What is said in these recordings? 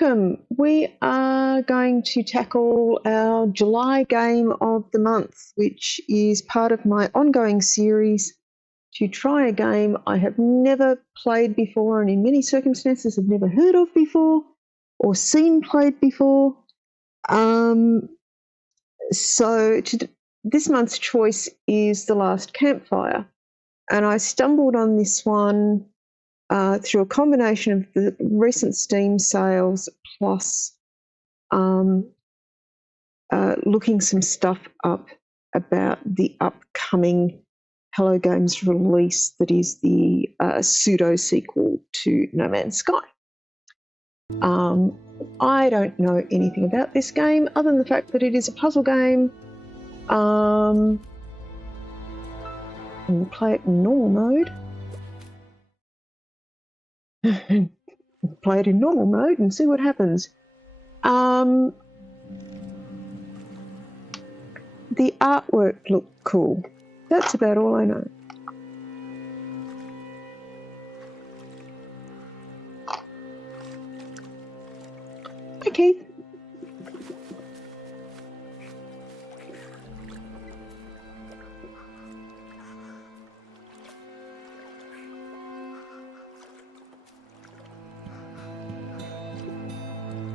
welcome. We are going to tackle our July game of the month, which is part of my ongoing series to try a game I have never played before and in many circumstances have never heard of before or seen played before. This month's choice is The Last Campfire, and I stumbled on this one through a combination of the recent Steam sales plus looking some stuff up about the upcoming Hello Games release that is the pseudo-sequel to No Man's Sky. I don't know anything about this game other than the fact that it is a puzzle game. We'll play it in normal mode. Play it in normal mode and see what happens. The artwork looked cool. That's about all I know. Hi, Keith.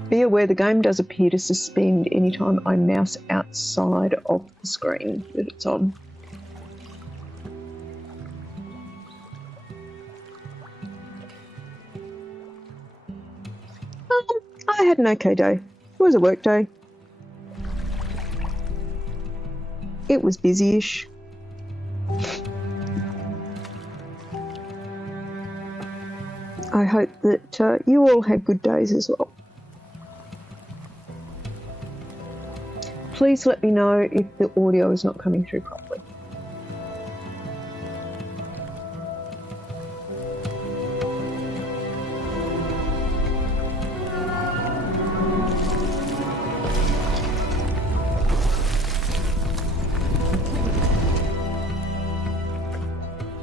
Be aware the game does appear to suspend anytime I mouse outside of the screen that it's on. I had an okay day. It was a work day. It was busy-ish. I hope that you all had good days as well. Please let me know if the audio is not coming through properly.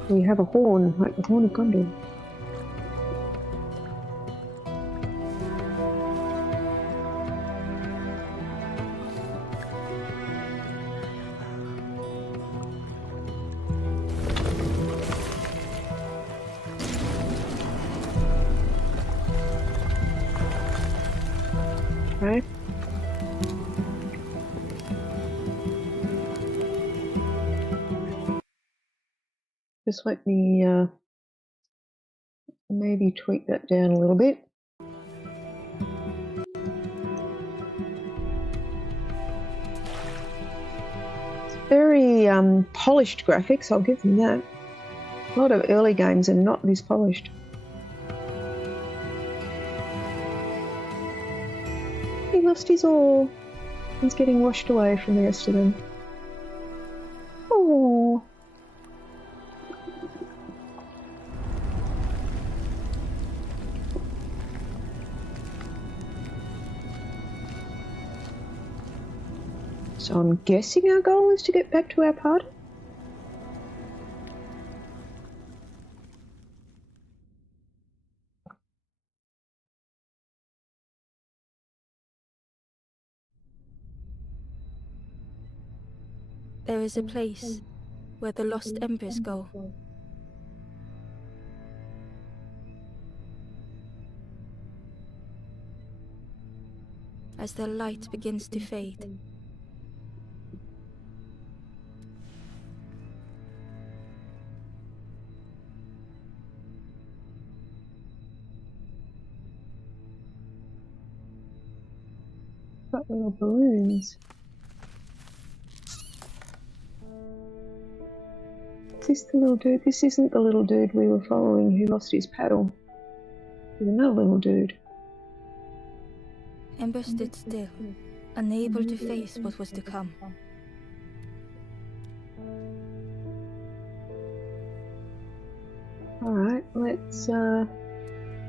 We have a horn, like the horn of Gondor. Okay. Just let me maybe tweak that down a little bit. It's very polished graphics, I'll give them that. A lot of early games are not this polished. He lost his all. He's getting washed away from the rest of them. Oh. So I'm guessing our goal is to get back to our party? There is a place where the lost embers go. As their light begins to fade, Got little balloons. Is this the little dude? This isn't the little dude we were following who lost his paddle. There's another little dude. Ember stood still, unable to face what was to come. Alright, let's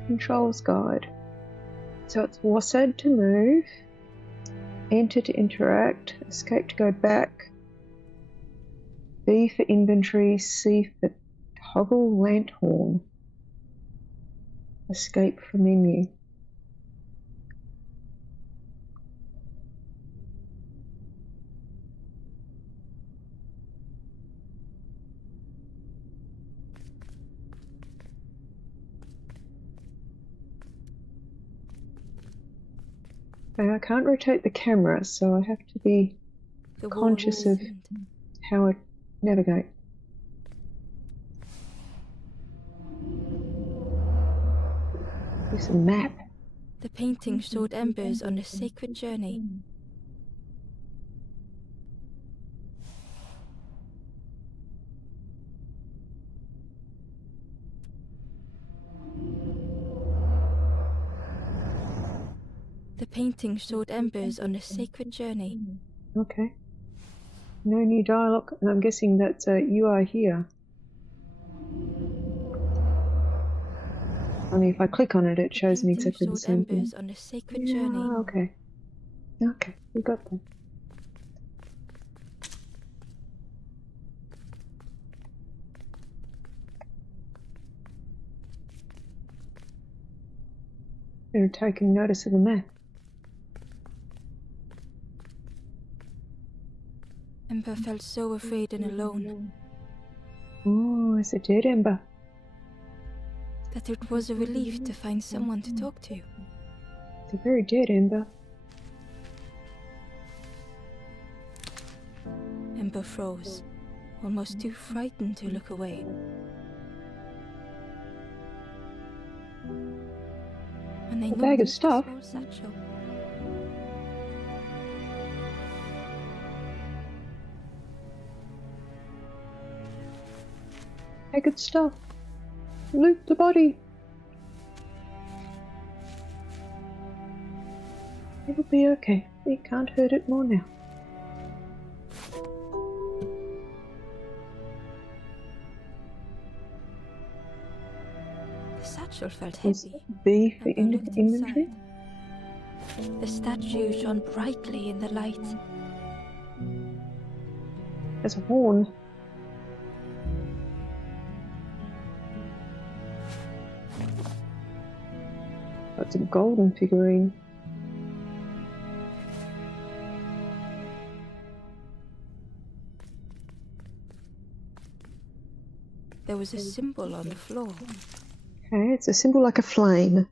controls guide. So it's WASD to move, enter to interact, escape to go back, B for inventory, C for toggle lanthorn, escape from menu. Okay, I can't rotate the camera, so I have to be The wall conscious of loosened. how I navigate. Here's a map. The painting showed embers on a sacred journey. The painting showed embers on a sacred journey. Okay. No new dialogue, and I'm guessing that you are here. Only if I click on it, it shows me exactly the same thing. Embers on a sacred journey. Okay. Okay, we got that. They're taking notice of the map. Ember felt so afraid and alone Oh, it's a dead ember. that it was a relief to find someone to talk to. It's a very dead ember. Ember froze, almost too frightened to look away. And they A bag of stuff? small satchel. Bag of stuff. Loot the body. It'll be okay. We can't hurt it more now. The satchel felt Is heavy. B for Ember looked inventory? inside. The statue shone brightly in the light. There's a horn. That's a golden figurine. There was a symbol on the floor. Okay, it's a symbol like a flame.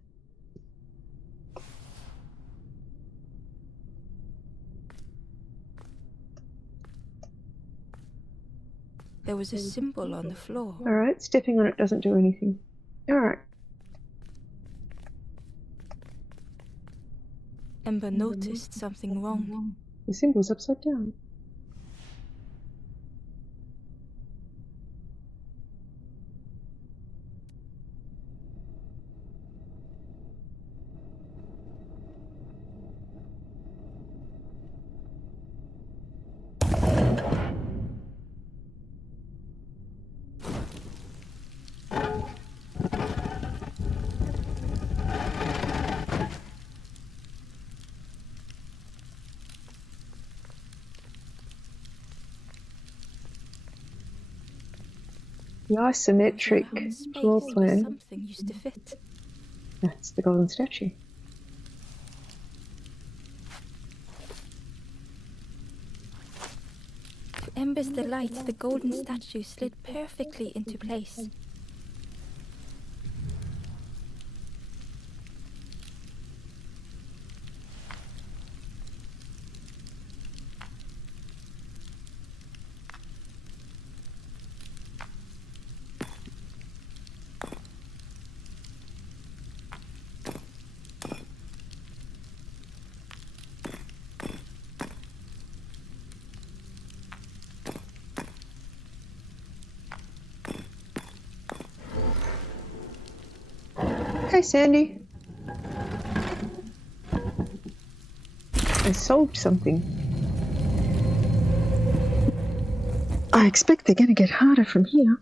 There was a symbol on the floor. Alright, stepping on it doesn't do anything. Alright. Ember noticed something wrong. The symbol's upside down. The isometric floor Space where plan. something used to fit. That's the golden statue. To Ember's delight, the golden statue slid perfectly into place. Hey, Sandy. I solved something. I expect they're going to get harder from here.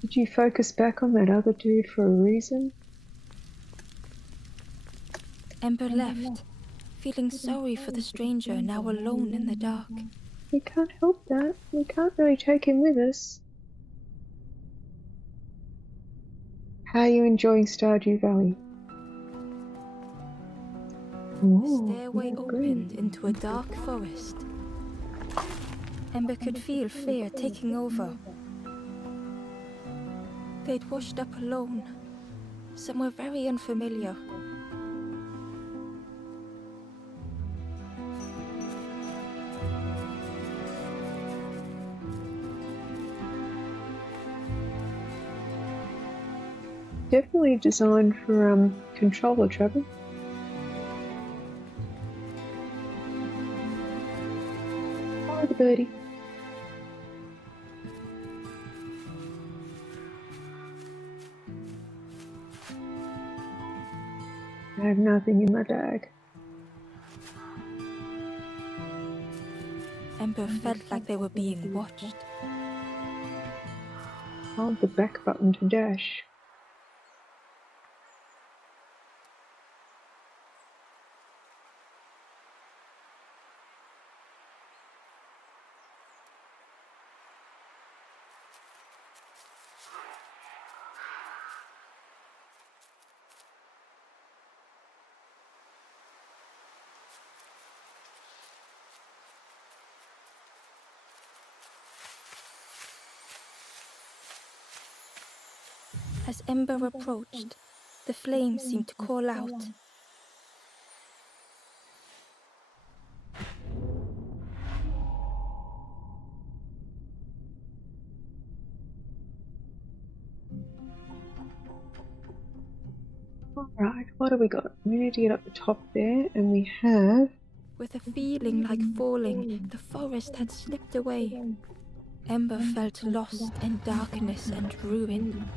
Did you focus back on that other dude for a reason? Ember left, feeling sorry for the stranger now alone in the dark. We can't help that. We can't really take him with us. How are you enjoying Stardew Valley? The stairway opened into a dark forest. Ember could feel fear taking over. they'd washed up alone, somewhere very unfamiliar. Definitely designed for controller travel. Follow the birdie. I have nothing in my bag. Ember felt like they were being watched. Hold the back button to dash. As Ember approached, the flames seemed to call out. Alright, what have we got? We need to get up the top there, and we have... With a feeling like falling, the forest had slipped away. Ember felt lost in darkness and ruin.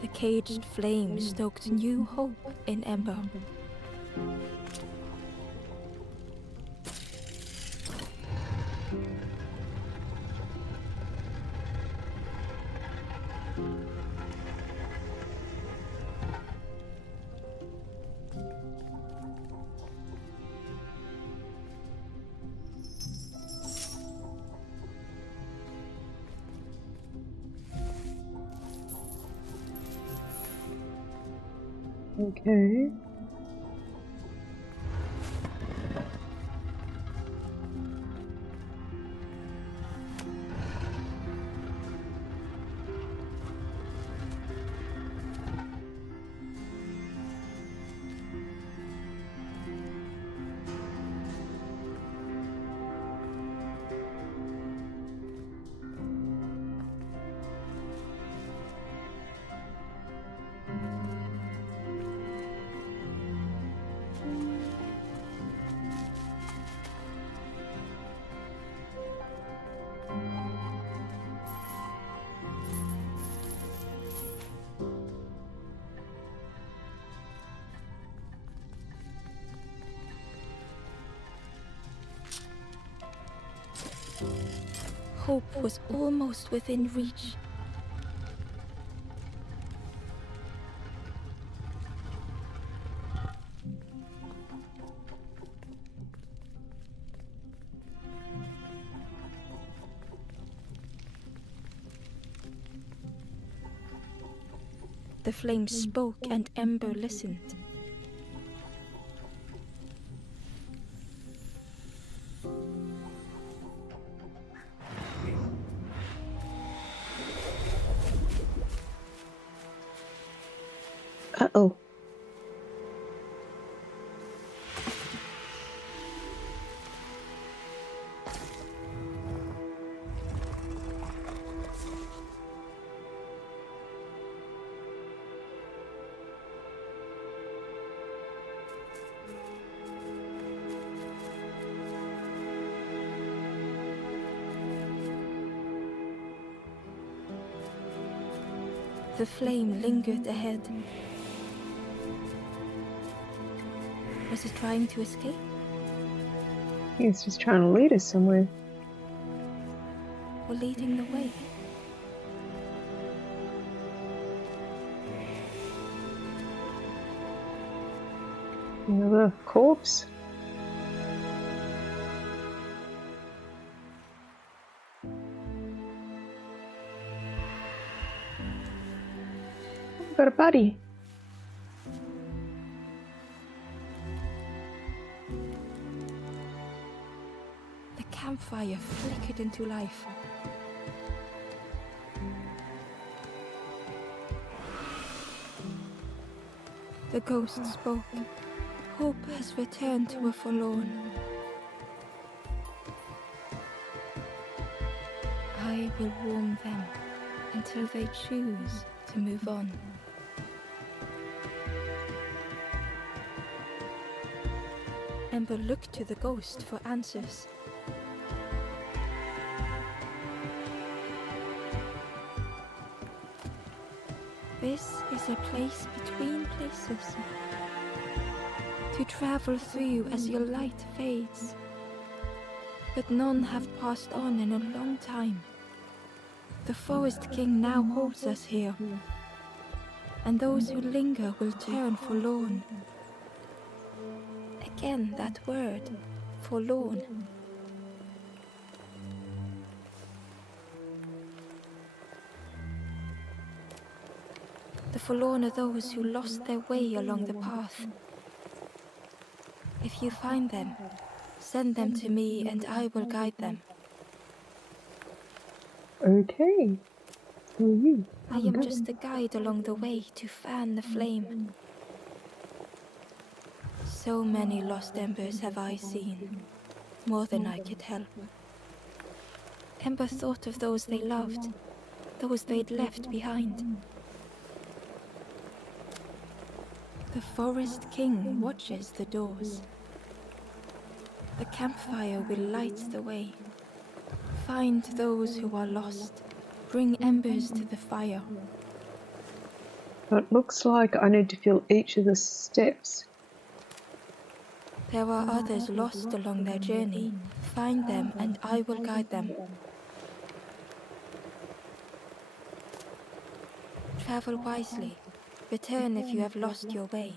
The caged flame stoked new hope in Ember. Okay. Hope was almost within reach. The flame spoke and Ember listened. Uh-oh. The flame lingered ahead. Was it trying to escape? It's just trying to lead us somewhere. Or leading the way? Another corpse. I've got a buddy. The campfire flickered into life. The ghost spoke. Hope has returned to a forlorn. I will warm them until they choose to move on. Ember looked to the ghost for answers. This is a place between places, to travel through as your light fades. But none have passed on in a long time. The Forest King now holds us here, and those who linger will turn forlorn. Again that word, forlorn. The forlorn are those who lost their way along the path. If you find them, send them to me and I will guide them. Okay. Who are you? I am just a guide along the way to fan the flame. So many lost embers have I seen, more than I could help. Ember thought of those they loved, those they'd left behind. The Forest King watches the doors. The campfire will light the way. Find those who are lost. Bring embers to the fire. It looks like I need to fill each of the steps. There are others lost along their journey. Find them and I will guide them. Travel wisely. Return if you have lost your way.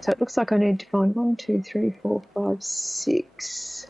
So it looks like I need to find 1, 2, 3, 4, 5, 6.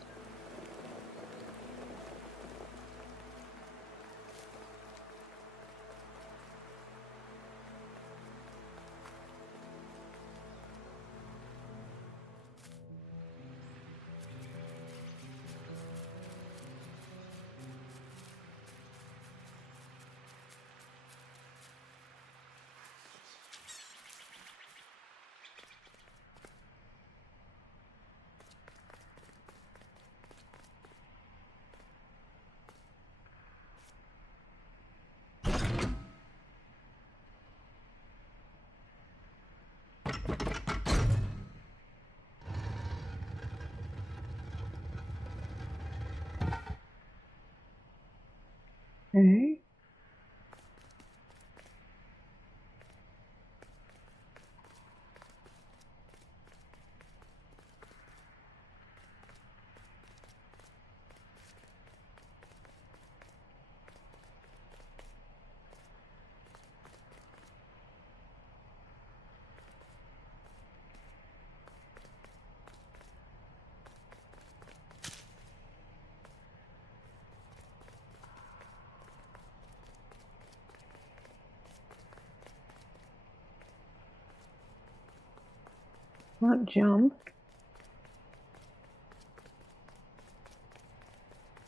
Okay. Can't jump.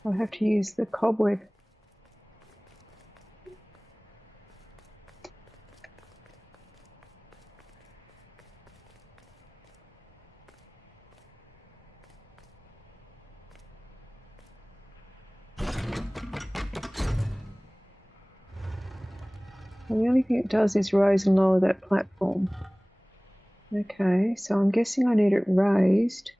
I have to use the cobweb. And the only thing it does is raise and lower that platform. Okay, so I'm guessing I need it raised.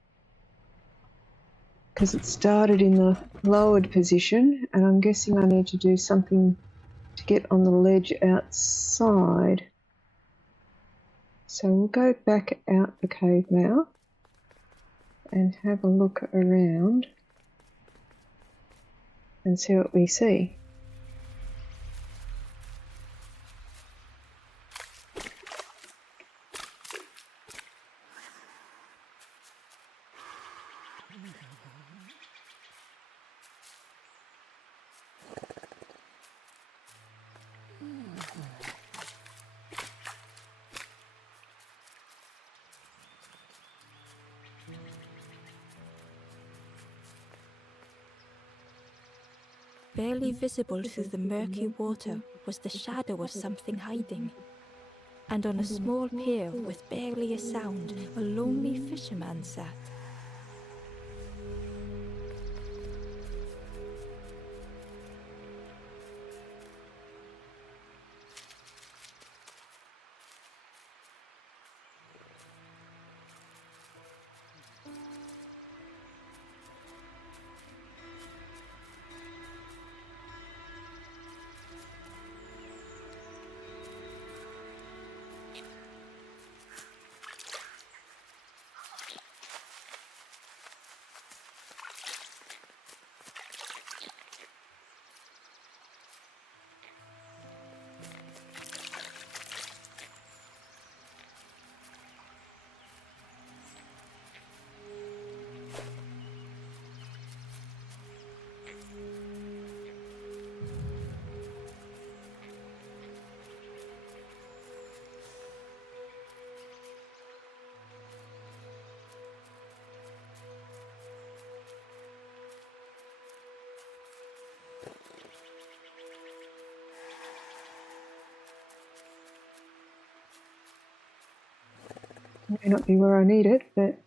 because it started in the lowered position, and I'm guessing I need to do something to get on the ledge outside. So we'll go back out the cave mouth and have a look around and see what we see. Barely visible through the murky water was the shadow of something hiding. And on a small pier with barely a sound, a lonely fisherman sat. May not be where I need it, but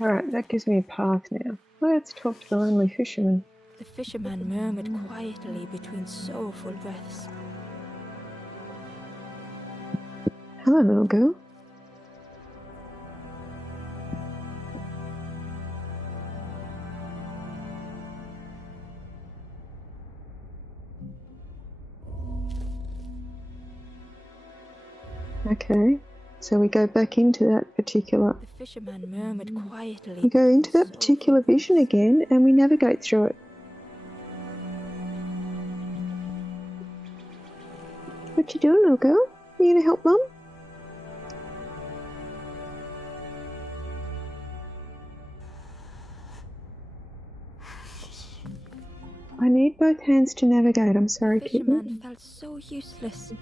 alright, that gives me a path now. Let's talk to the lonely fisherman. The fisherman murmured quietly between sorrowful breaths. Hello, little girl. Okay, so we go back into that particular... The fisherman murmured quietly. We go into that particular vision again and we navigate through it. What you doing, little girl? Are you gonna help Mum? I need both hands to navigate. I'm sorry, The kitten. fisherman felt so useless.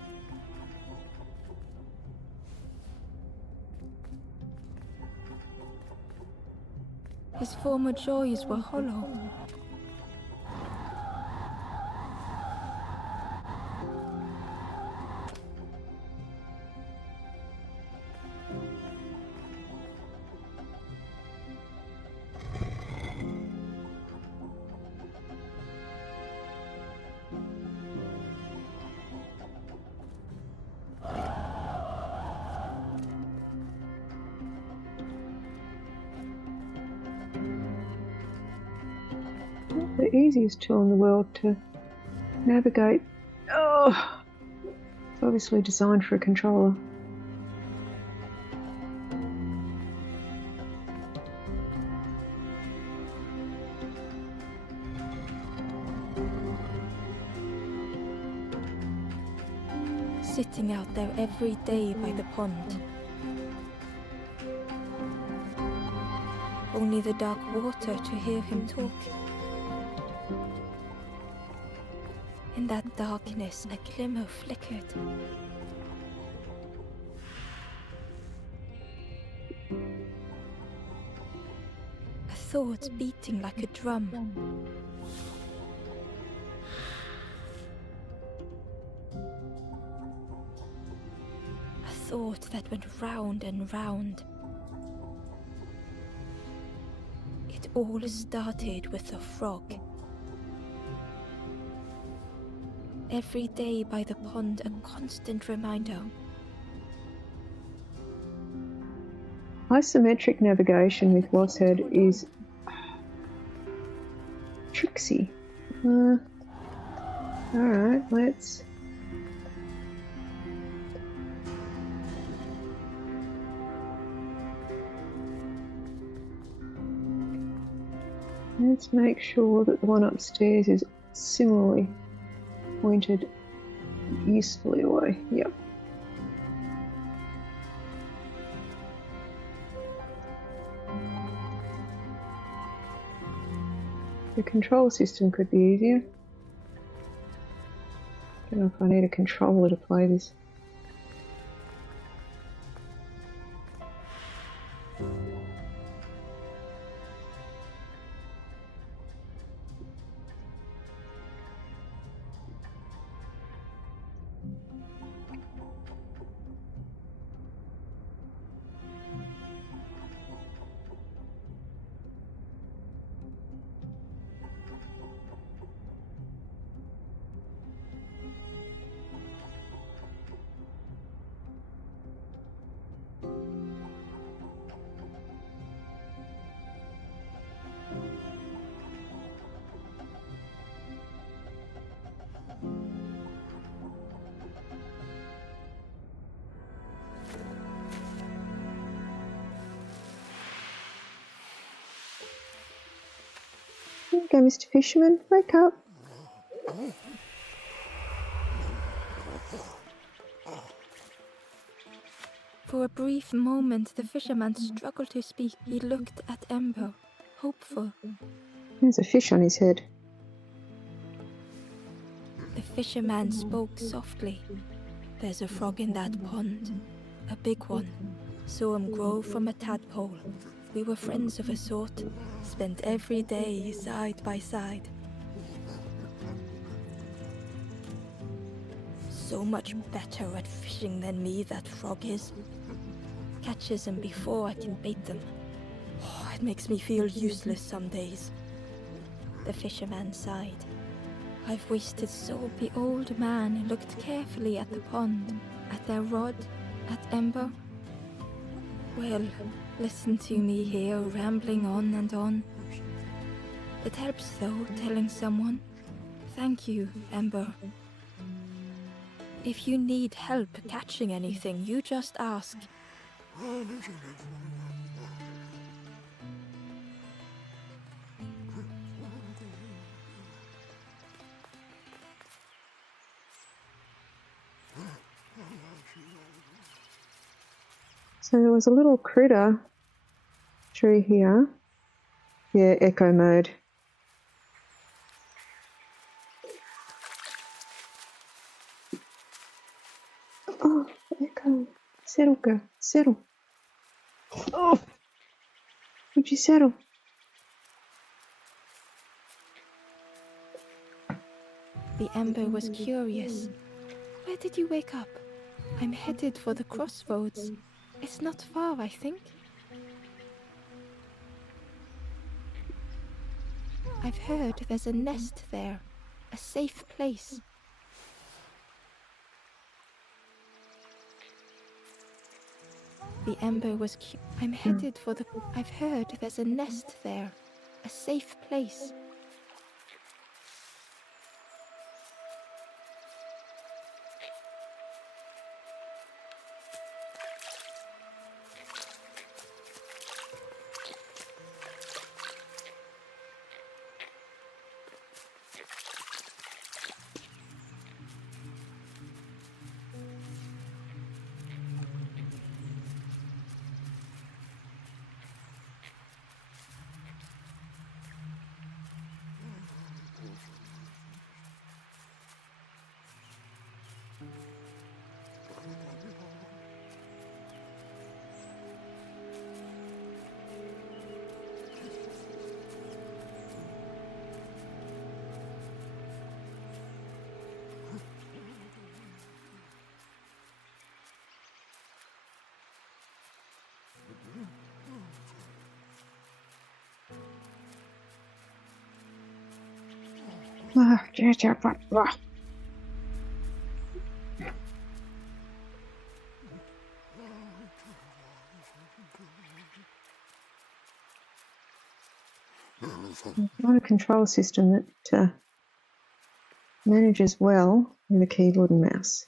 His former joys were hollow. Not the easiest tool in the world to navigate. Oh, it's obviously designed for a controller. Sitting out there every day by the pond. Only the dark water to hear him talk. In that darkness, a glimmer flickered. A thought beating like a drum. A thought that went round and round. It all started with a frog. Every day by the pond, a constant reminder. Isometric navigation with Wasshead is tricksy. Alright, let's make sure that the one upstairs is similarly pointed usefully away. Yep. The control system could be easier. Don't know if I need a controller to play this. There you go, Mr. Fisherman. Wake up. For a brief moment, the fisherman struggled to speak. He looked at Ember, hopeful. There's a fish on his head. The fisherman spoke softly. There's a frog in that pond. A big one. Saw him grow from a tadpole. We were friends of a sort. Spent every day side by side. So much better at fishing than me, that frog is. Catches them before I can bait them. Oh, it makes me feel useless some days. The fisherman sighed. I've wasted so. The old man looked carefully at the pond, at their rod, at Ember. Well, listen to me here, rambling on and on. It helps, though, telling someone. Thank you, Ember. If you need help catching anything, you just ask. So there was a little critter through here. Yeah, echo mode. Oh, echo. Settle, girl. Settle. Oh! Would you settle? The Ember was curious. Where did you wake up? I'm headed for the crossroads. It's not far, I think. I've heard there's a nest there. A safe place. The Ember was I'm headed for the... I've heard there's a nest there. A safe place. Not a control system that manages well with a keyboard and mouse.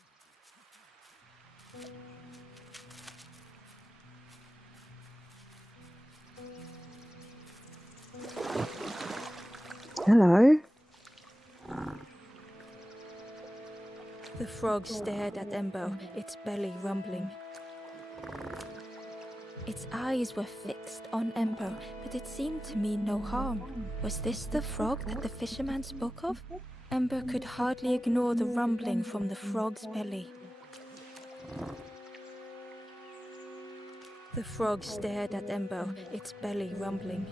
Hello. The frog stared at Ember, its belly rumbling. Its eyes were fixed on Ember, but it seemed to mean no harm. Was this the frog that the fisherman spoke of? Ember could hardly ignore the rumbling from the frog's belly. The frog stared at Ember, its belly rumbling.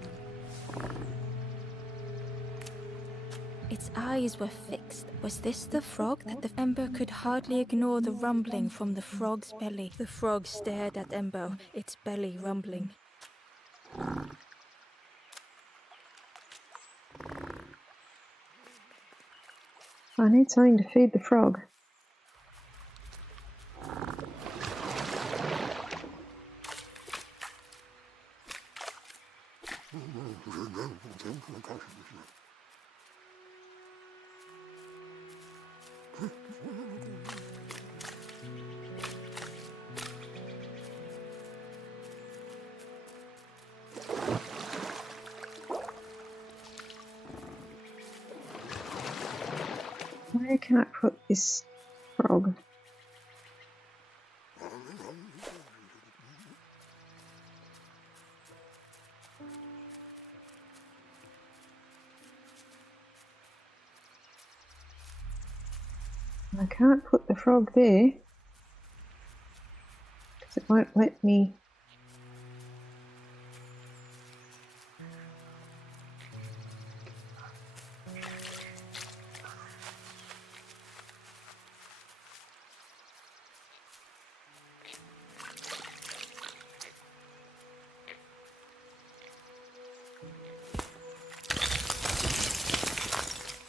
Its eyes were fixed. Was this the frog that the Ember could hardly ignore the rumbling from the frog's belly? The frog stared at Ember, its belly rumbling. I need something to feed the frog. Where can I put this frog? I can't put the frog there because it won't let me.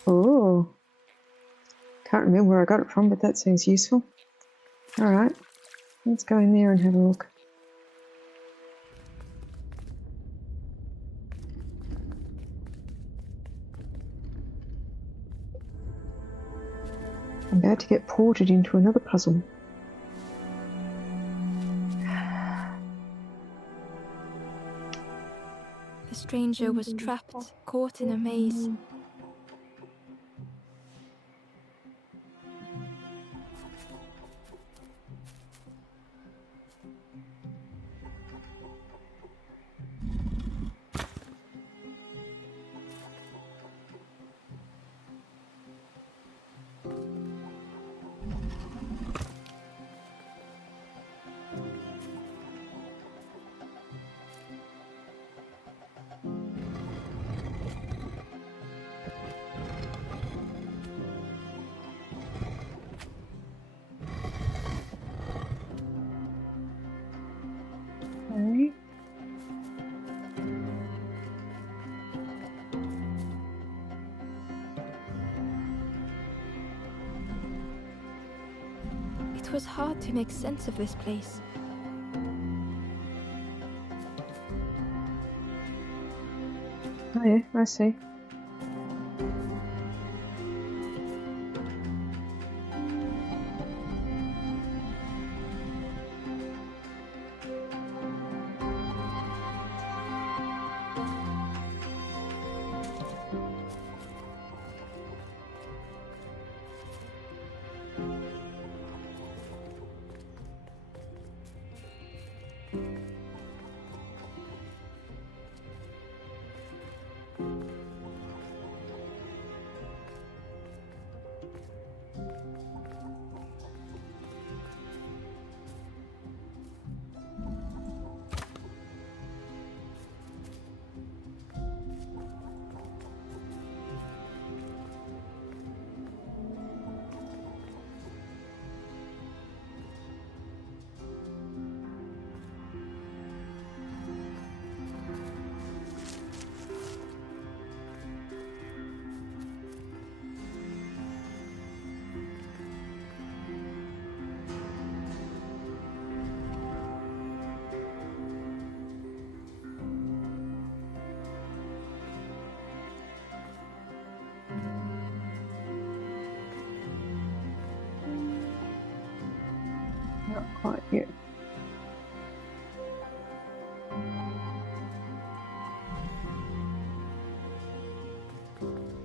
Oh, can't remember where I got it from, but that seems useful. Alright, let's go in there and have a look. I'm about to get ported into another puzzle. The stranger was trapped, caught in a maze. Okay. It was hard to make sense of this place. Oh yeah, I see.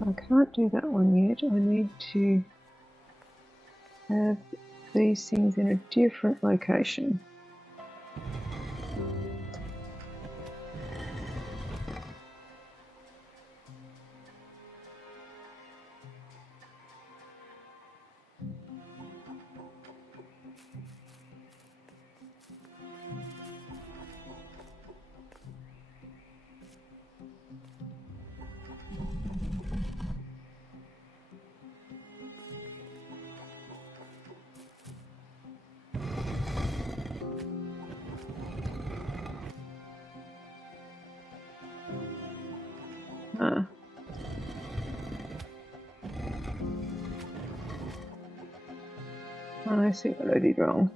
I can't do that one yet. I need to have these things in a different location. I see what I did wrong.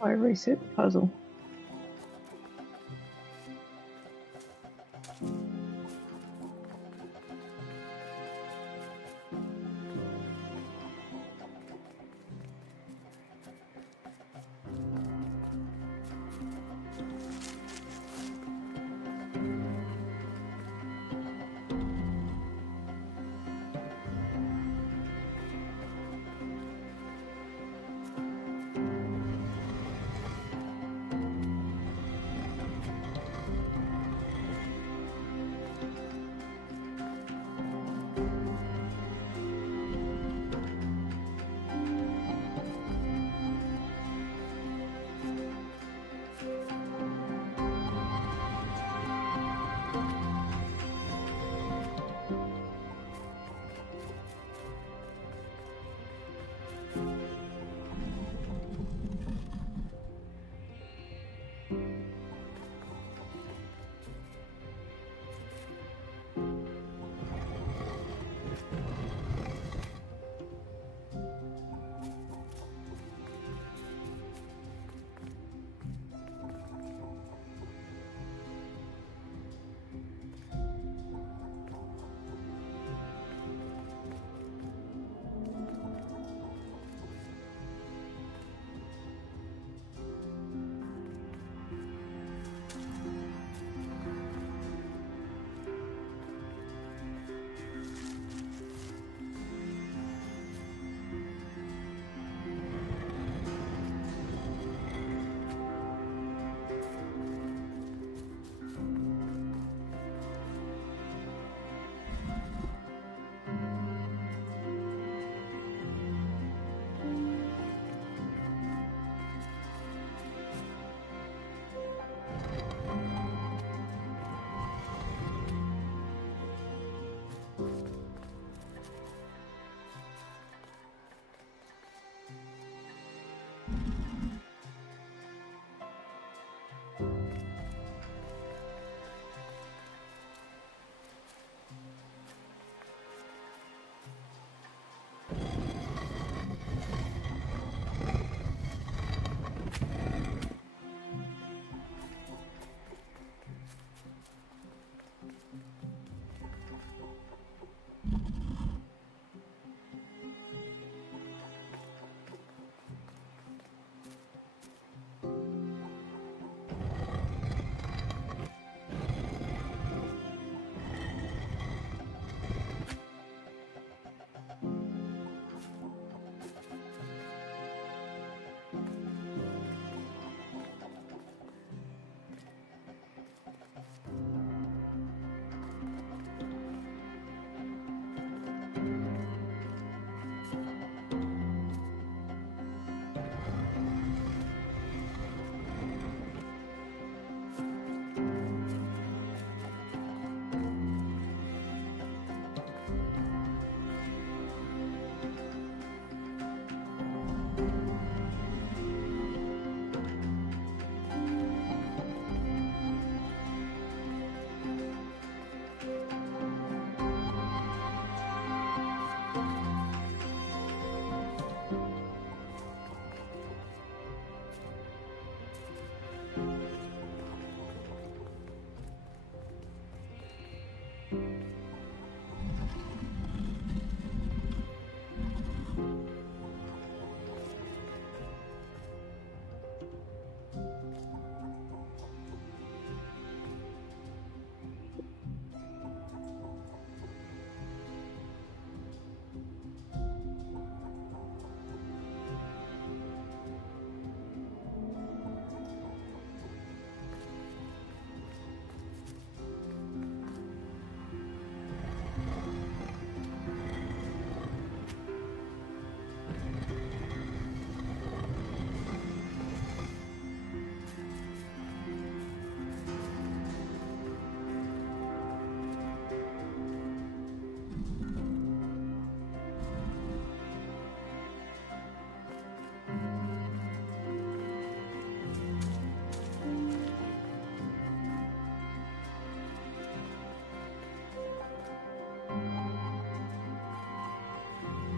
I reset the puzzle.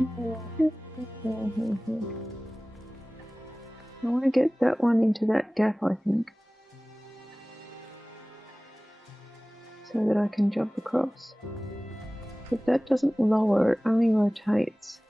I want to get that one into that gap, I think, so that I can jump across. But that doesn't lower, it only rotates.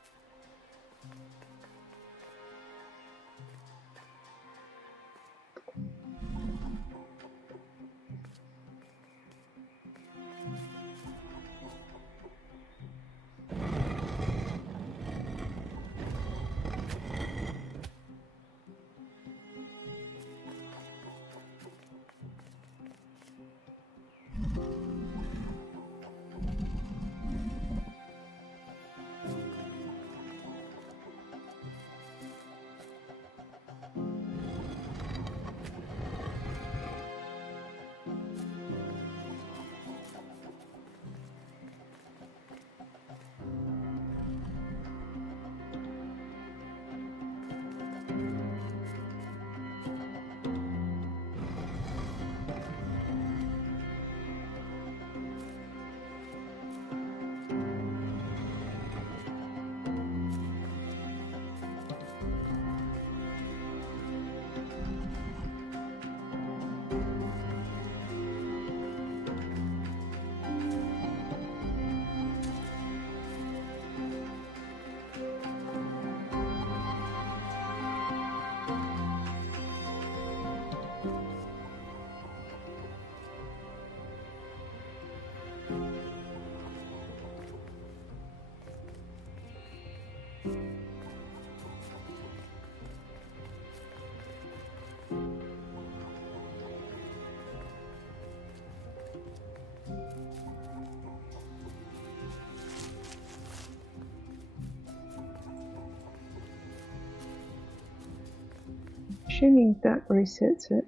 Assuming that resets it.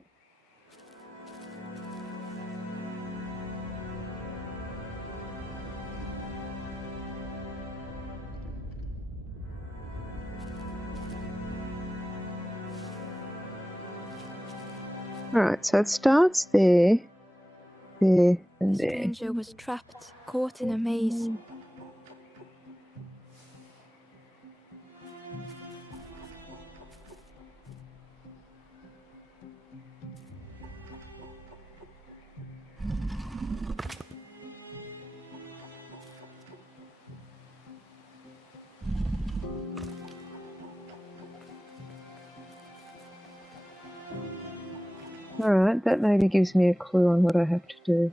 Alright, so it starts there, there, and The there. stranger was trapped, caught in a maze. Alright, that maybe gives me a clue on what I have to do.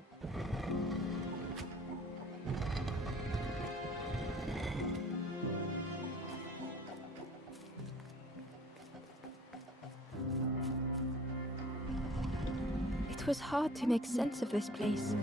It was hard to make sense of this place.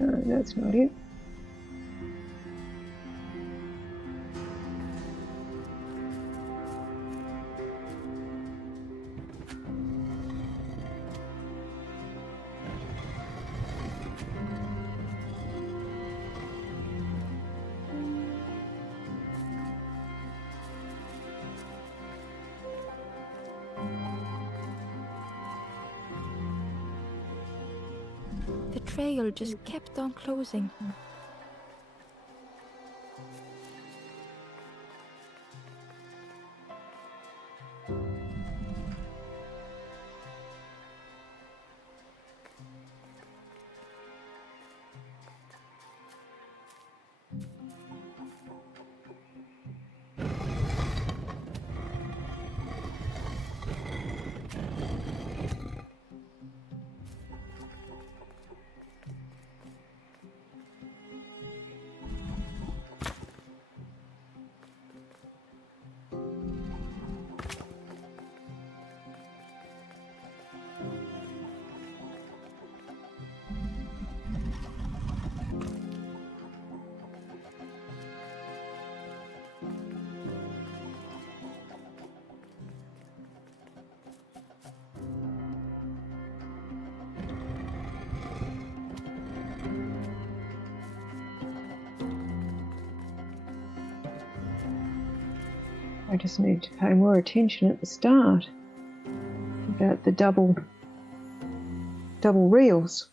No, that's not it. The trail just kept on closing. I just need to pay more attention at the start about the double reels.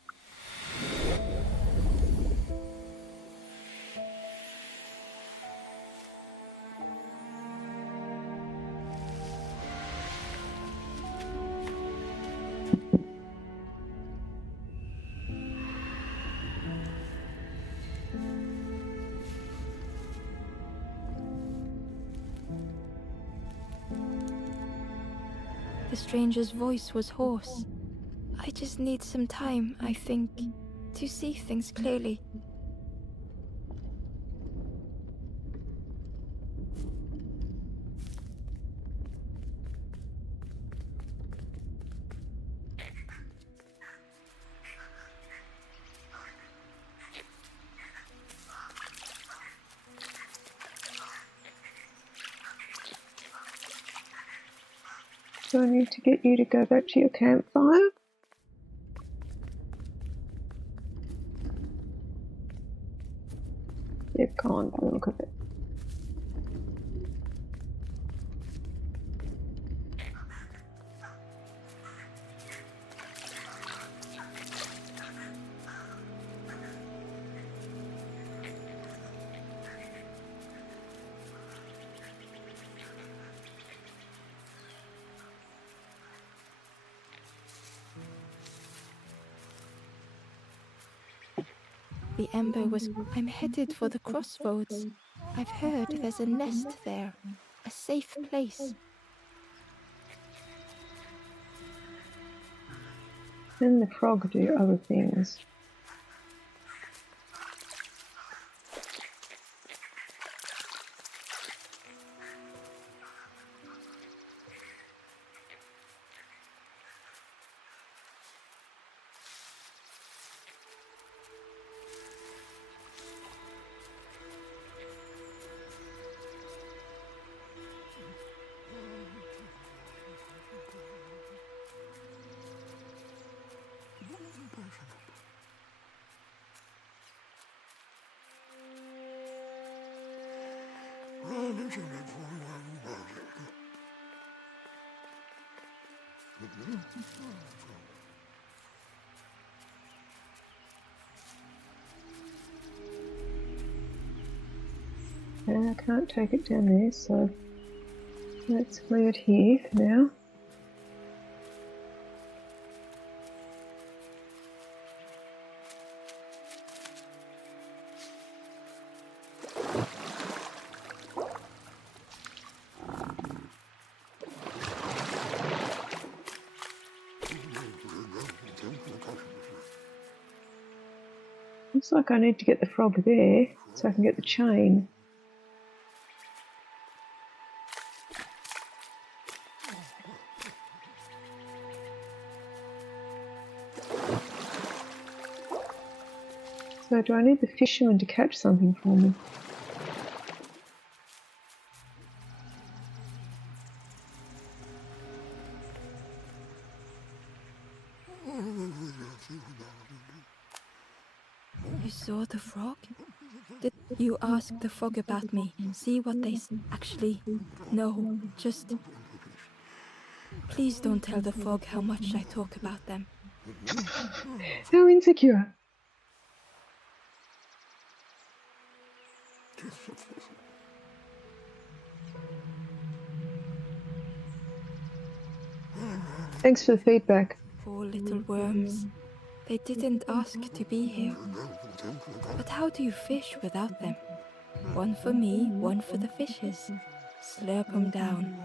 The stranger's voice was hoarse. I just need some time, I think, to see things clearly. Do I need to get you to go back to your campfire? They've gone by the look of it. The ember was... I'm headed for the crossroads. I've heard there's a nest there, a safe place. Then the frog do other things. And I can't take it down there, so let's leave it here for now. Looks like I need to get the frog there so I can get the chain. So do I need the fisherman to catch something for me? You saw the frog? Did you ask the frog about me? See what they actually... No, just... Please don't tell the frog how much I talk about them. How insecure. Thanks for the feedback. Poor little worms. They didn't ask to be here. But how do you fish without them? One for me, one for the fishes. Slurp 'em down.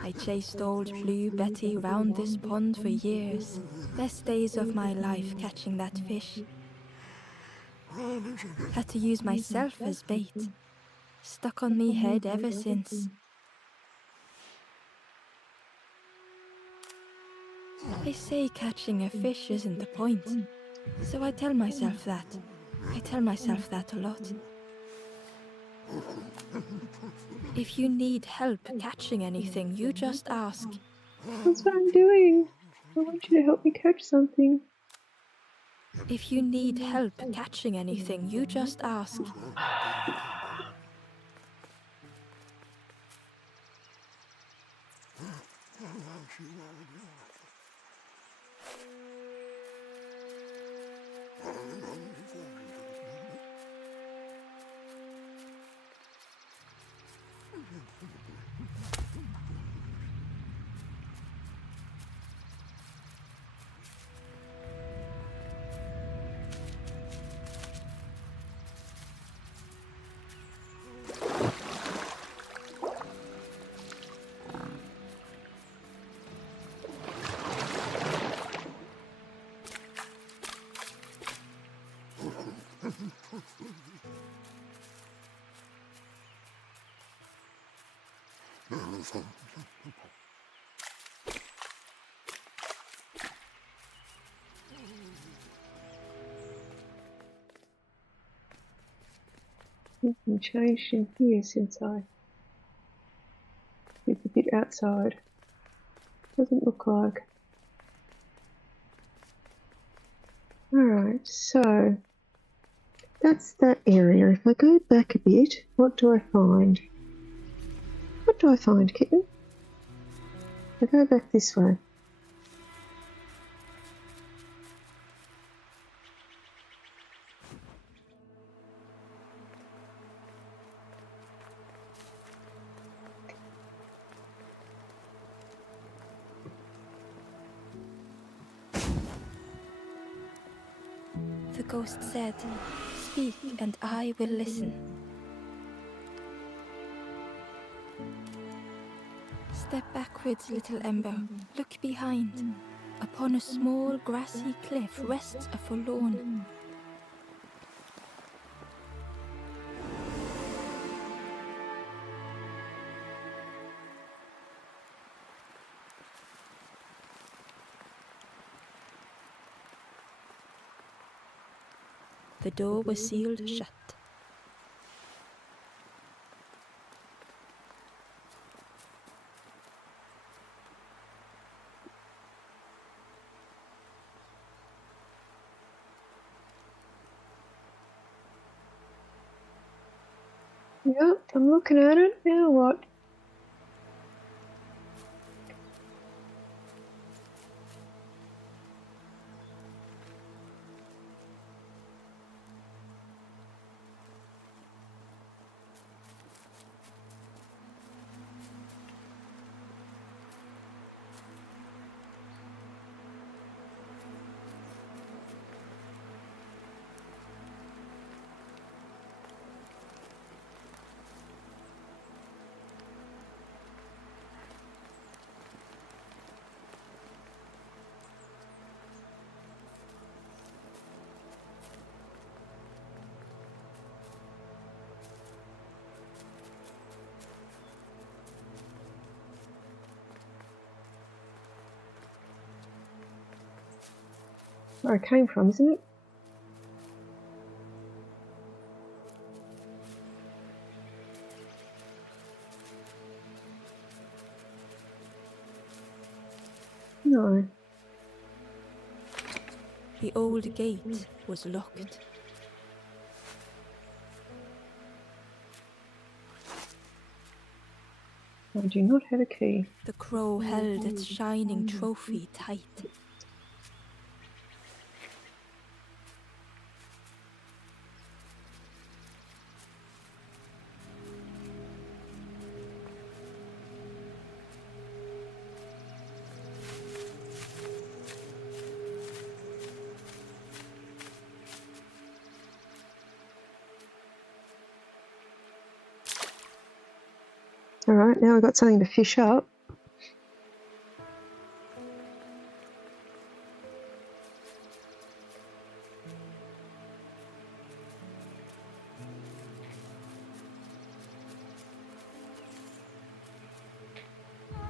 I chased old Blue Betty round this pond for years. Best days of my life catching that fish. Had to use myself as bait. Stuck on me head ever since. They say catching a fish isn't the point. So I tell myself that. I tell myself that a lot. If you need help catching anything, you just ask. That's what I'm doing. I want you to help me catch something. If you need help catching anything, you just ask. Nothing changed in here since I did the bit outside. Doesn't look like. Alright, so that's that area. If I go back a bit, what do I find? What do I find, kitten? I go back this way. The ghost said, "Speak and I will listen." Step backwards, little Ember. Look behind. Upon a small grassy cliff rests a forlorn. The door was sealed shut. Yep, I'm looking at it. Now what? Where I came from, isn't it? No. The old gate was locked. I do not have a key. The crow held its shining trophy tight. Alright, now I've got something to fish up.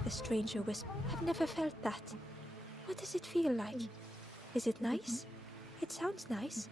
The stranger whispered, "I've never felt that. What does it feel like? Is it nice? It sounds nice."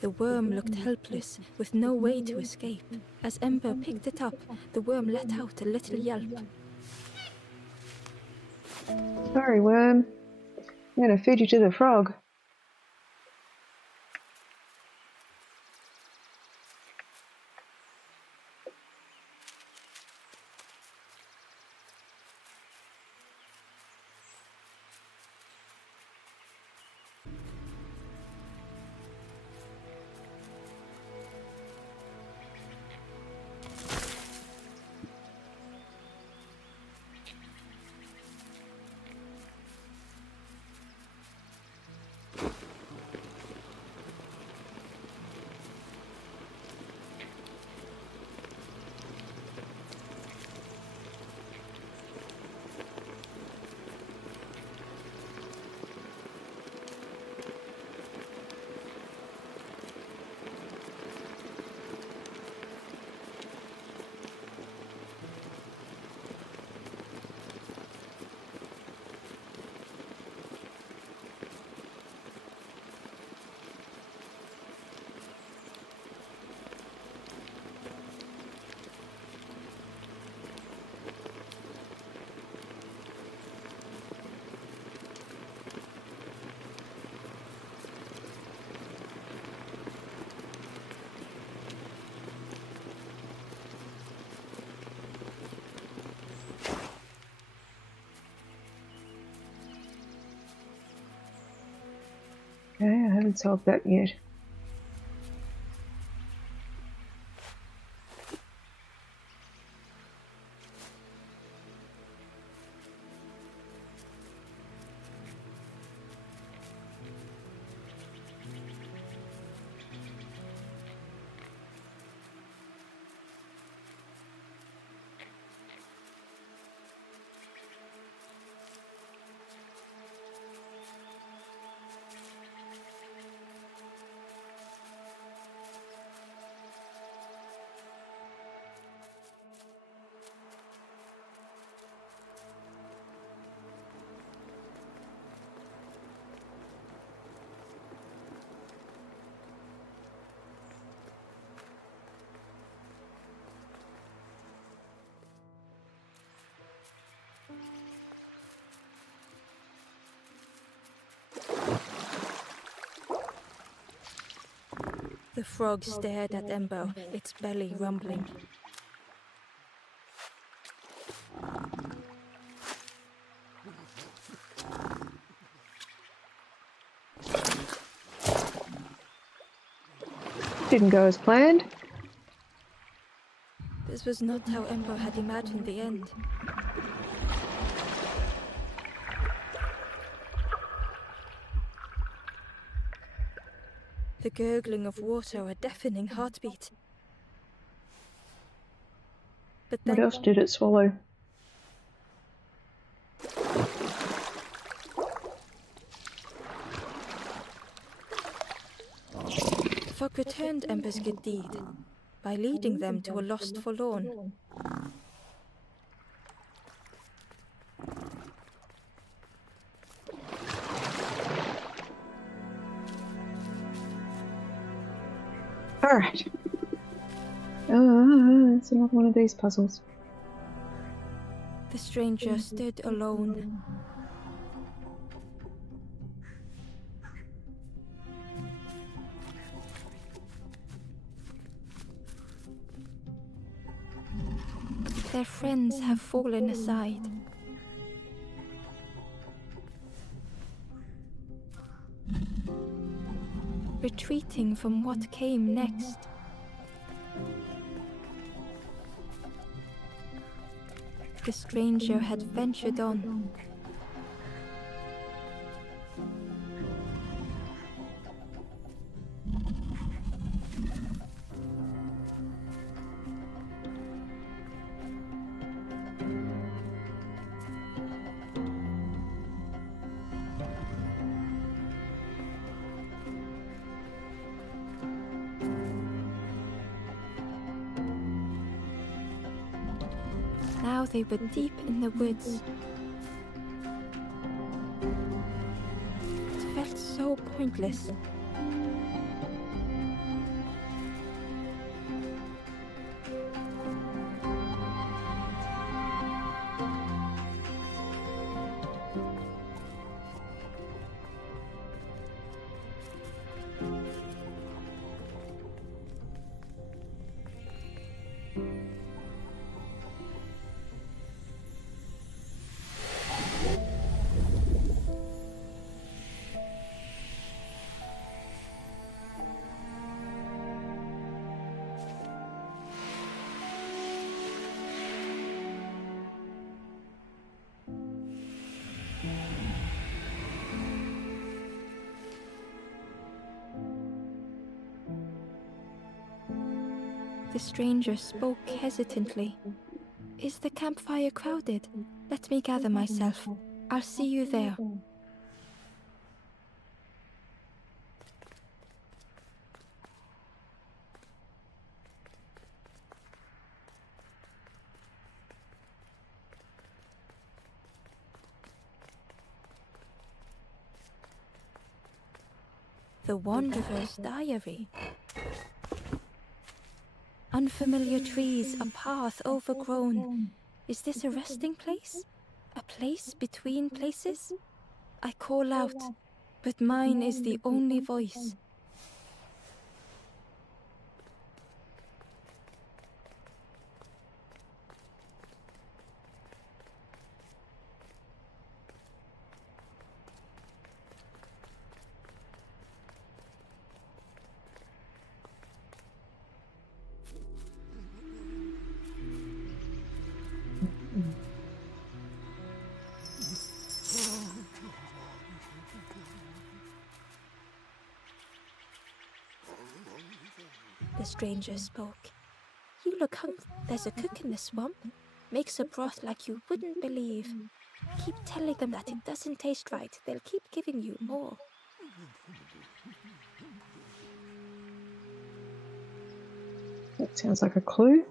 The worm looked helpless, with no way to escape. As Ember picked it up, the worm let out a little yelp. Sorry, worm. I'm going to feed you to the frog. Okay, I haven't solved that yet. The frog stared at Ember, its belly rumbling. Didn't go as planned. This was not how Ember had imagined the end. The gurgling of water, a deafening heartbeat. But then What else did it swallow? the frog returned Ember's good deed by leading them to a lost forlorn. Alright. It's another one of these puzzles. The stranger stood alone. Their friends have fallen aside. Retreating from what came next. The stranger had ventured on. Now they were deep in the woods. It felt so pointless. stranger spoke hesitantly. Is the campfire crowded? Let me gather myself. I'll see you there. The Wanderer's Diary. Unfamiliar trees, a path overgrown. Is this a resting place? A place between places? I call out, but mine is the only voice. The stranger spoke. You look hungry. There's a cook in the swamp. Makes a broth like you wouldn't believe. Keep telling them that it doesn't taste right. They'll keep giving you more. That sounds like a clue.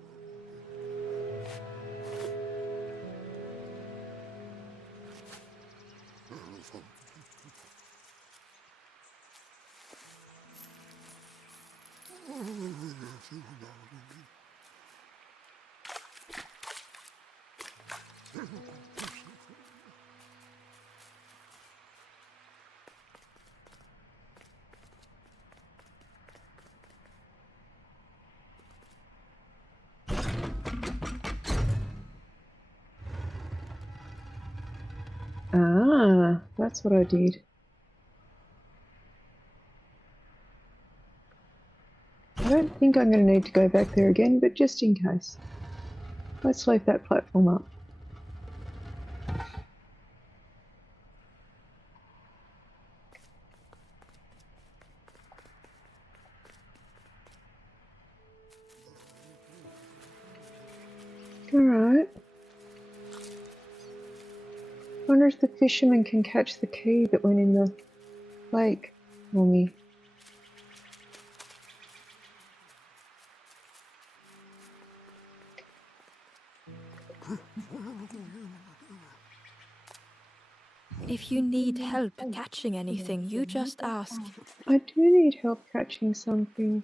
Ah, that's what I did. I don't think I'm going to need to go back there again, but just in case. Let's leave that platform up. Alright. Wonder if the fisherman can catch the key that went in the lake for me. If you need help catching anything, you just ask. I do need help catching something.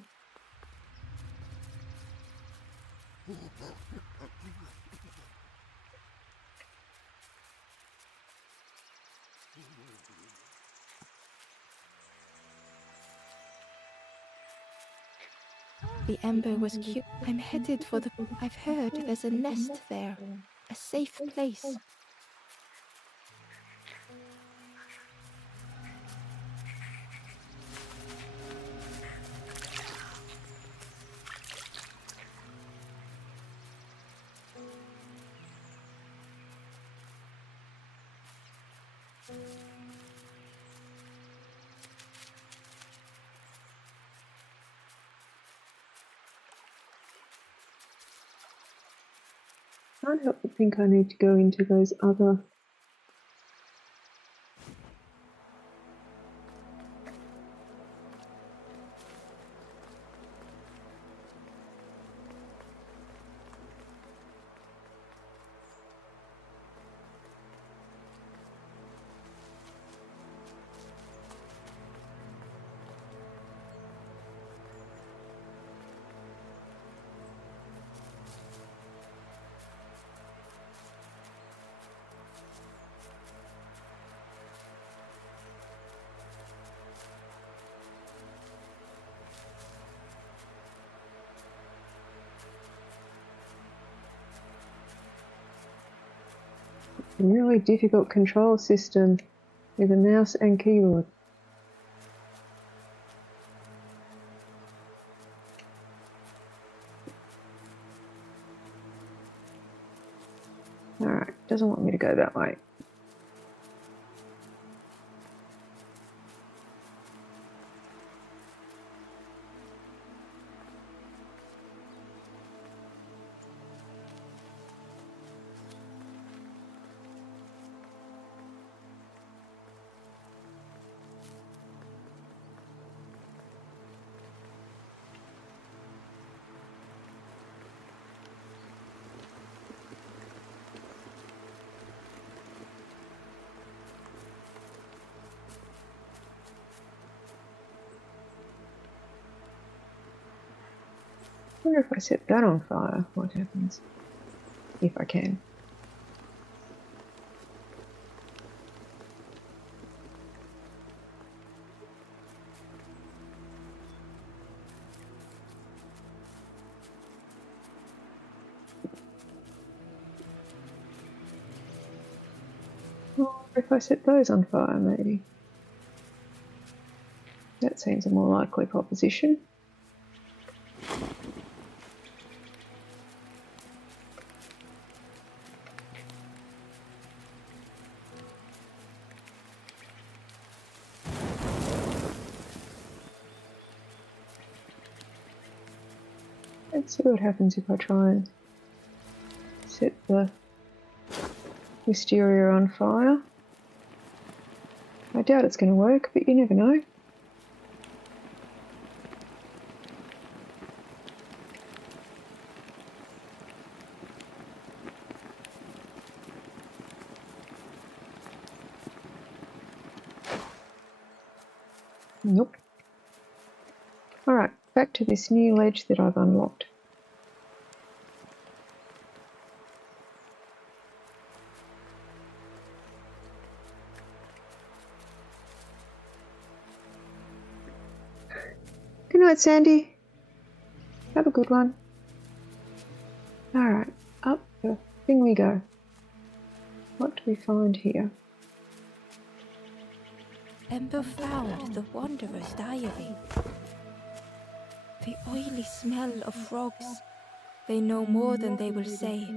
The ember was cute. I'm headed for the... I've heard there's a nest there. A safe place. I can't help but think I need to go into those other... A really difficult control system with a mouse and keyboard. Alright, doesn't want me to go that way. wonder if I set that on fire, what happens? If I can. Or if I set those on fire, maybe. That seems a more likely proposition. Let's see what happens if I try and set the wisteria on fire. I doubt it's going to work, but you never know. Nope. Alright, back to this new ledge that I've unlocked. Good night, Sandy. Have a good one. Alright, up the thing we go. What do we find here? Ember found the Wanderer's diary. The oily smell of frogs. They know more than they will say.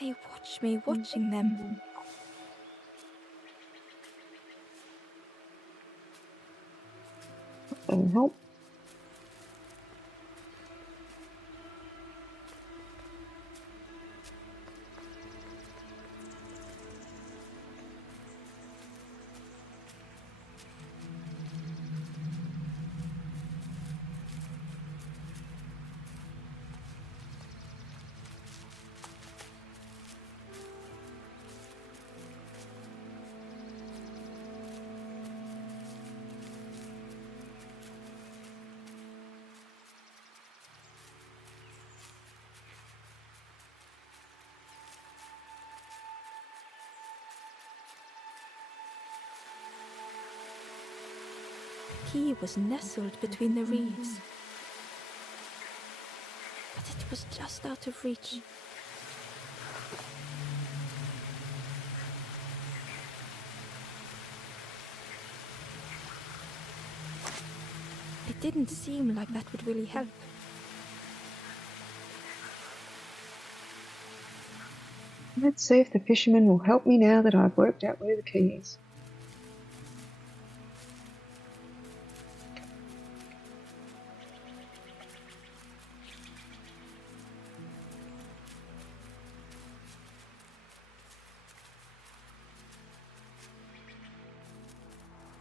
They watch me watching them. Doesn't help. The key was nestled between the reeds. But it was just out of reach. It didn't seem like that would really help. Let's see if the fisherman will help me now that I've worked out where the key is.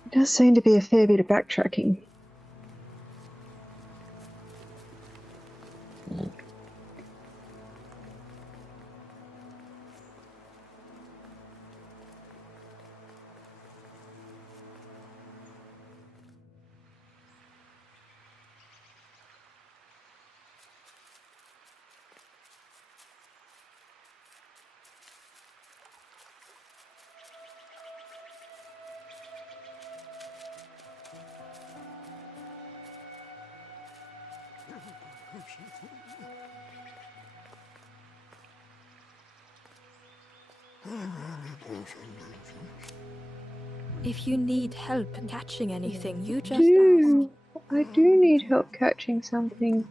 It does seem to be a fair bit of backtracking. If you need help catching anything, you just ask. I do need help catching something.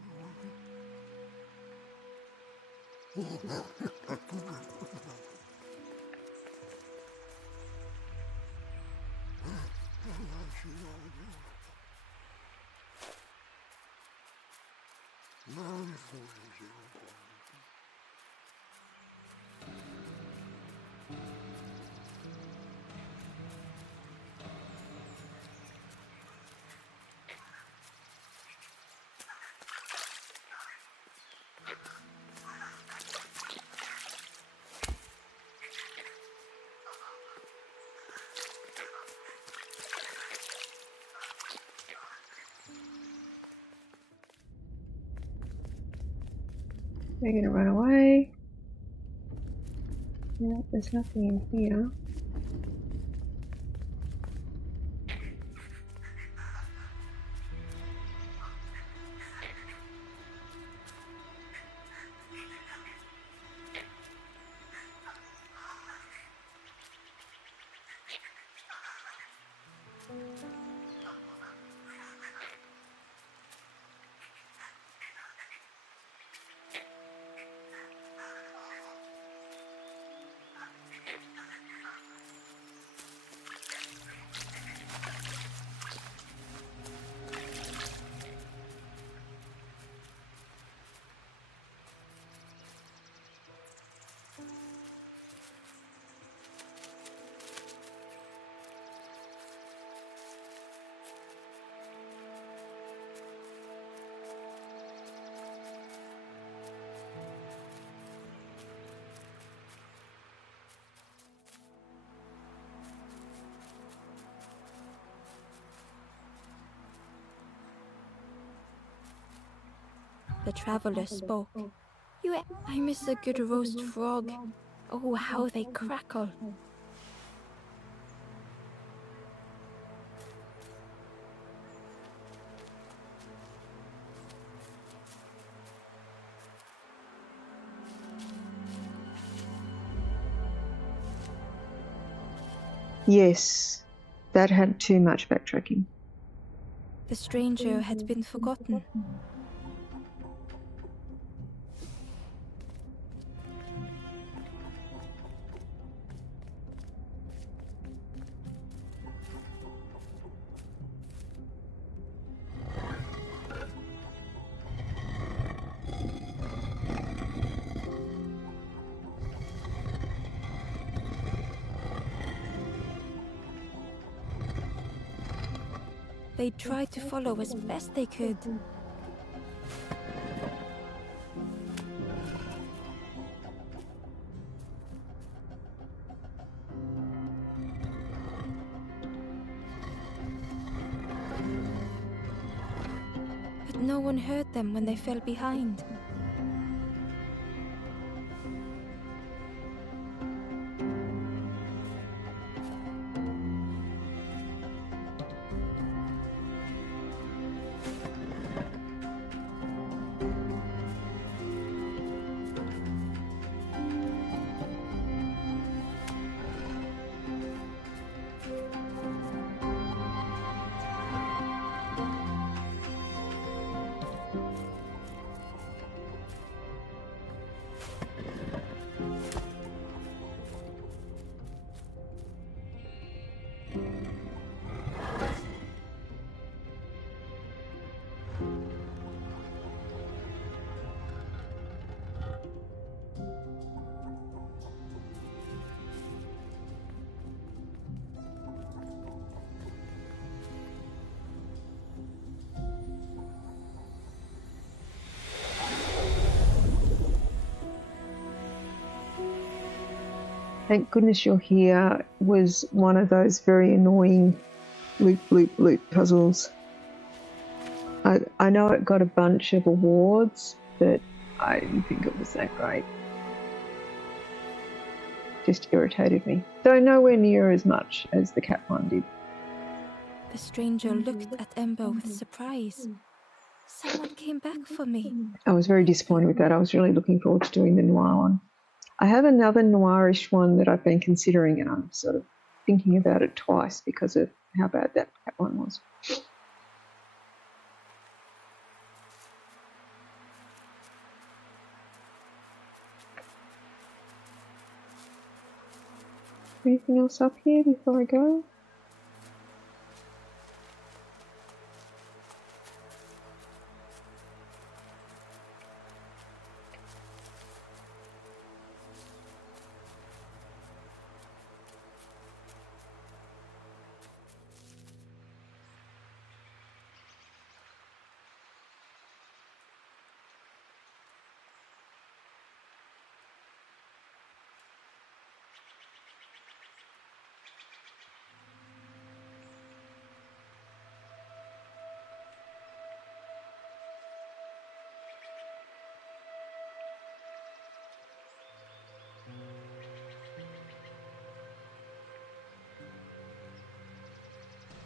They're going to run away. No, there's nothing in here. The traveler spoke. I miss a good roast frog. Oh, how they crackle. Yes, that had too much backtracking. The stranger had been forgotten. They tried to follow as best they could. But no one heard them when they fell behind. Thank goodness you're here was one of those very annoying loop, loop, loop puzzles. I know it got a bunch of awards, but I didn't think it was that great. Just irritated me. Though nowhere near as much as the cat one did. The stranger looked at Ember with surprise. Someone came back for me. I was very disappointed with that. I was really looking forward to doing the noir one. I have another noirish one that I've been considering, and I'm sort of thinking about it twice because of how bad that one was. Anything else up here before I go?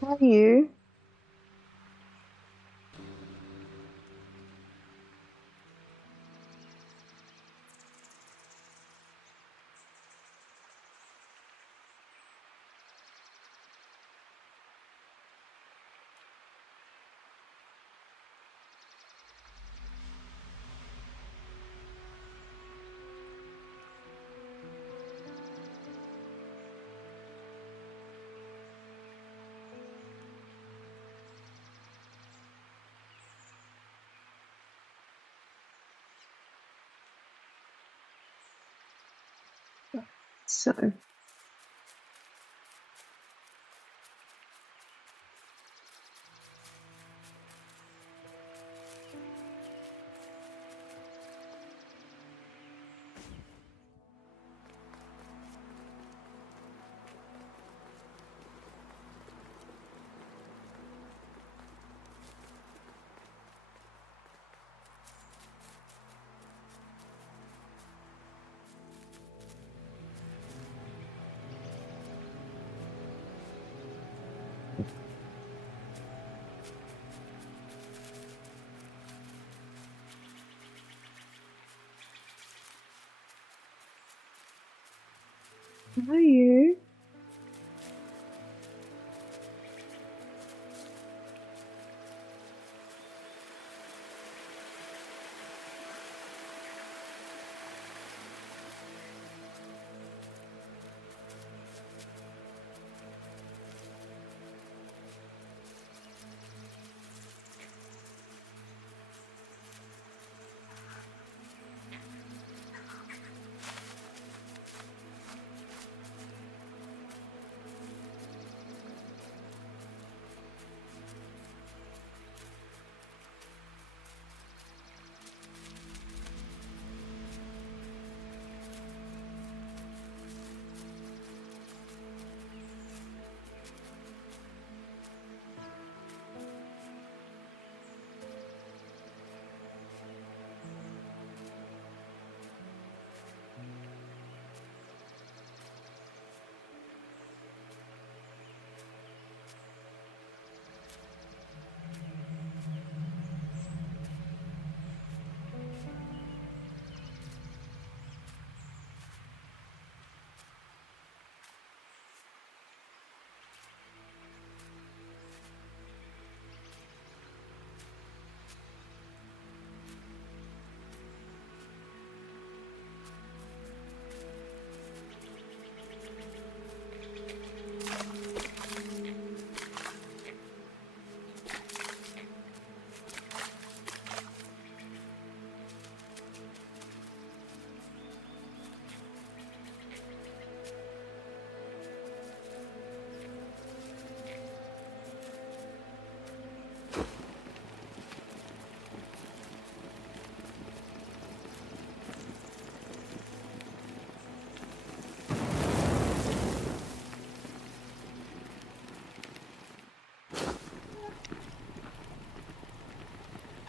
How are you? So, how are you?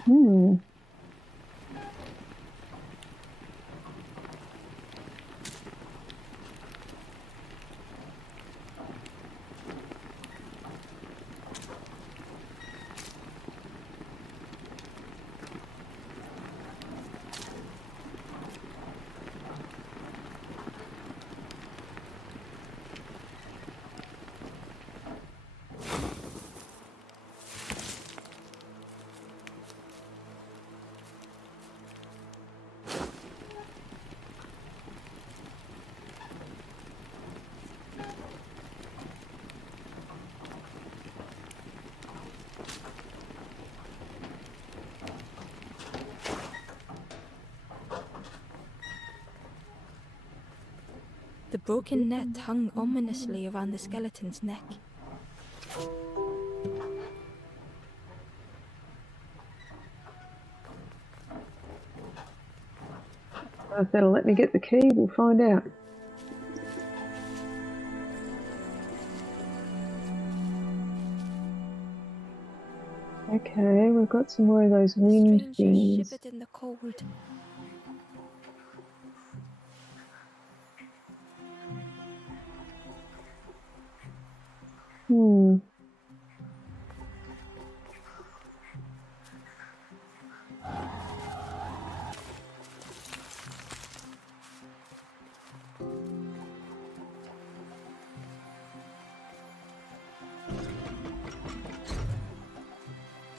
Hmm. The broken net hung ominously around the skeleton's neck. If that'll let me get the key, we'll find out. Okay, we've got some more of those The wind stranger things. shivered in the cold. Hmm.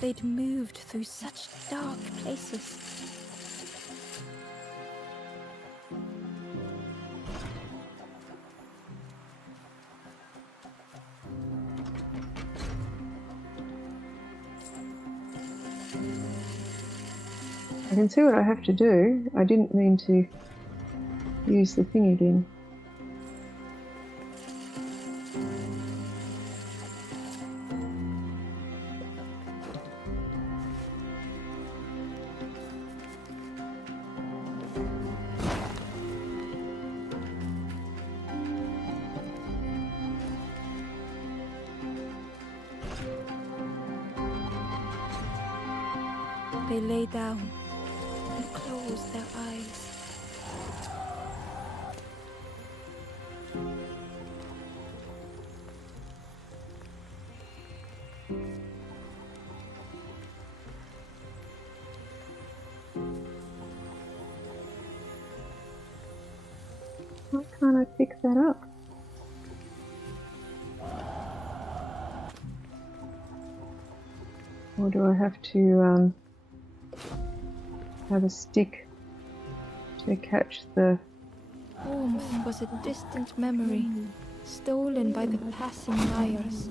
They'd moved through such dark places. I can see what I have to do. I didn't mean to use the thing again. They lay down and closed their eyes. Why can't I pick that up? Or do I have to have a stick to catch the... Warmth was a distant memory, stolen by the passing liars.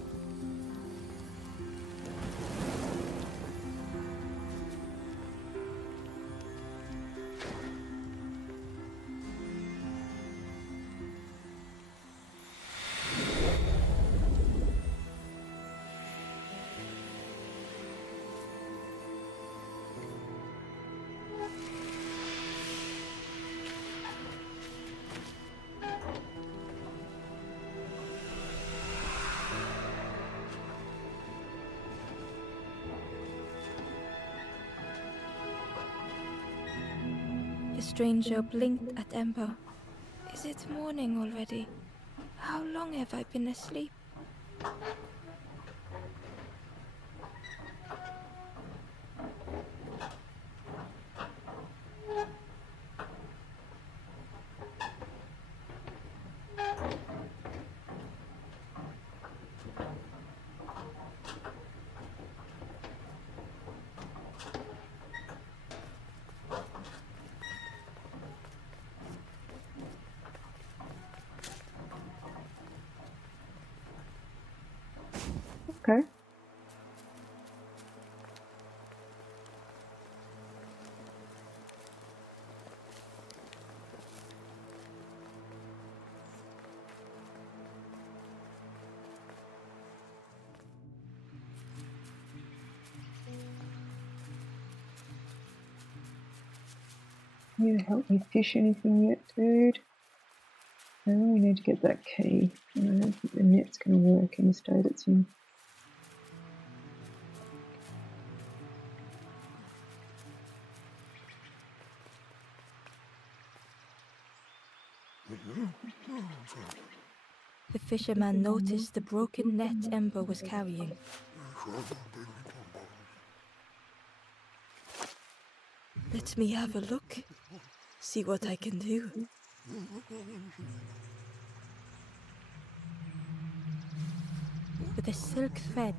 The stranger blinked at Ember. Is it morning already? How long have I been asleep? Okay. You help me fish anything yet, dude? No, we need to get that key. I don't think the net's going to work in the state it's in. The fisherman noticed the broken net Ember was carrying. Let me have a look. See what I can do. With a silk thread,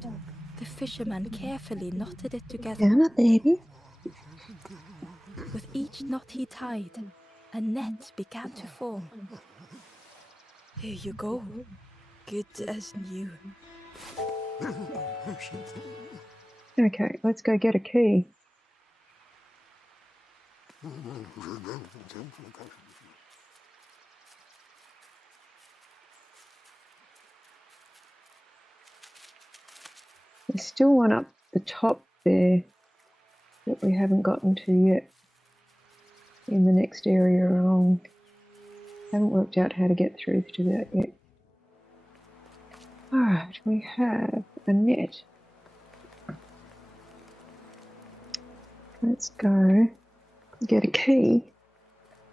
the fisherman carefully knotted it together. Down it, baby. With each knot he tied, a net began to form. Here you go. Good as new. Okay, let's go get a key. There's still one up the top there that we haven't gotten to yet in the next area along. Haven't worked out how to get through to that yet. Alright, we have a net. Let's go get a key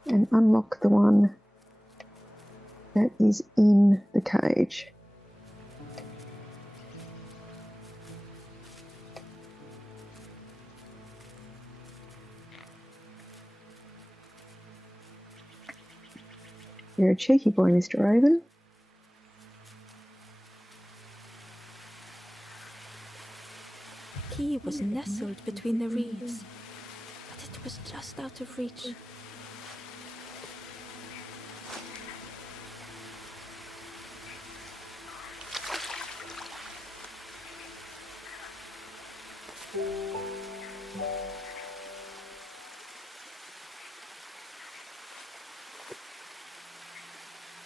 and unlock the one that is in the cage. You're a cheeky boy, Mr. Raven. The key was nestled between the reeds, but it was just out of reach.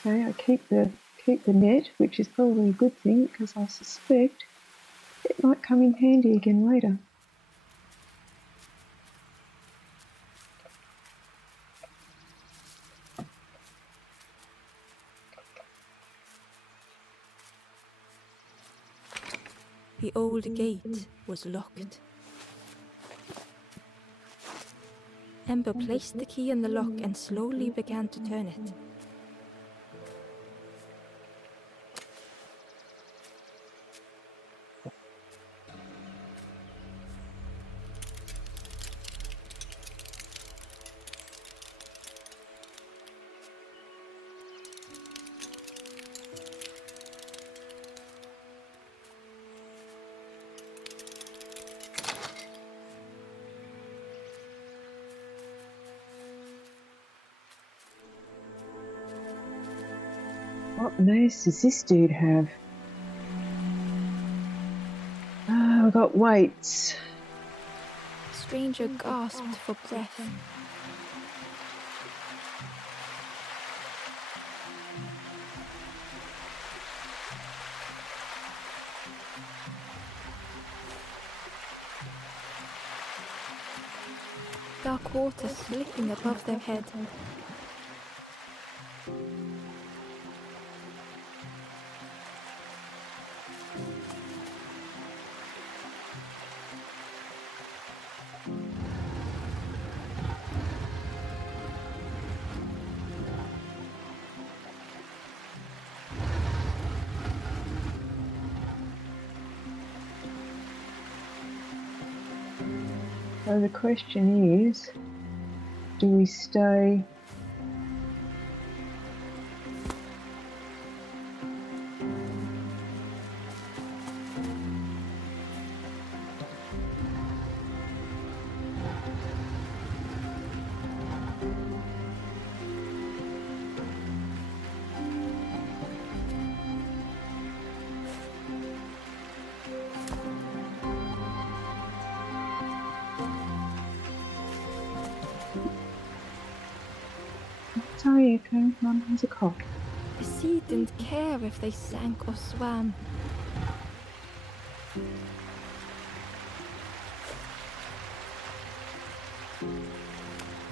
Okay, I keep the net, which is probably a good thing because I suspect it might come in handy again later. The old gate was locked. Ember placed the key in the lock and slowly began to turn it. What nose does this dude have? Oh, I've got weights. The stranger gasped for breath. Dark water slipping above their head. So the question is, do we stay? Tell you, okay, Mum has a cough. The sea didn't care if they sank or swam.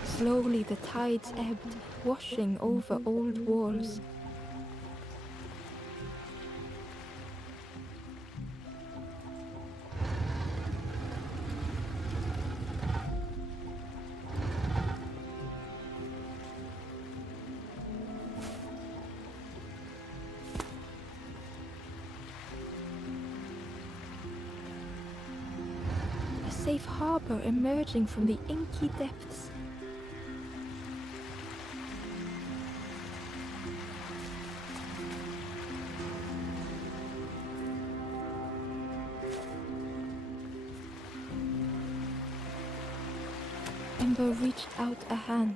Slowly the tides ebbed, washing over old walls. A safe harbor emerging from the inky depths. Ember reached out a hand.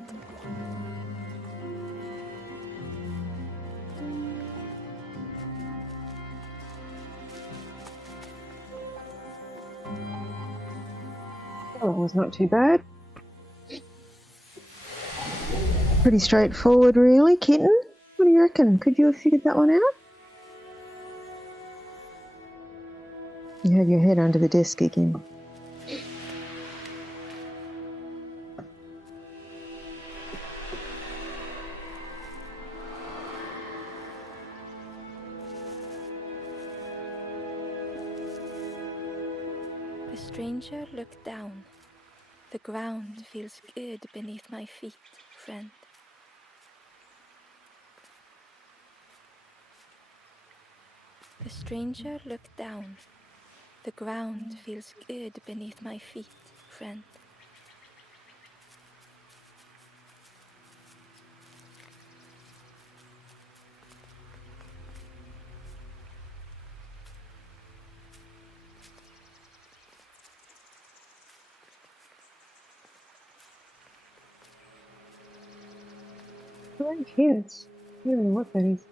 Oh, it was not too bad. Pretty straightforward, really, kitten. What do you reckon? Could you have figured that one out? You have your head under the desk again. The stranger looked down. The ground feels good beneath my feet, friend. The stranger looked down. The ground feels good beneath my feet, friend. Great hints. I don't know what that is.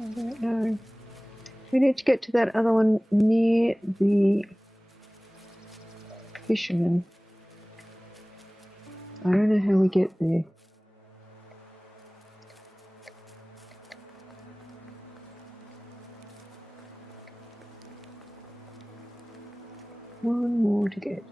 I don't know. We need to get to that other one near the fisherman. I don't know how we get there. One more to get.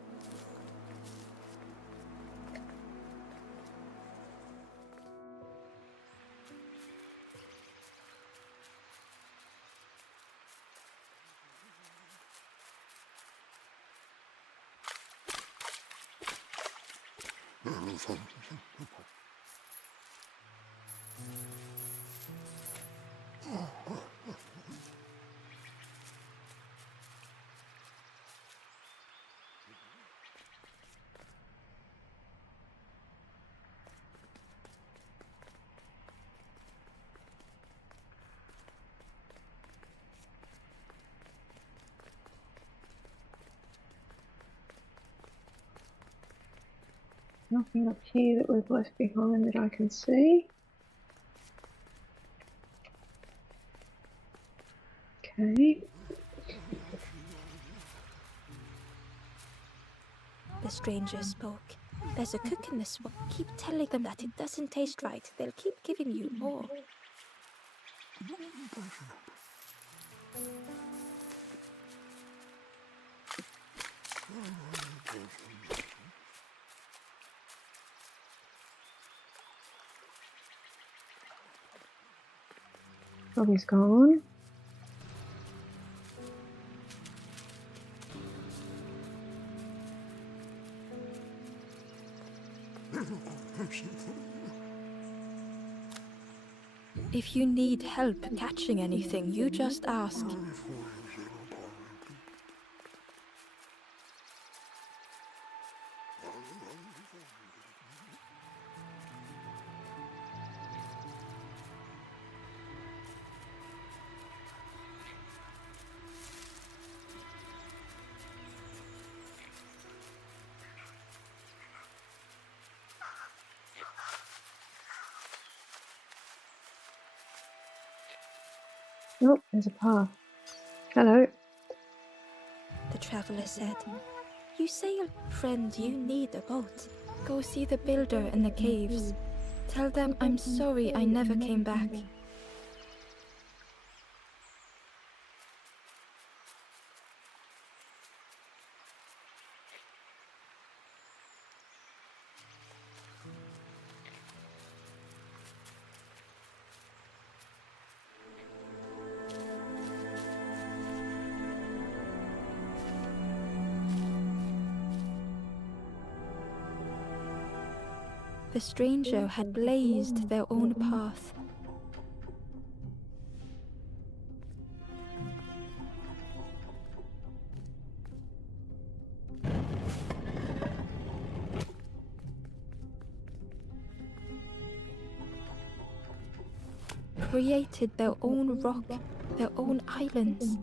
Nothing up here that we've left behind that I can see. Okay. The stranger spoke. There's a cook in this one. Keep telling them that it doesn't taste right. They'll keep giving you more. Bobby's gone. If you need help catching anything, you just ask. Oh, there's a path. Hello. The traveler said, "You sailed, friend, you need a boat. Go see the builder in the caves. Tell them I'm sorry I never came back." The stranger had blazed their own path. created their own rock, their own islands.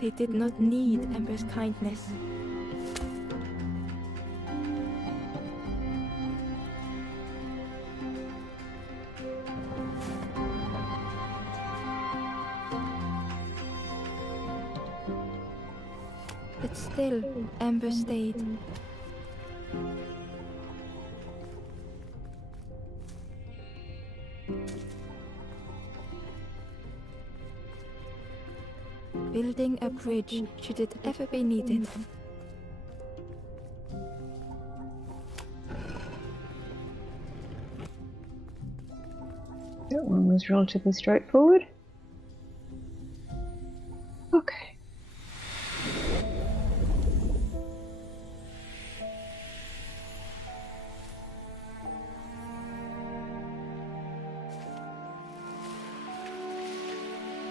They did not need Ember's kindness. But still, Ember stayed. Building a bridge should it ever be needed. That one was relatively straightforward. Okay.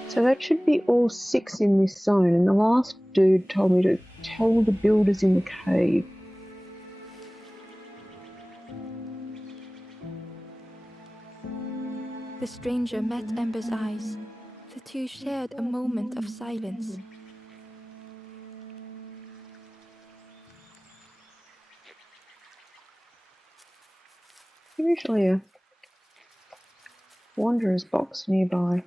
So that should be all 6 in this zone, and the last dude told me to tell the builders in the cave. The stranger met Ember's eyes. The two shared a moment of silence. Usually a wanderer's box nearby.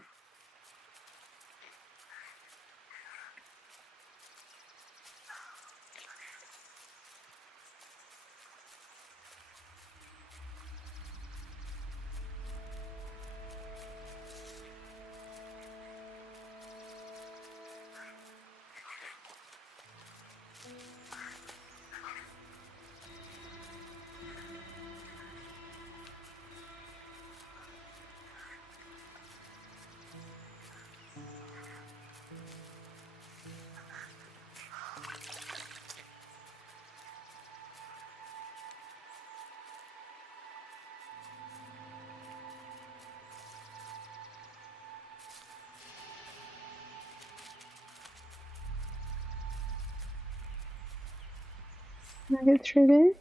Can I get through there?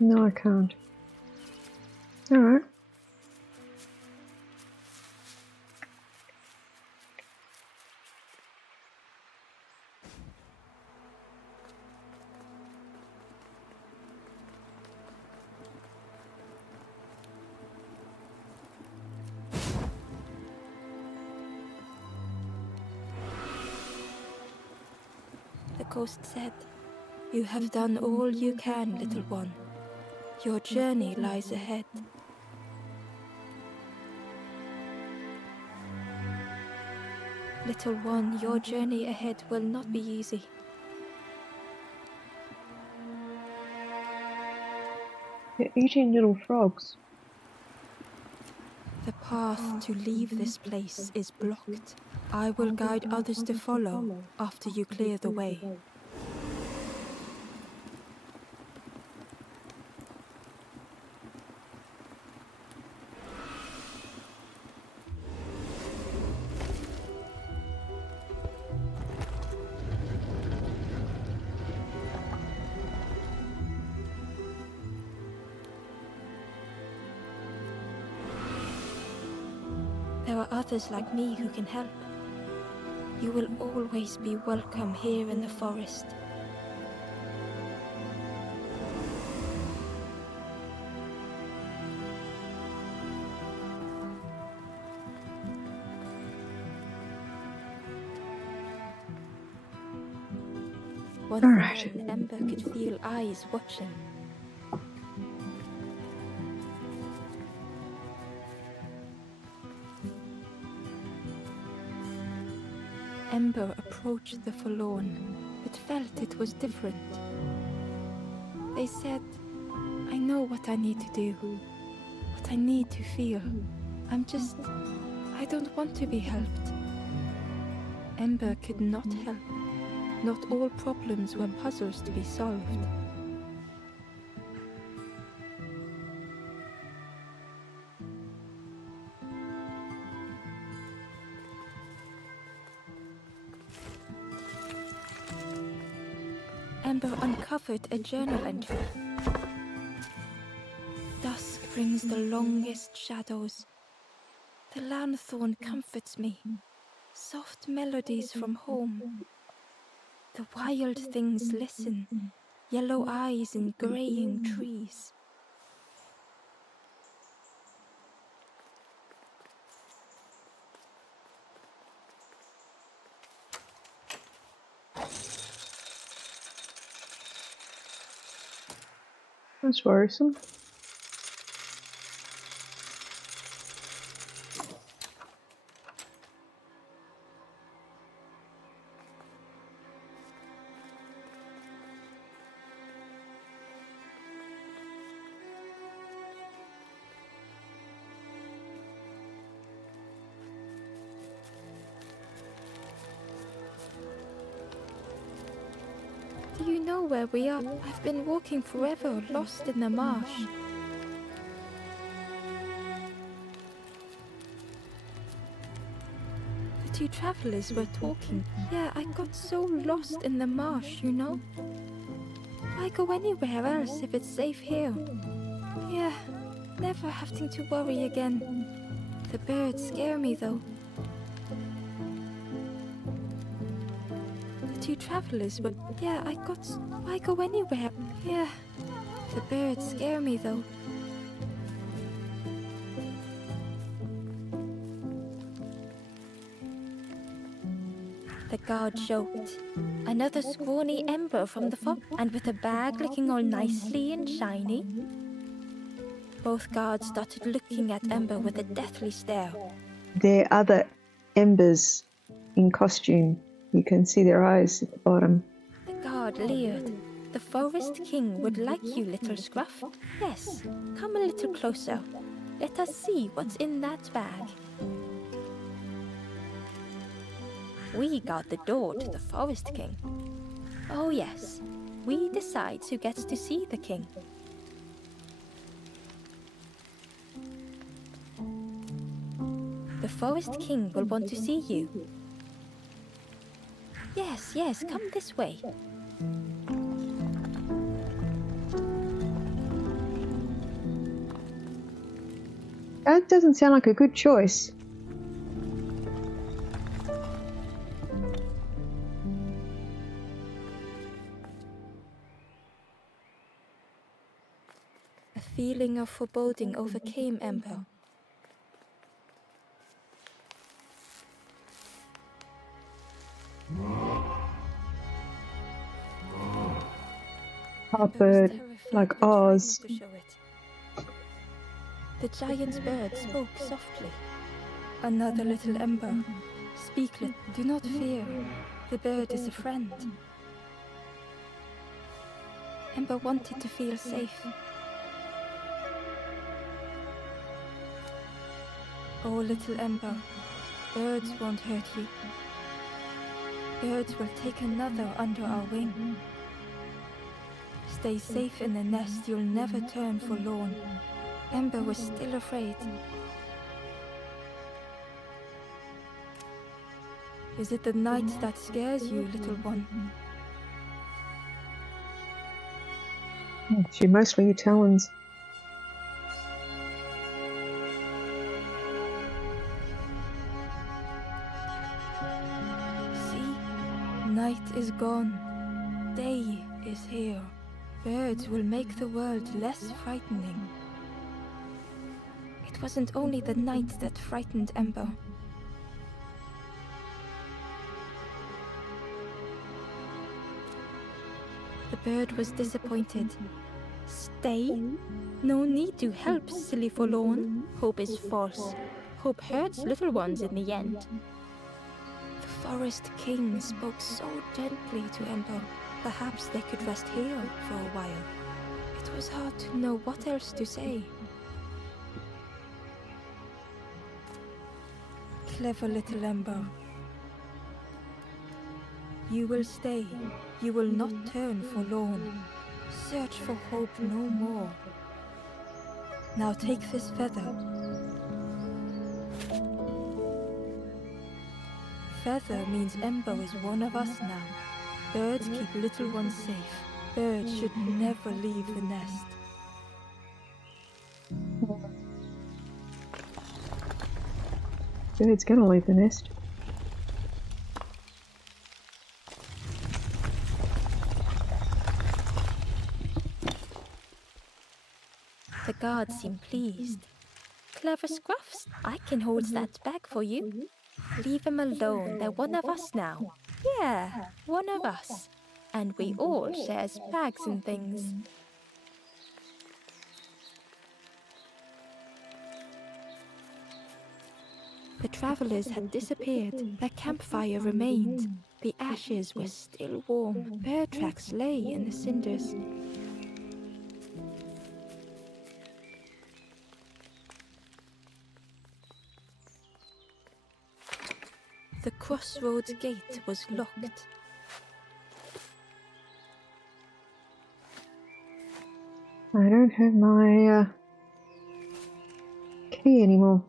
No, I can't. Alright. The ghost said, "You have done all you can, little one. Your journey lies ahead." Little one, your journey ahead will not be easy. They're eating little frogs. The path to leave this place is blocked. I will guide others to follow after you clear the way. There are others like me who can help. You will always be welcome here in the forest. Once Alright. again, Ember could feel eyes watching. Ember approached the forlorn, but felt it was different. They said, I know what I need to do, what I need to feel. I don't want to be helped. Ember could not help. Not all problems were puzzles to be solved. Ember uncovered a journal entry. Dusk brings the longest shadows. The lanthorn comforts me. Soft melodies from home. The wild things listen. Yellow eyes in graying trees. That's worrisome. Do you know where we are? I've been walking forever, lost in the marsh. The two travelers were talking. Yeah, I got so lost in the marsh, you know? Why go anywhere else if it's safe here? Yeah, never having to worry again. The birds scare me though. Two travelers were... Yeah, why go anywhere? Yeah. The birds scare me though. The guard joked. Another scrawny ember from the fog, and with a bag looking all nicely and shiny. Both guards started looking at Ember with a deathly stare. They're other embers in costume. You can see their eyes at the bottom. The guard leered. The Forest King would like you, little scruff. Yes, come a little closer. Let us see what's in that bag. We guard the door to the Forest King. Oh yes, we decide who gets to see the king. The Forest King will want to see you. Yes, come this way. That doesn't sound like a good choice. A feeling of foreboding overcame Ember. Bird, like Oz. The giant's bird spoke softly. Another little ember. Speaklet, do not fear. The bird is a friend. Ember wanted to feel safe. Oh, little ember, birds won't hurt you. Birds will take another under our wing. Stay safe in the nest, you'll never turn forlorn. Ember was still afraid. Is it the night that scares you, little one? She mostly your talons. See, night is gone. Day is here. Birds will make the world less frightening. It wasn't only the night that frightened Ember. The bird was disappointed. Stay? No need to help, silly forlorn. Hope is false. Hope hurts little ones in the end. The Forest King spoke so gently to Ember. Perhaps they could rest here for a while. It was hard to know what else to say. Clever little Ember. You will stay. You will not turn forlorn. Search for hope no more. Now take this feather. Feather means Ember is one of us now. Birds keep little ones safe. Birds should never leave the nest. Bird's gonna leave the nest. The guards seem pleased. Clever Scruffs, I can hold that bag for you. Leave them alone, they're one of us now. Yeah, one of us. And we all share bags and things. The travelers had disappeared. Their campfire remained. The ashes were still warm. Bear tracks lay in the cinders. The crossroads gate was locked. I don't have my key anymore.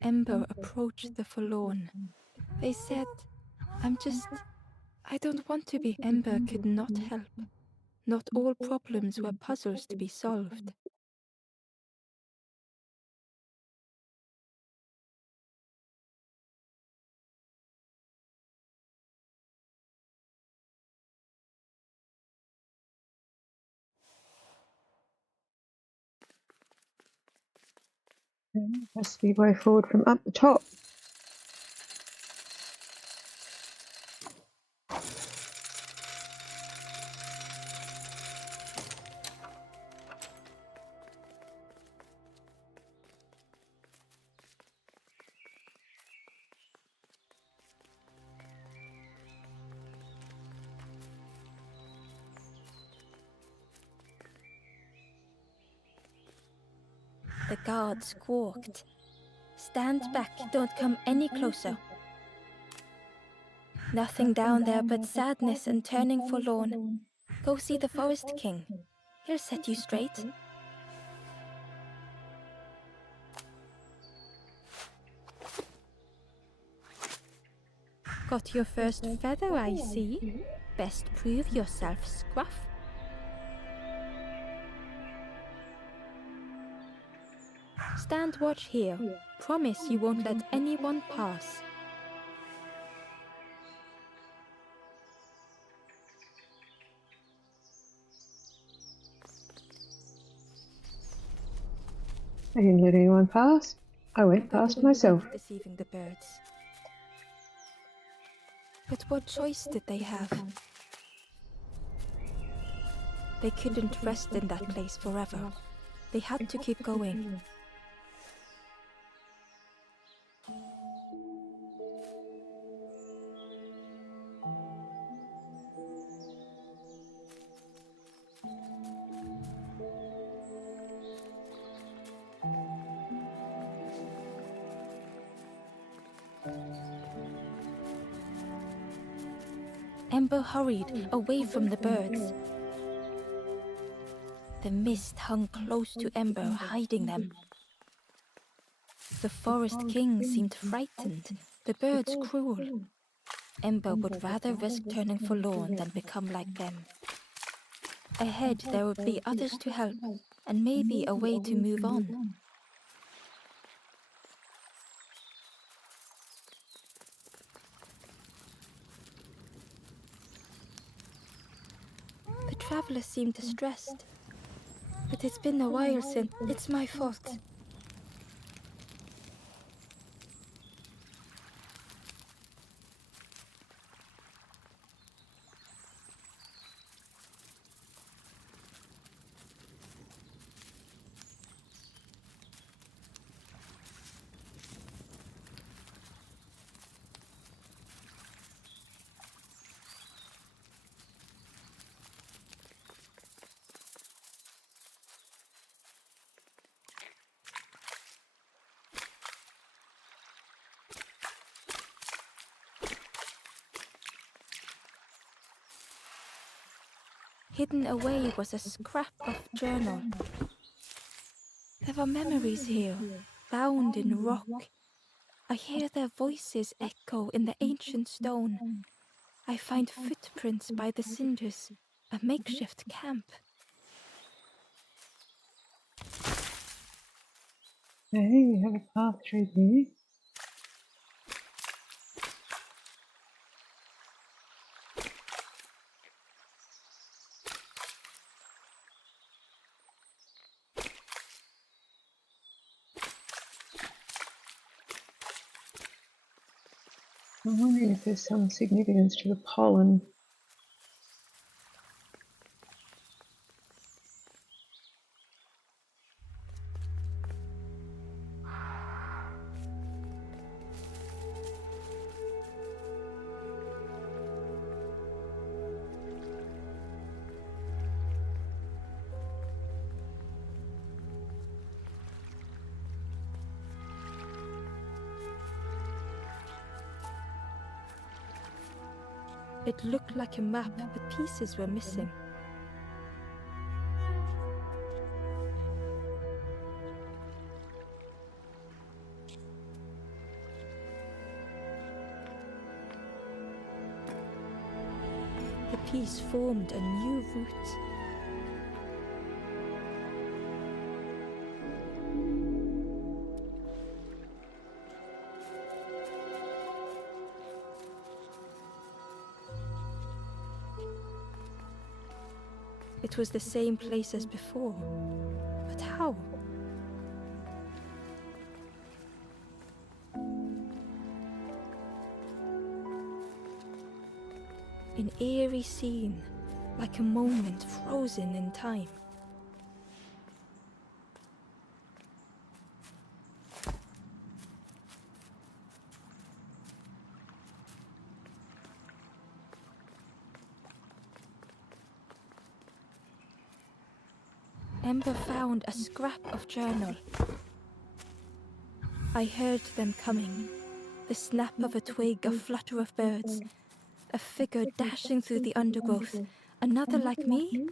Ember approached the forlorn. They said, I don't want to be. Ember could not help. Not all problems were puzzles to be solved. Has to be way forward from up the top. The guard squawked. Stand back, don't come any closer. Nothing down there but sadness and turning forlorn. Go see the Forest King. He'll set you straight. Got your first feather, I see. Best prove yourself, Scruff. Stand watch here. Promise you won't let anyone pass. I didn't let anyone pass. I went past myself. Deceiving the birds. But what choice did they have? They couldn't rest in that place forever. They had to keep going. Ember hurried away from the birds. The mist hung close to Ember, hiding them. The forest king seemed frightened, the birds cruel. Ember would rather risk turning forlorn than become like them. Ahead there would be others to help, and maybe a way to move on. The traveler seemed distressed, but it's been a while since. It's my fault. Hidden away was a scrap of journal. There were memories here, bound in rock. I hear their voices echo in the ancient stone. I find footprints by the cinders, a makeshift camp. Okay, we have a path through here. I'm wondering if there's some significance to the pollen. It looked like a map, but pieces were missing. The piece formed a new route. It was the same place as before. But how? An eerie scene, like a moment frozen in time. Ember found a scrap of journal. I heard them coming. The snap of a twig, a flutter of birds, a figure dashing through the undergrowth. Another like me?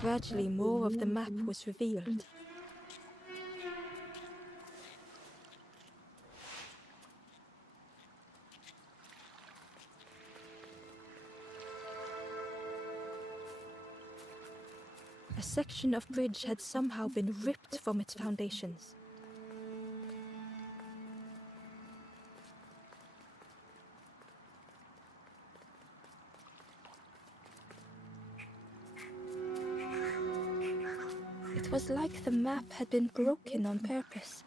Gradually, more of the map was revealed. A section of bridge had somehow been ripped from its foundations. It was like the map had been broken on purpose.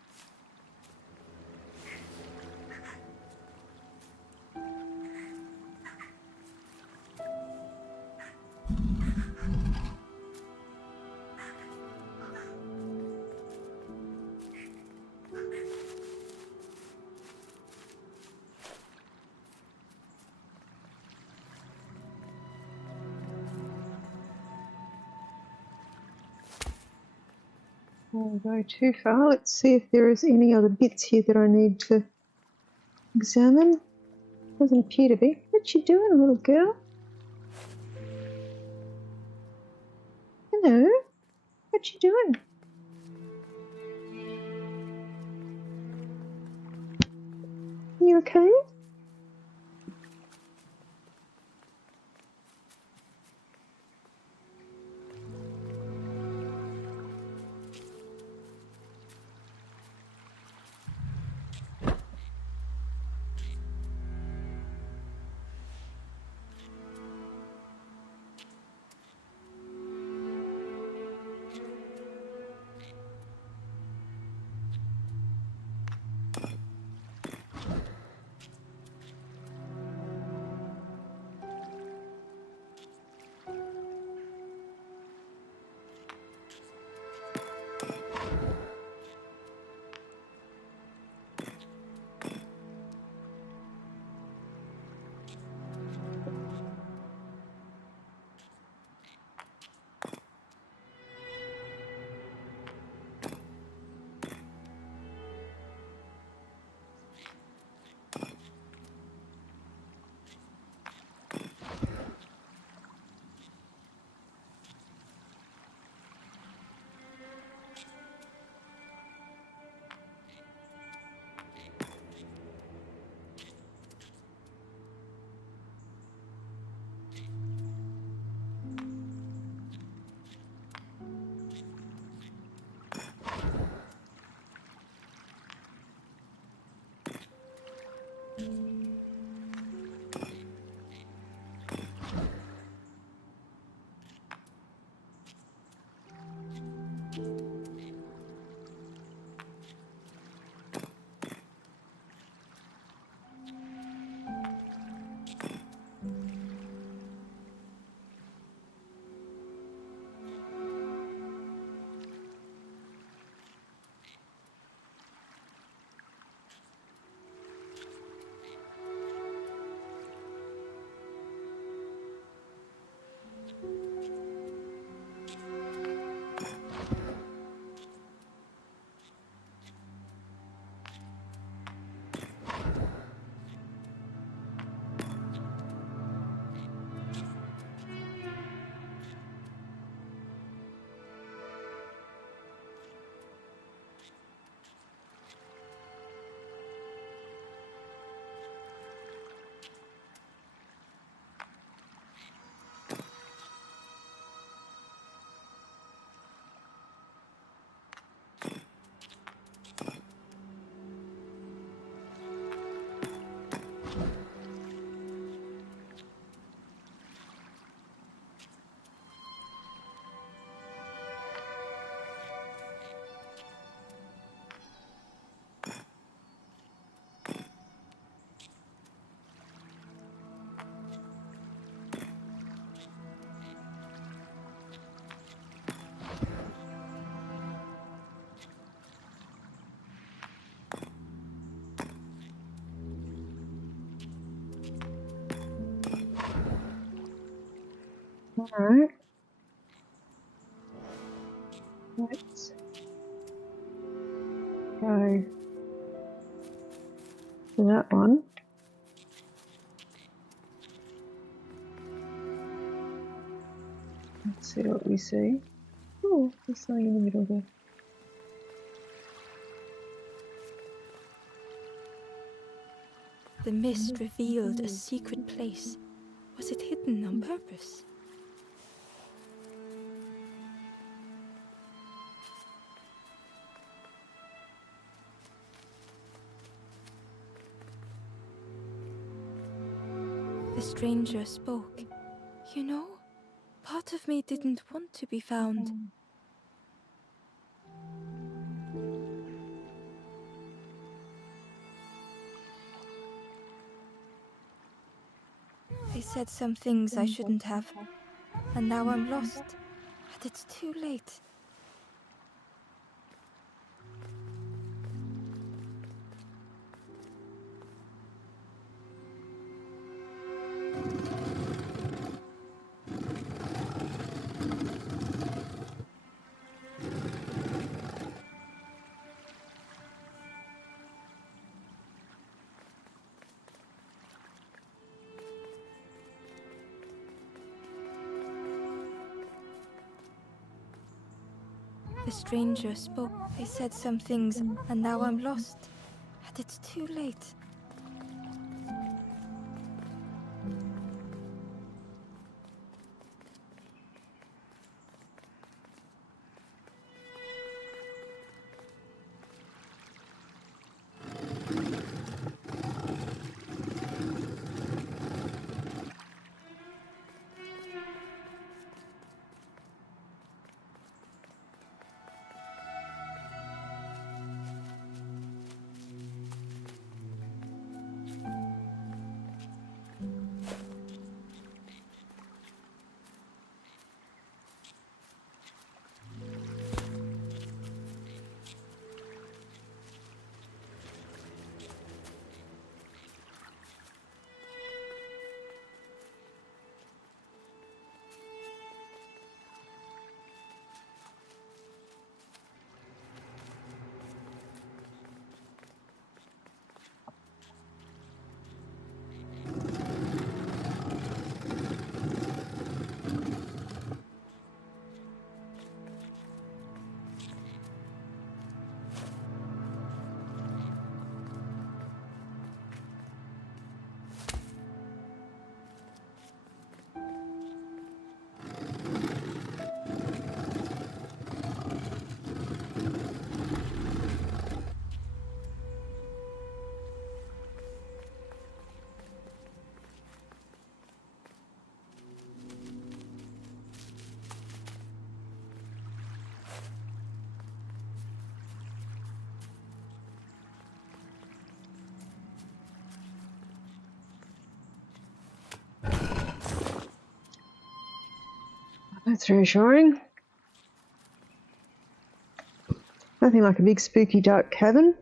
I won't go too far. Let's see if there is any other bits here that I need to examine. Doesn't appear to be. What you doing, little girl? Hello? What you doing? You okay? Alright. Let's go to that one. Let's see what we see. Oh, there's something in the middle there. The mist revealed a secret place. Was it hidden on purpose? The stranger spoke. You know, part of me didn't want to be found. I said some things I shouldn't have, and now I'm lost. But it's too late. The stranger spoke. I said some things, and now I'm lost. But it's too late. That's reassuring. Nothing like a big spooky dark cavern.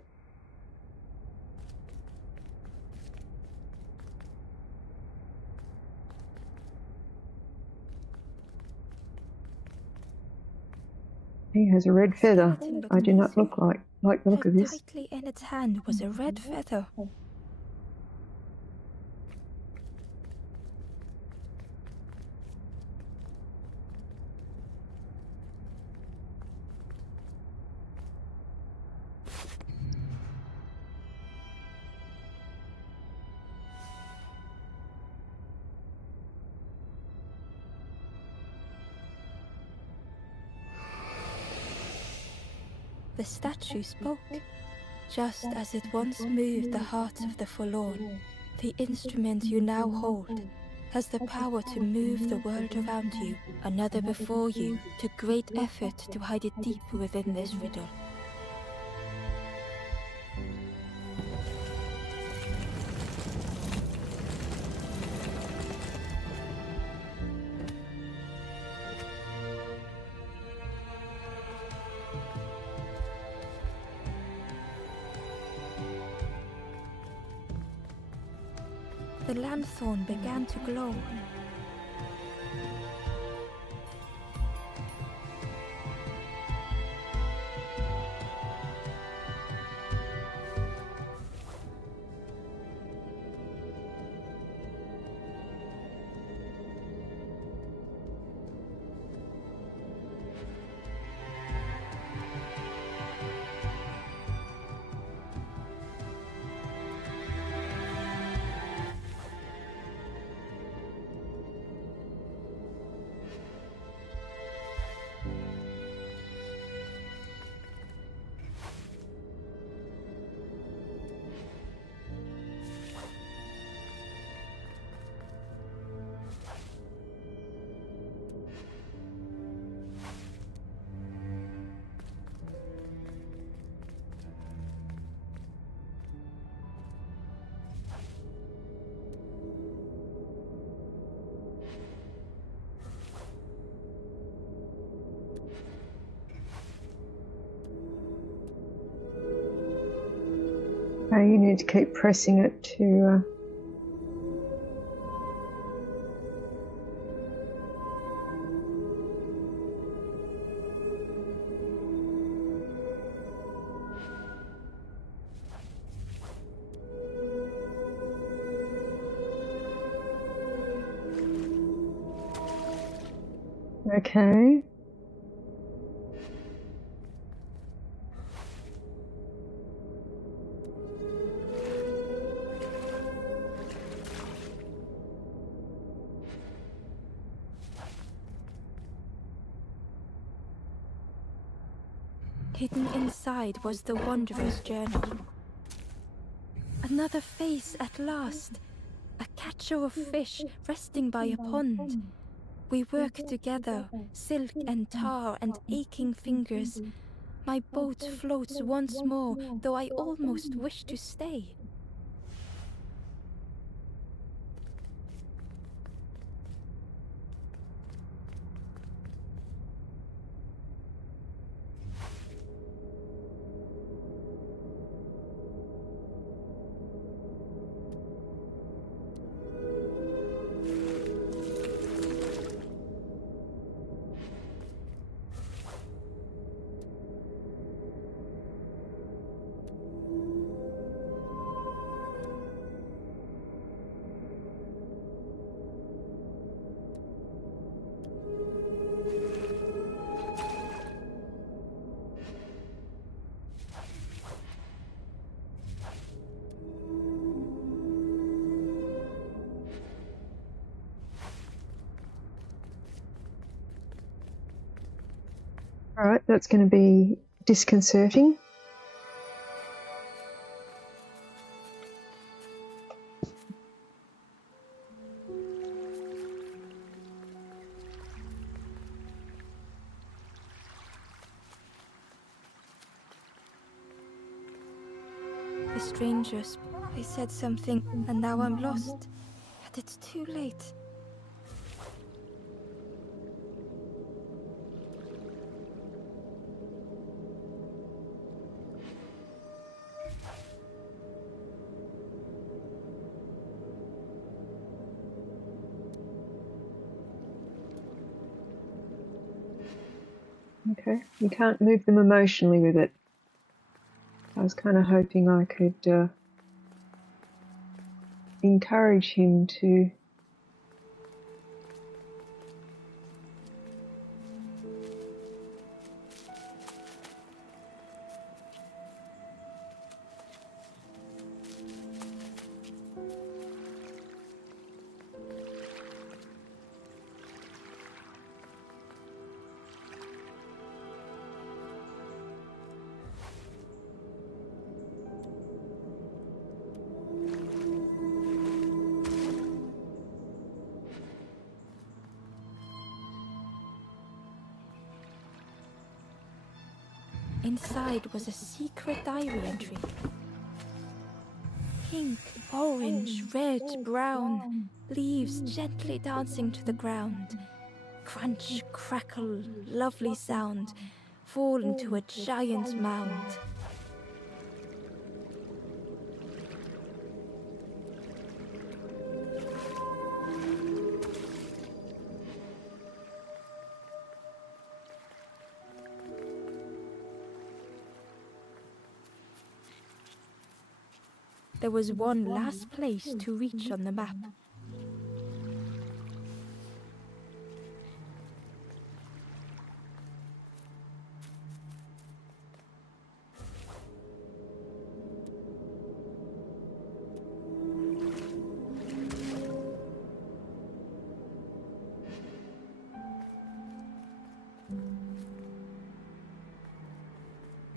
He has a red feather. I do not look like the look of this. Tightly in its hand was a red feather. The statue spoke. Just as it once moved the hearts of the forlorn, the instrument you now hold has the power to move the world around you. Another before you took great effort to hide it deep within this riddle. The lanthorn began to glow. You need to keep pressing it to... Okay. Hidden inside was the Wanderer's journal. Another face at last. A catcher of fish resting by a pond. We work together, silk and tar and aching fingers. My boat floats once more, though I almost wish to stay. All right, that's going to be disconcerting. The strangers, they said something, and now I'm lost. But it's too late. Okay, you can't move them emotionally with it. I was kind of hoping I could encourage him to... Inside was a secret diary entry. Pink, orange, red, brown, leaves gently dancing to the ground. Crunch, crackle, lovely sound, fall into a giant mound. There was one last place to reach on the map.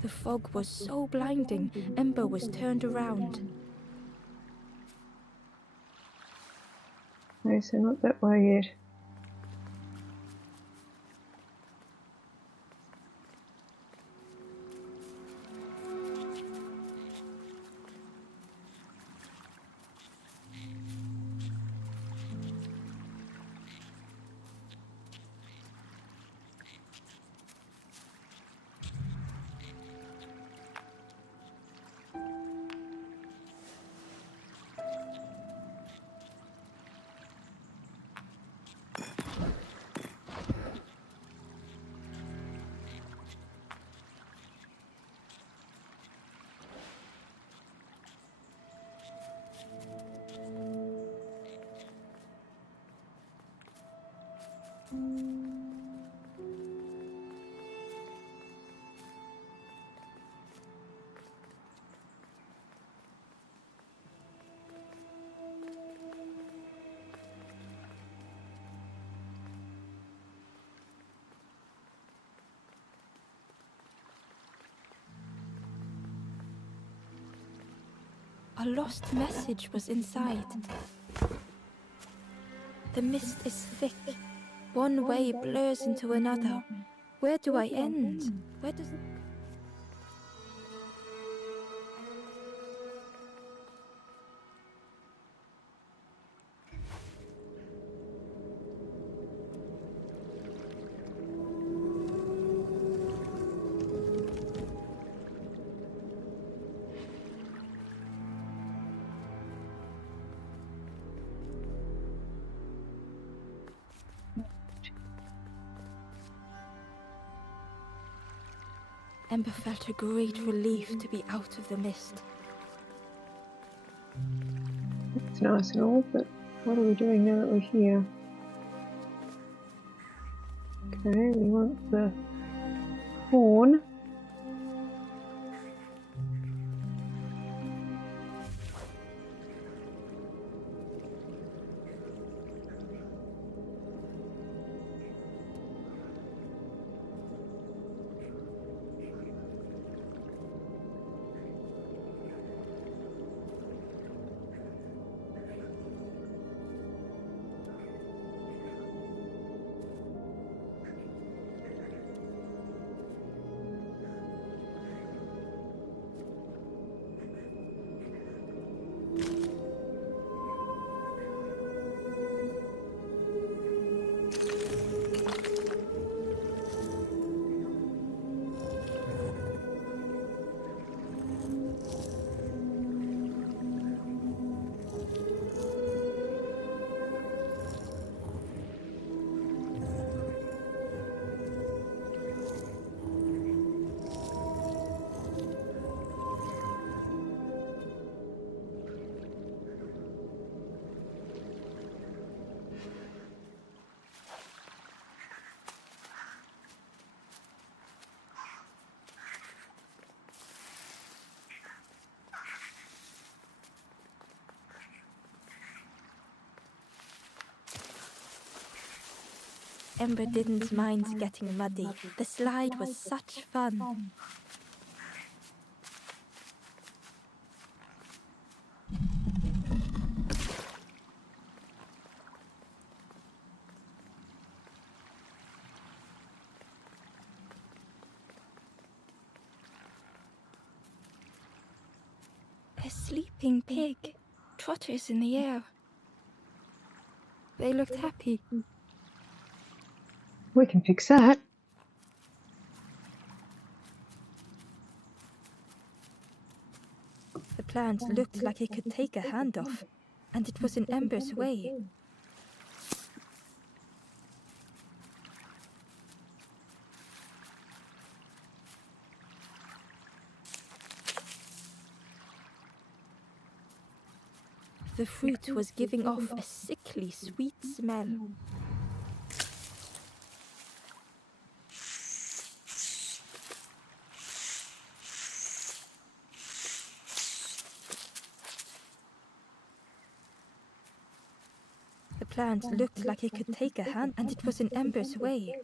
The fog was so blinding, Ember was turned around. No, so not that way yet. A lost message was inside. The mist is thick. One way blurs into another. Where do I end? Where does... Ember felt a great relief to be out of the mist. It's nice and all, but what are we doing now that we're here? Okay, we want the horn. Ember didn't mind getting muddy. The slide was such fun. A sleeping pig trotters in the air. They looked happy. We can fix that. The plant looked like it could take a hand off, and it was in Ember's way. The fruit was giving off a sickly sweet smell. The plant looked like it could take a hand, and it was in Ember's way.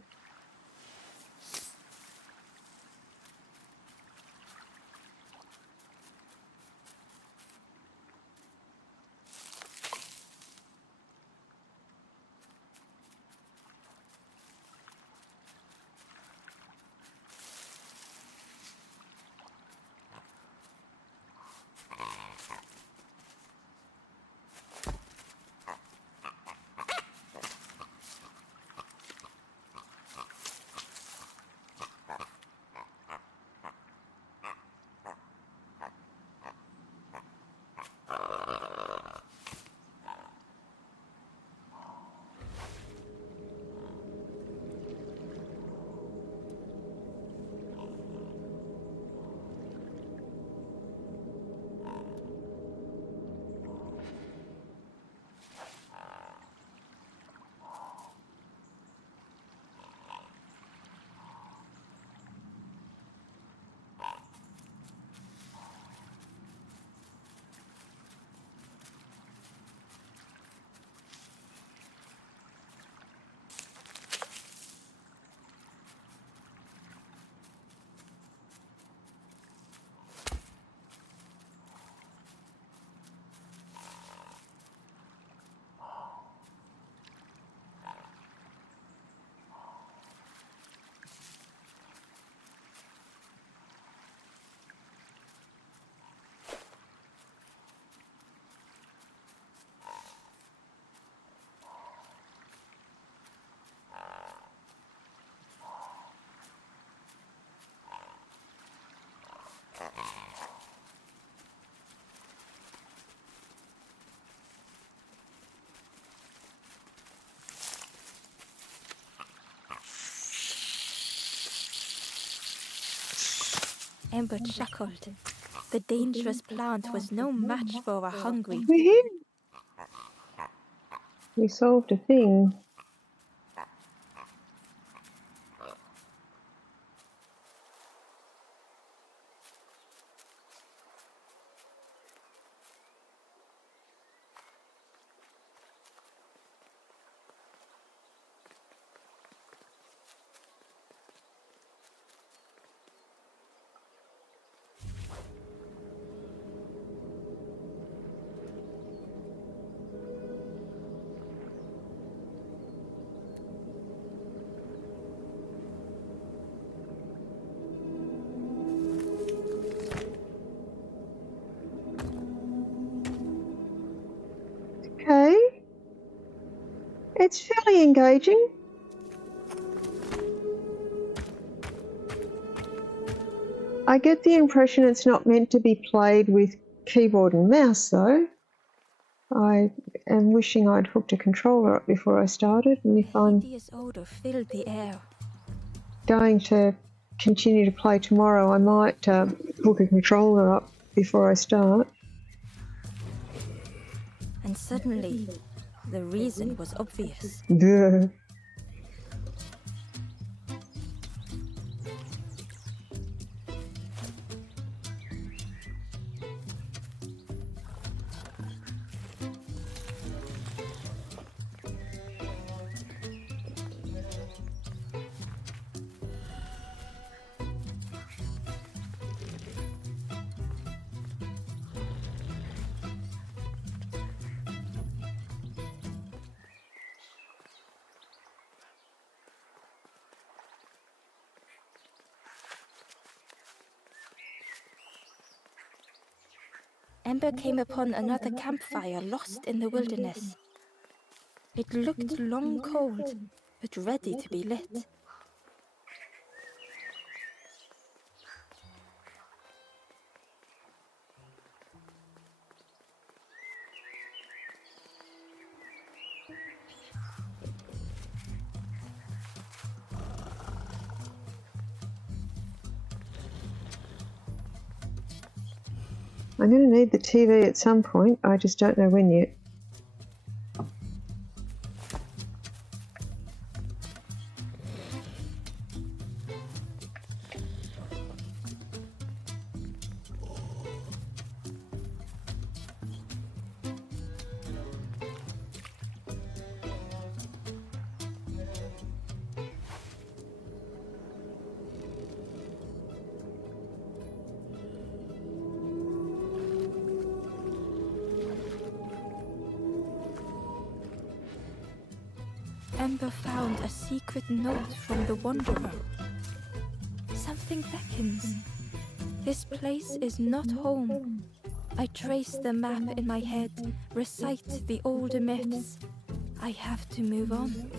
Ember chuckled. The dangerous plant was no match for a hungry. We solved a thing. Okay. It's fairly engaging. I get the impression it's not meant to be played with keyboard and mouse though. I am wishing I'd hooked a controller up before I started, and if I'm Hideous odor filled the air. going to continue to play tomorrow, I might hook a controller up before I start. And suddenly, the reason was obvious. Duh. Ember came upon another campfire lost in the wilderness. It looked long cold, but ready to be lit. I'm going to need the TV at some point, I just don't know when yet. Ember found a secret note from the Wanderer. Something beckons. This place is not home. I trace the map in my head, recite the older myths. I have to move on.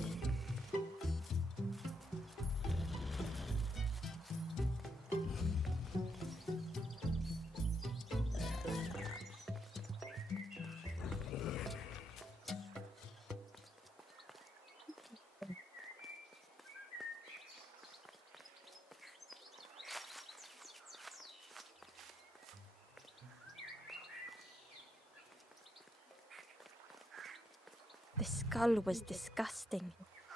The skull was disgusting.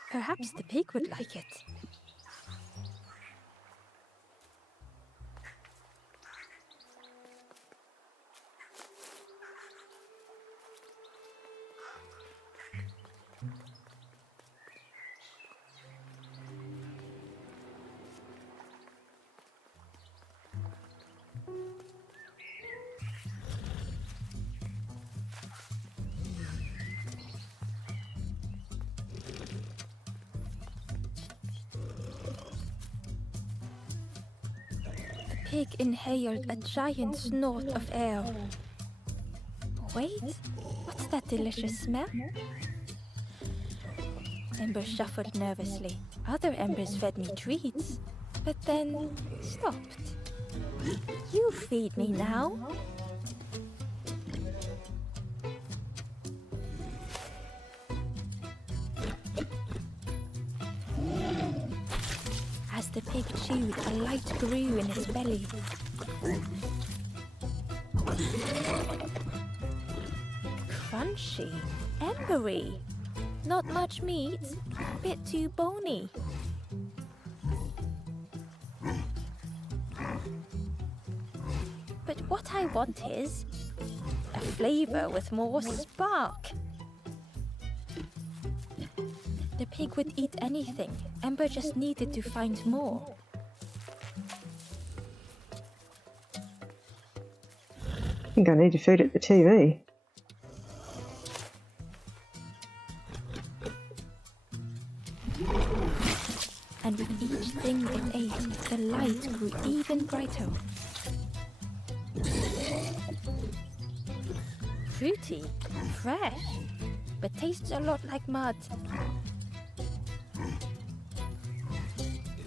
Perhaps the pig would like it. The pig inhaled a giant snort of air. Wait, what's that delicious smell? Ember shuffled nervously. Other embers fed me treats, but then stopped. You feed me now. As the pig chewed, a light grew in his belly. Crunchy, embery, not much meat, bit too bony. But what I want is a flavour with more spark. The pig would eat anything. Ember just needed to find more. I think I need to feed it the TV. And with each thing it ate, the light grew even brighter. Fruity, fresh, but tastes a lot like mud.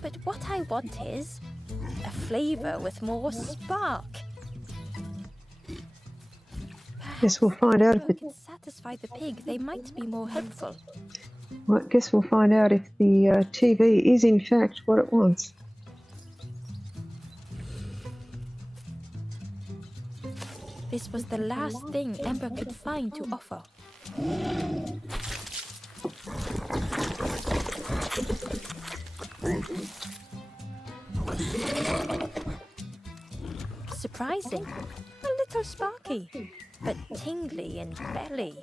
But what I want is a flavour with more spark. Guess we'll find out if it can satisfy the pig. They might be more helpful. Well, I guess we'll find out if the TV is in fact what it wants. This was the last thing Ember could find to offer. Surprising, a little sparky, but tingly in belly.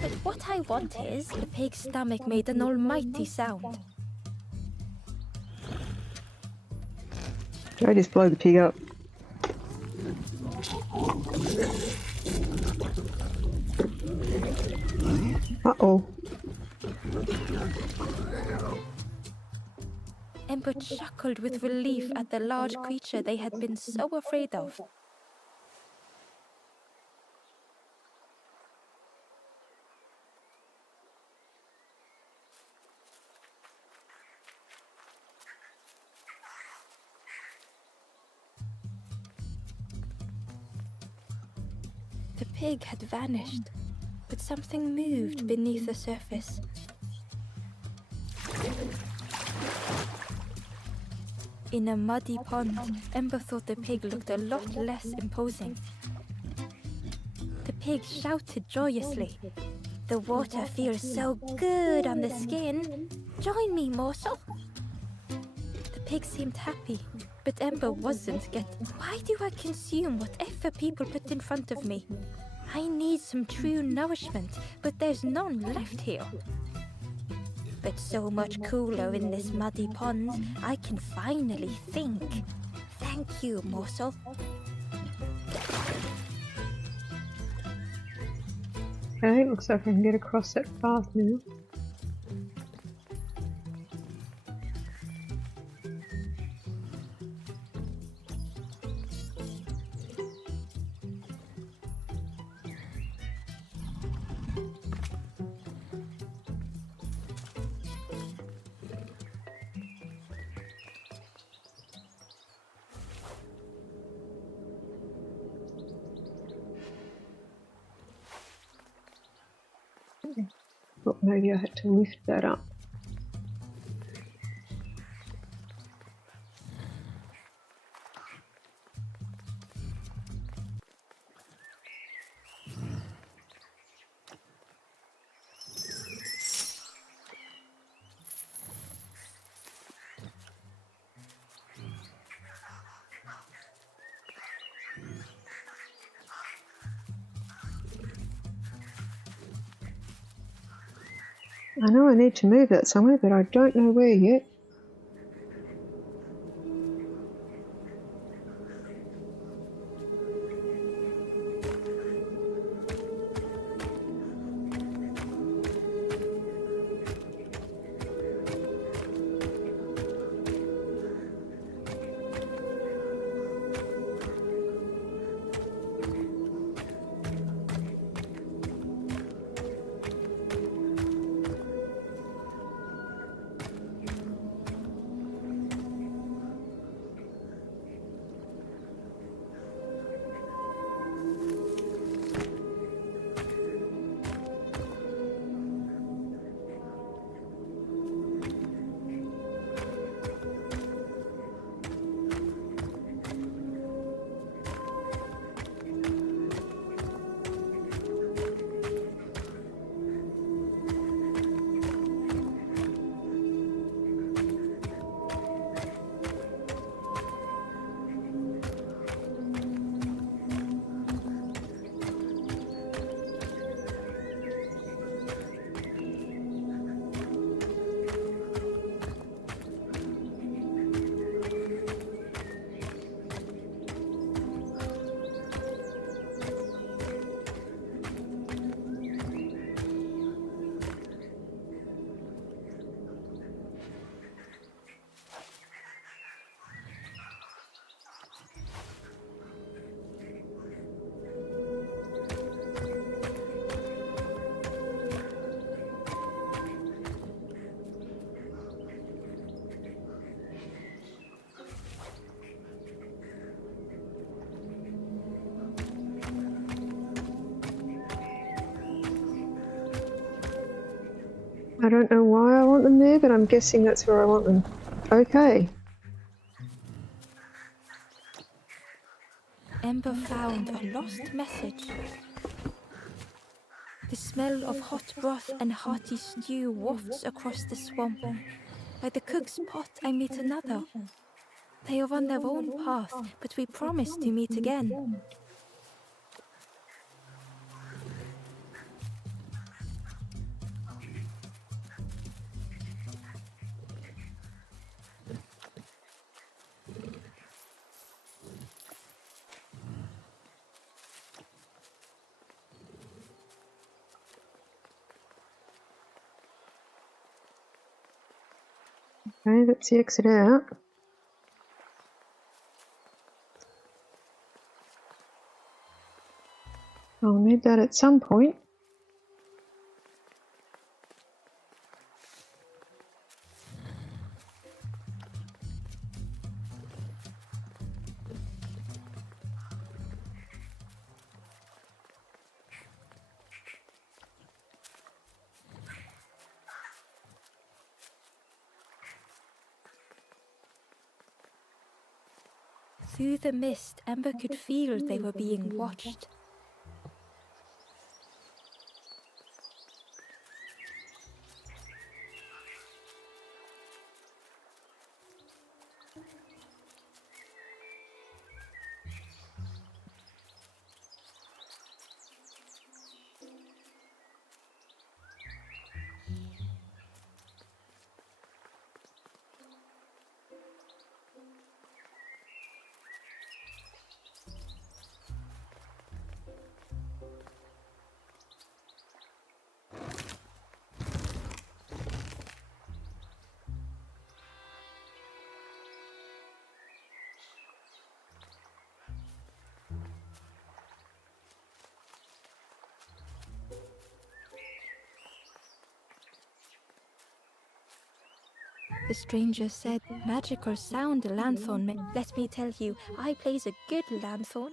But what I want is, the pig's stomach made an almighty sound. Did I just blow the pig up? Uh-oh. Ember chuckled with relief at the large creature they had been so afraid of. The pig had vanished, but something moved beneath the surface. In a muddy pond, Ember thought the pig looked a lot less imposing. The pig shouted joyously. "The water feels so good on the skin. Join me, morsel." The pig seemed happy, but Ember wasn't. Why do I consume whatever people put in front of me? I need some true nourishment, but there's none left here. But so much cooler in this muddy pond, I can finally think. Thank you, morsel. Okay, looks like I can get across that path now. Thought maybe I had to lift that up. I know I need to move that somewhere, but I don't know where yet. I don't know why I want them there, but I'm guessing that's where I want them. Okay. Ember found a lost message. The smell of hot broth and hearty stew wafts across the swamp. By the cook's pot I meet another. They are on their own path, but we promise to meet again. Okay, that's the exit out. I'll need that at some point. Through the mist, Ember could feel they were being watched. The stranger said, "Magical sound the lanthorn makes. Let me tell you, I plays a good lanthorn."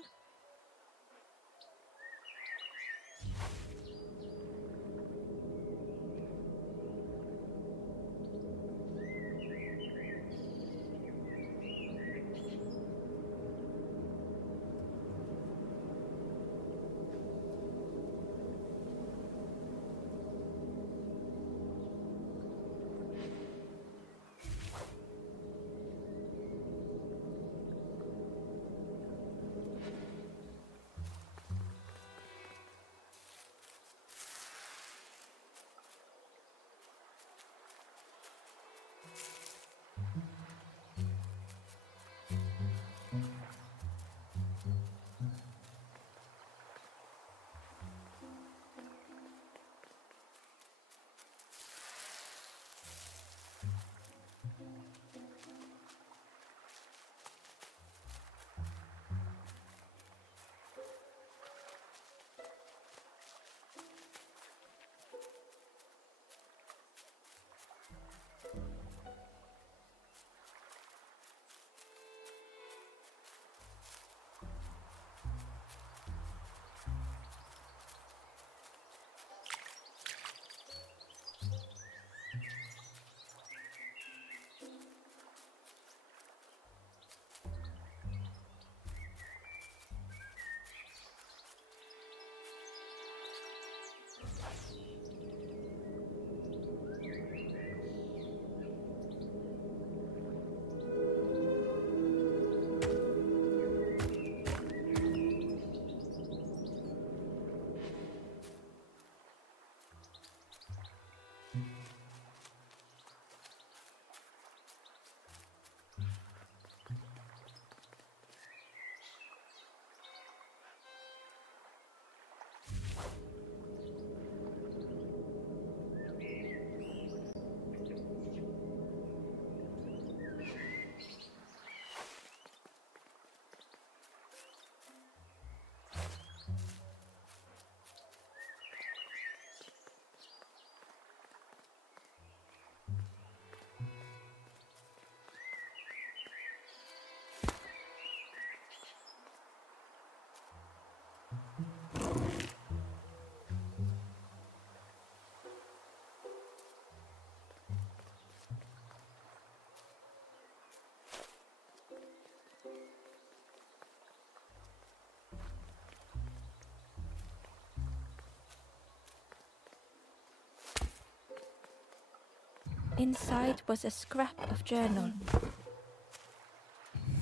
Inside was a scrap of journal.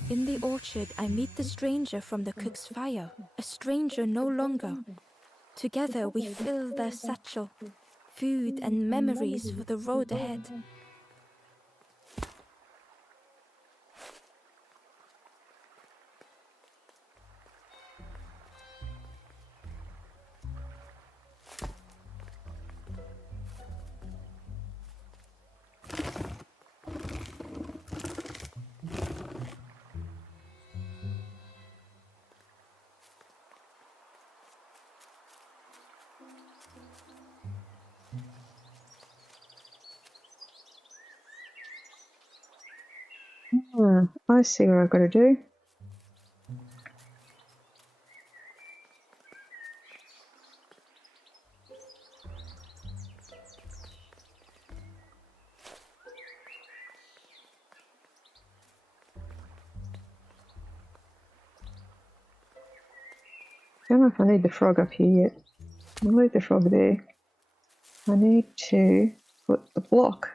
In the orchard, I meet the stranger from the cook's fire, a stranger no longer. Together we fill their satchel, food and memories for the road ahead. I see what I've got to do. I don't know if I need the frog up here yet. I'll leave the frog there. I need to put the block.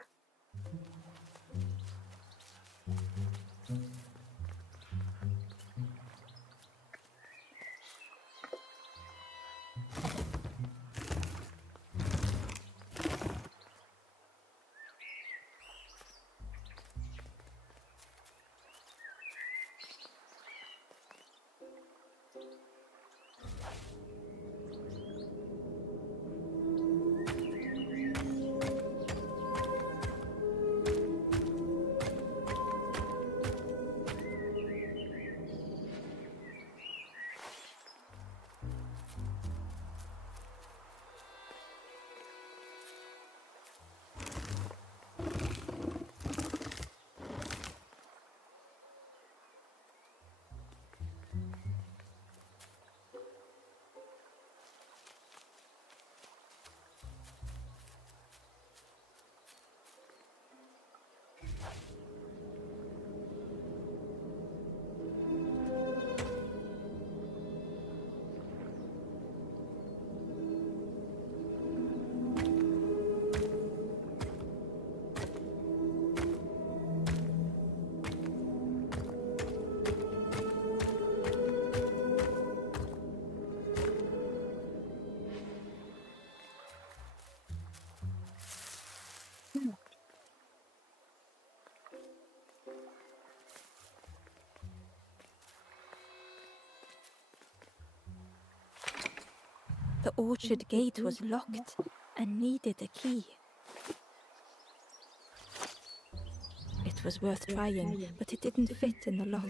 The orchard gate was locked and needed a key. It was worth trying, but it didn't fit in the lock.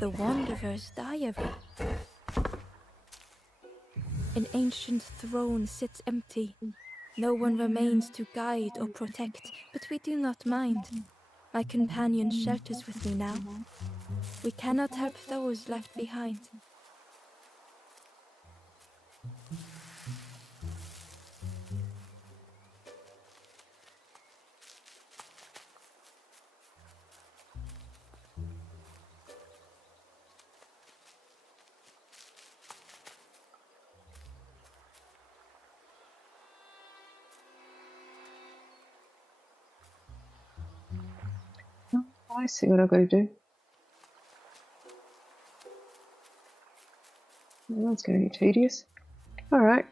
The Wanderer's Diary. An ancient throne sits empty. No one remains to guide or protect, but we do not mind. My companion shelters with me now. We cannot help those left behind. I see what I've got to do. Well, that's going to be tedious. All right.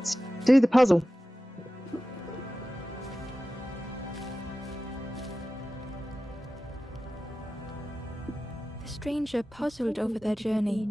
Let's do the puzzle. The stranger puzzled over their journey.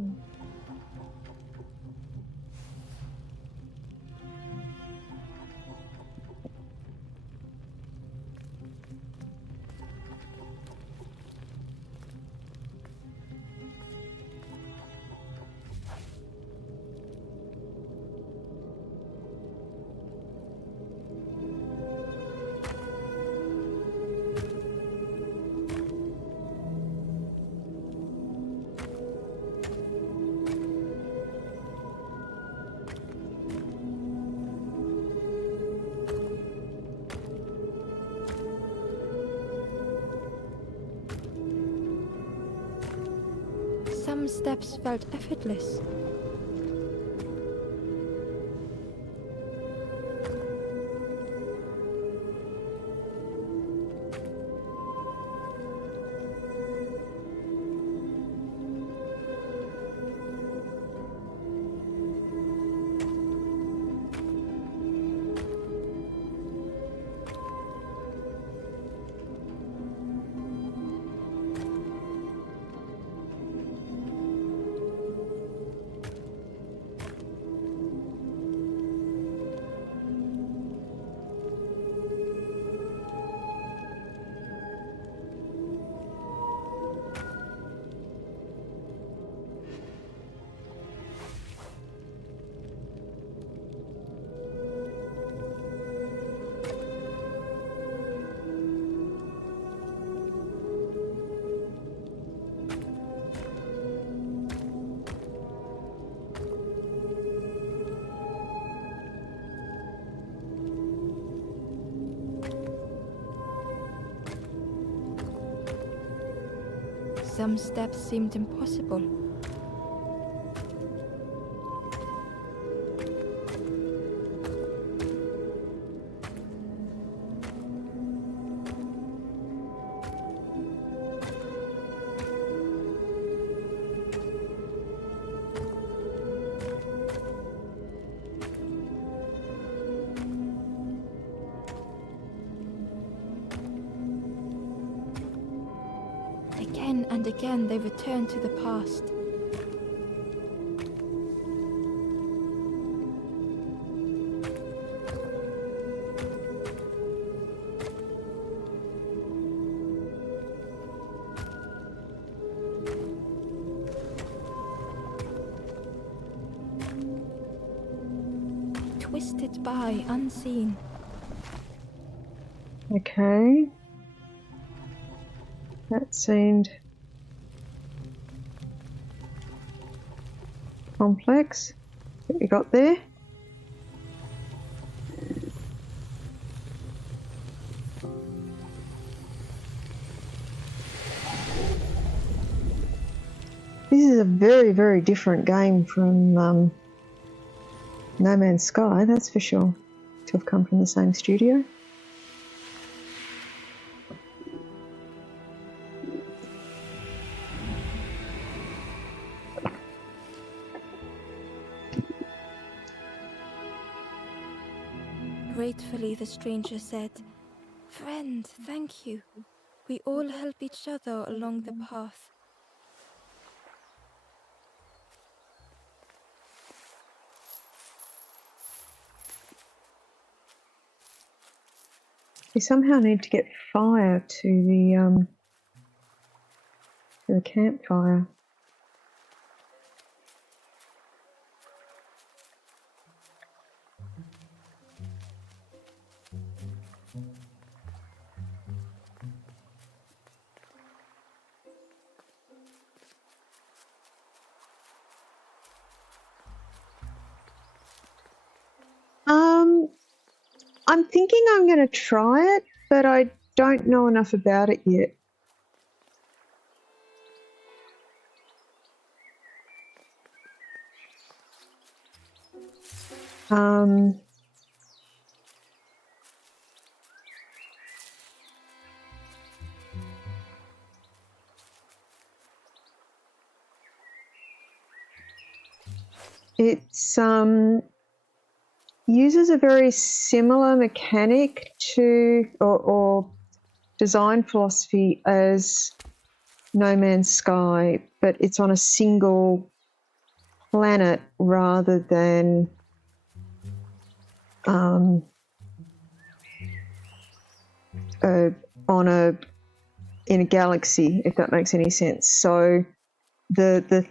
Some steps felt effortless. Some steps seemed impossible. Again and again they returned to the past. Twisted by unseen. Okay. That seemed complex. What you got there? This is a very, very different game from No Man's Sky, that's for sure, to have come from the same studio. Gratefully, the stranger said, "Friend, thank you. We all help each other along the path." We somehow need to get fire to the campfire. I'm thinking I'm going to try it, but I don't know enough about it yet. It's uses a very similar mechanic to or design philosophy as No Man's Sky, but it's on a single planet rather than in a galaxy, if that makes any sense. So the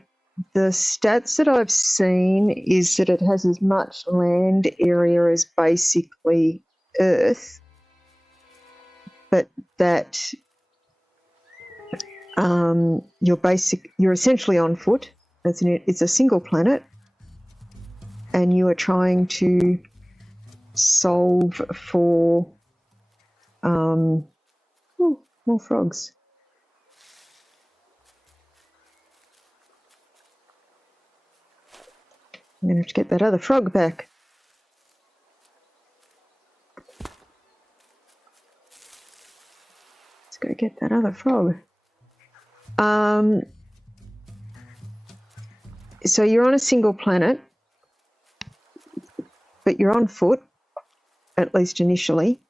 stats that I've seen is that it has as much land area as basically Earth, but that you're essentially on foot. It's a single planet, and you are trying to solve for more frogs. I'm going to have to get that other frog back. Let's go get that other frog. So you're on a single planet, but you're on foot, at least initially,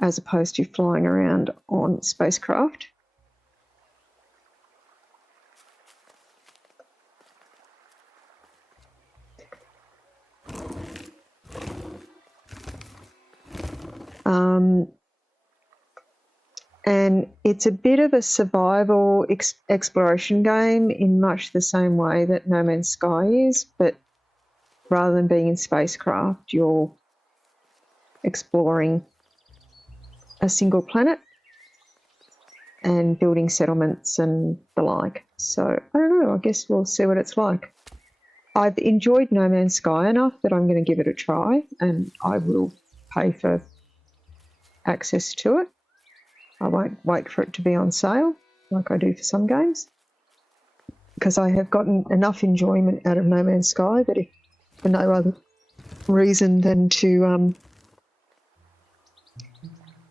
as opposed to flying around on spacecraft. And it's a bit of a survival exploration game in much the same way that No Man's Sky is, but rather than being in spacecraft, you're exploring a single planet and building settlements and the like. So I don't know, I guess we'll see what it's like. I've enjoyed No Man's Sky enough that I'm going to give it a try, and I will pay for access to it. I won't wait for it to be on sale like I do for some games, because I have gotten enough enjoyment out of No Man's Sky that if for no other reason than to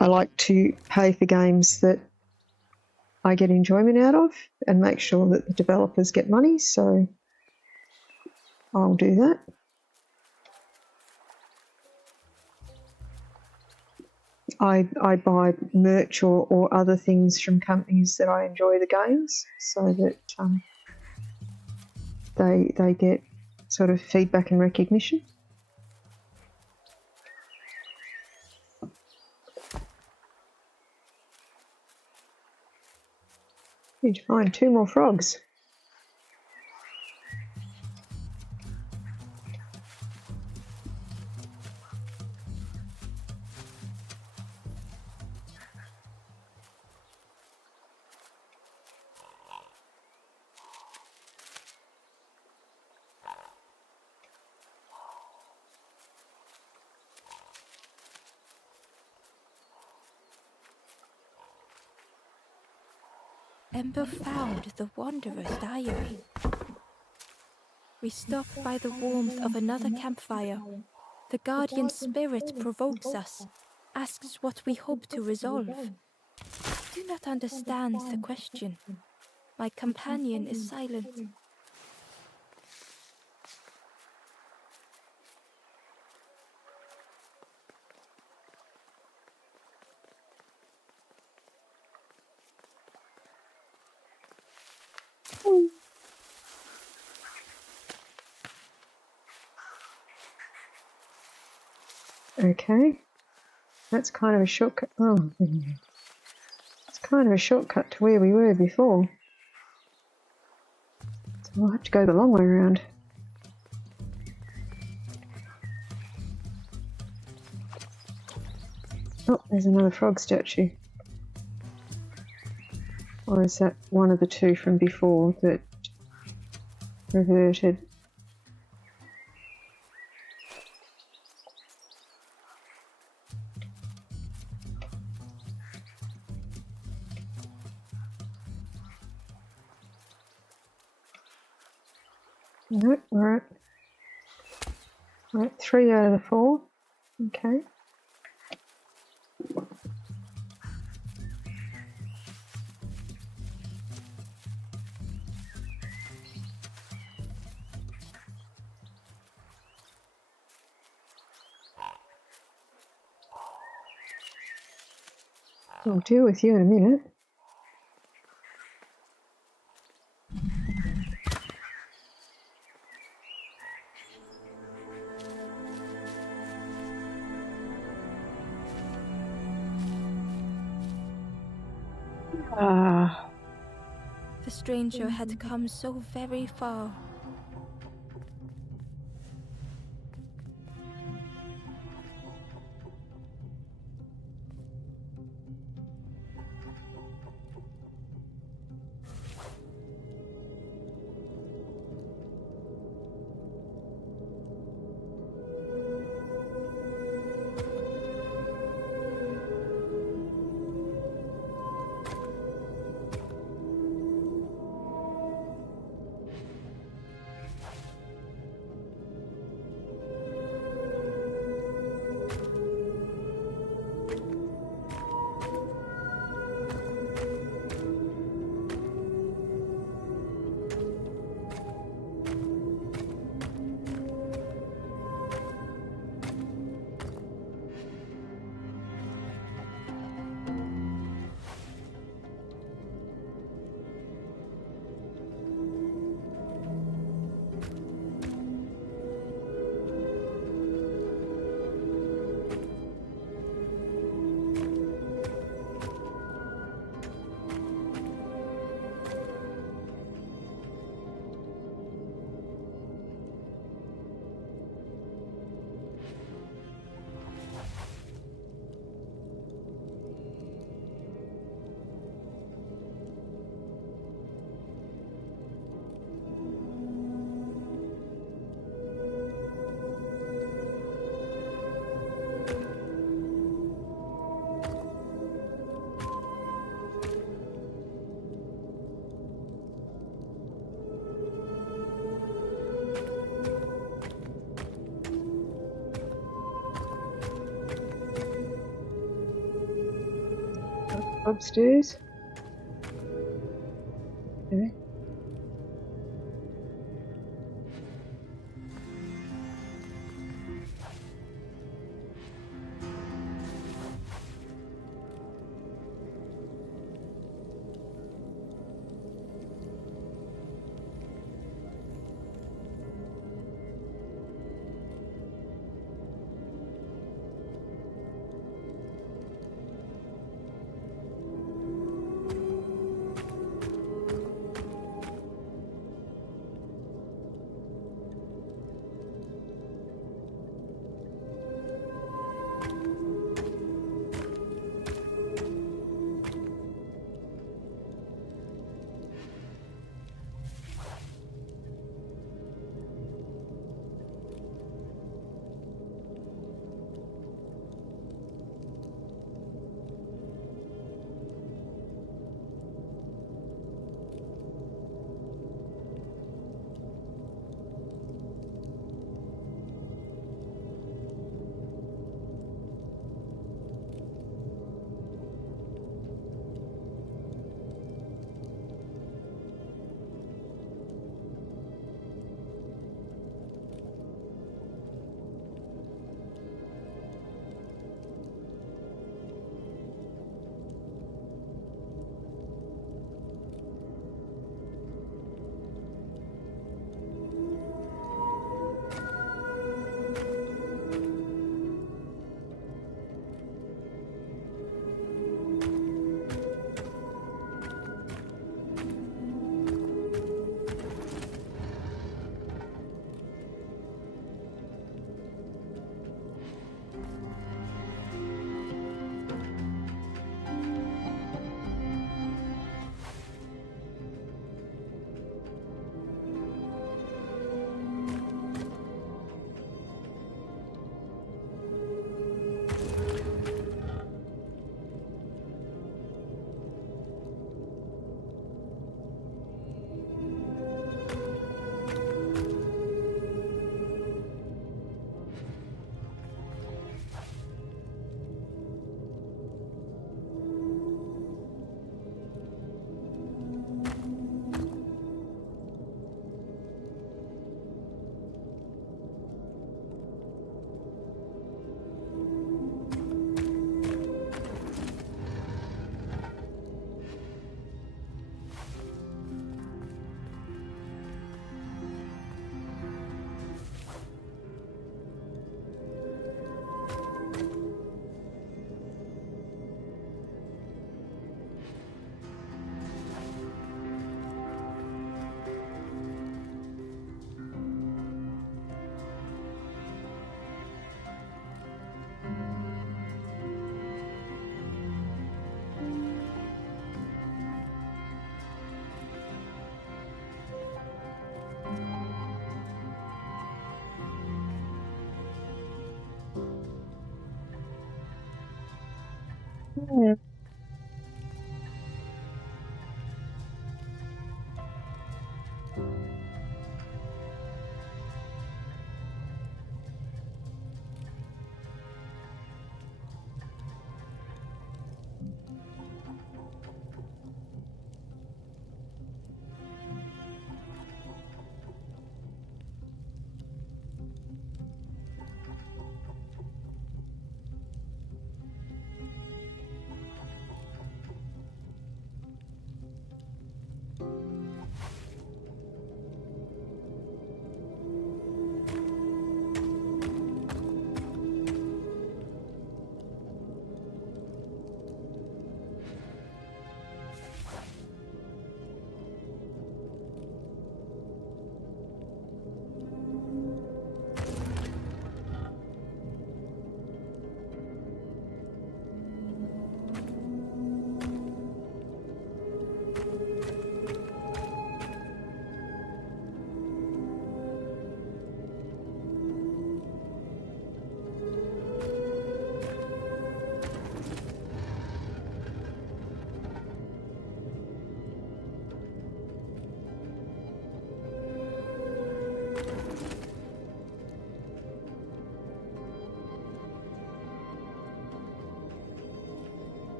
I like to pay for games that I get enjoyment out of and make sure that the developers get money, so I'll do that. I buy merch or other things from companies that I enjoy the games, so that they get sort of feedback and recognition. Need to find 2 more frogs. Ember found the Wanderer's diary. We stop by the warmth of another campfire. The guardian spirit provokes us, asks what we hope to resolve. I do not understand the question. My companion is silent. Okay, that's kind of a shortcut. Oh, it's kind of a shortcut to where we were before. So we'll have to go the long way around. Oh, there's another frog statue. Or is that one of the 2 from before that reverted? Nope, alright. Alright, 3 out of the 4. Okay. I'll deal with you in a minute. Ah. The stranger had come so very far. Upstairs. Okay. Yeah.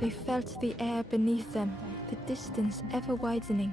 They felt the air beneath them, the distance ever widening.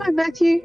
Hi, Matthew.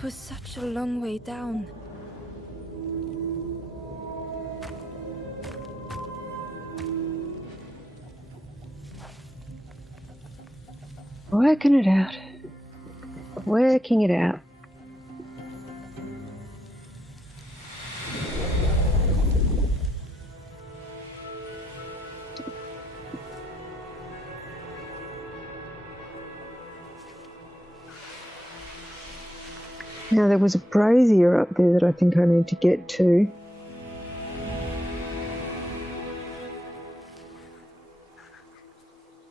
It was such a long way down. Working it out. Working it out. Now there was a brazier up there that I think I need to get to.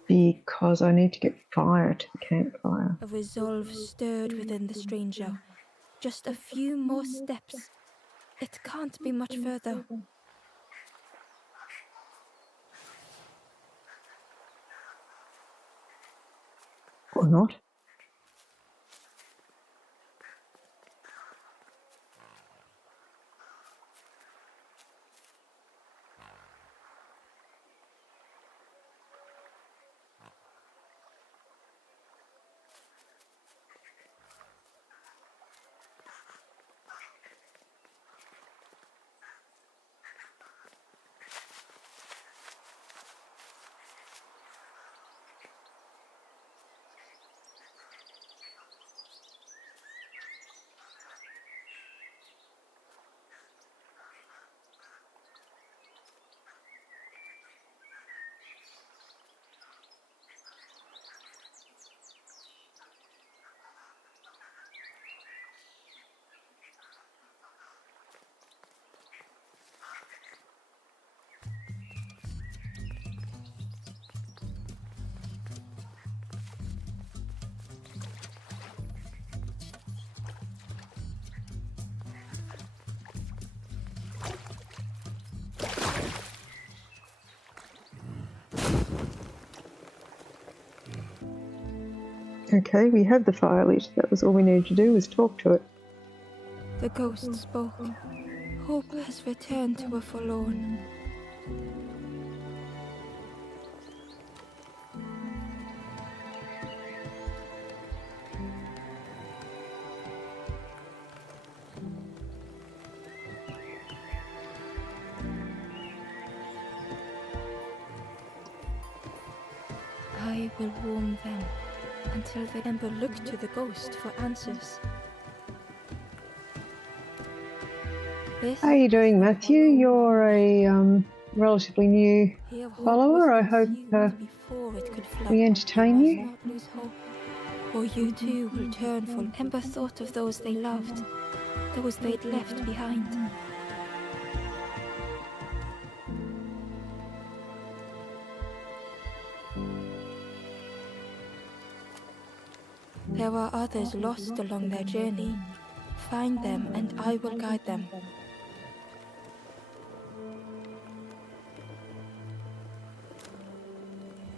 Because I need to get fire to the campfire. A resolve stirred within the stranger. Just a few more steps. It can't be much further. Or not. Okay, we have the fire lit. That was all we needed to do, was talk to it. The ghost spoke. Hope has returned to a forlorn. I will warm them until the ember look to the ghost for answers. How are you doing, Matthew? You're a relatively new follower. I hope we entertain you. Or you too will turn for Ember thought of those they loved, those they'd left behind. There are others lost along their journey. Find them and I will guide them.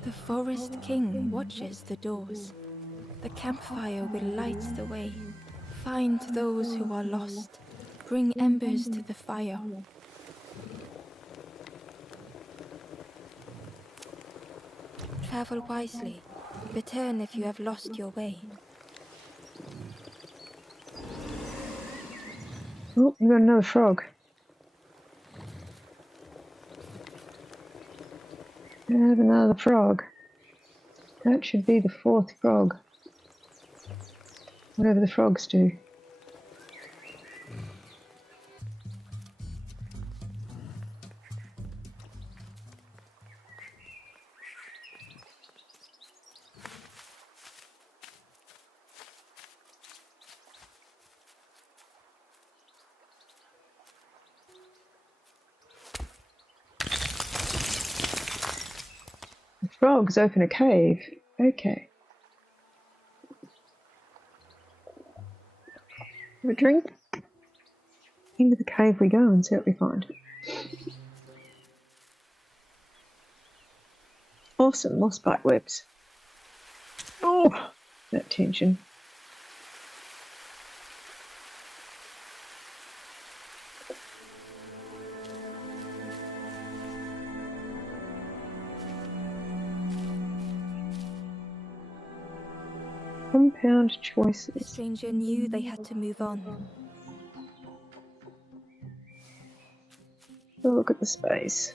The Forest King watches the doors. The campfire will light the way. Find those who are lost. Bring embers to the fire. Travel wisely. Return if you have lost your way. Oh, we got another frog. I have another frog. That should be the fourth frog. Whatever the frogs do. The frogs open a cave. Okay. Have a drink. Into the cave we go and see what we find. Awesome, moss bite webs. Oh, that tension. Compound The choices. stranger knew they had to move on. Have a look at the space.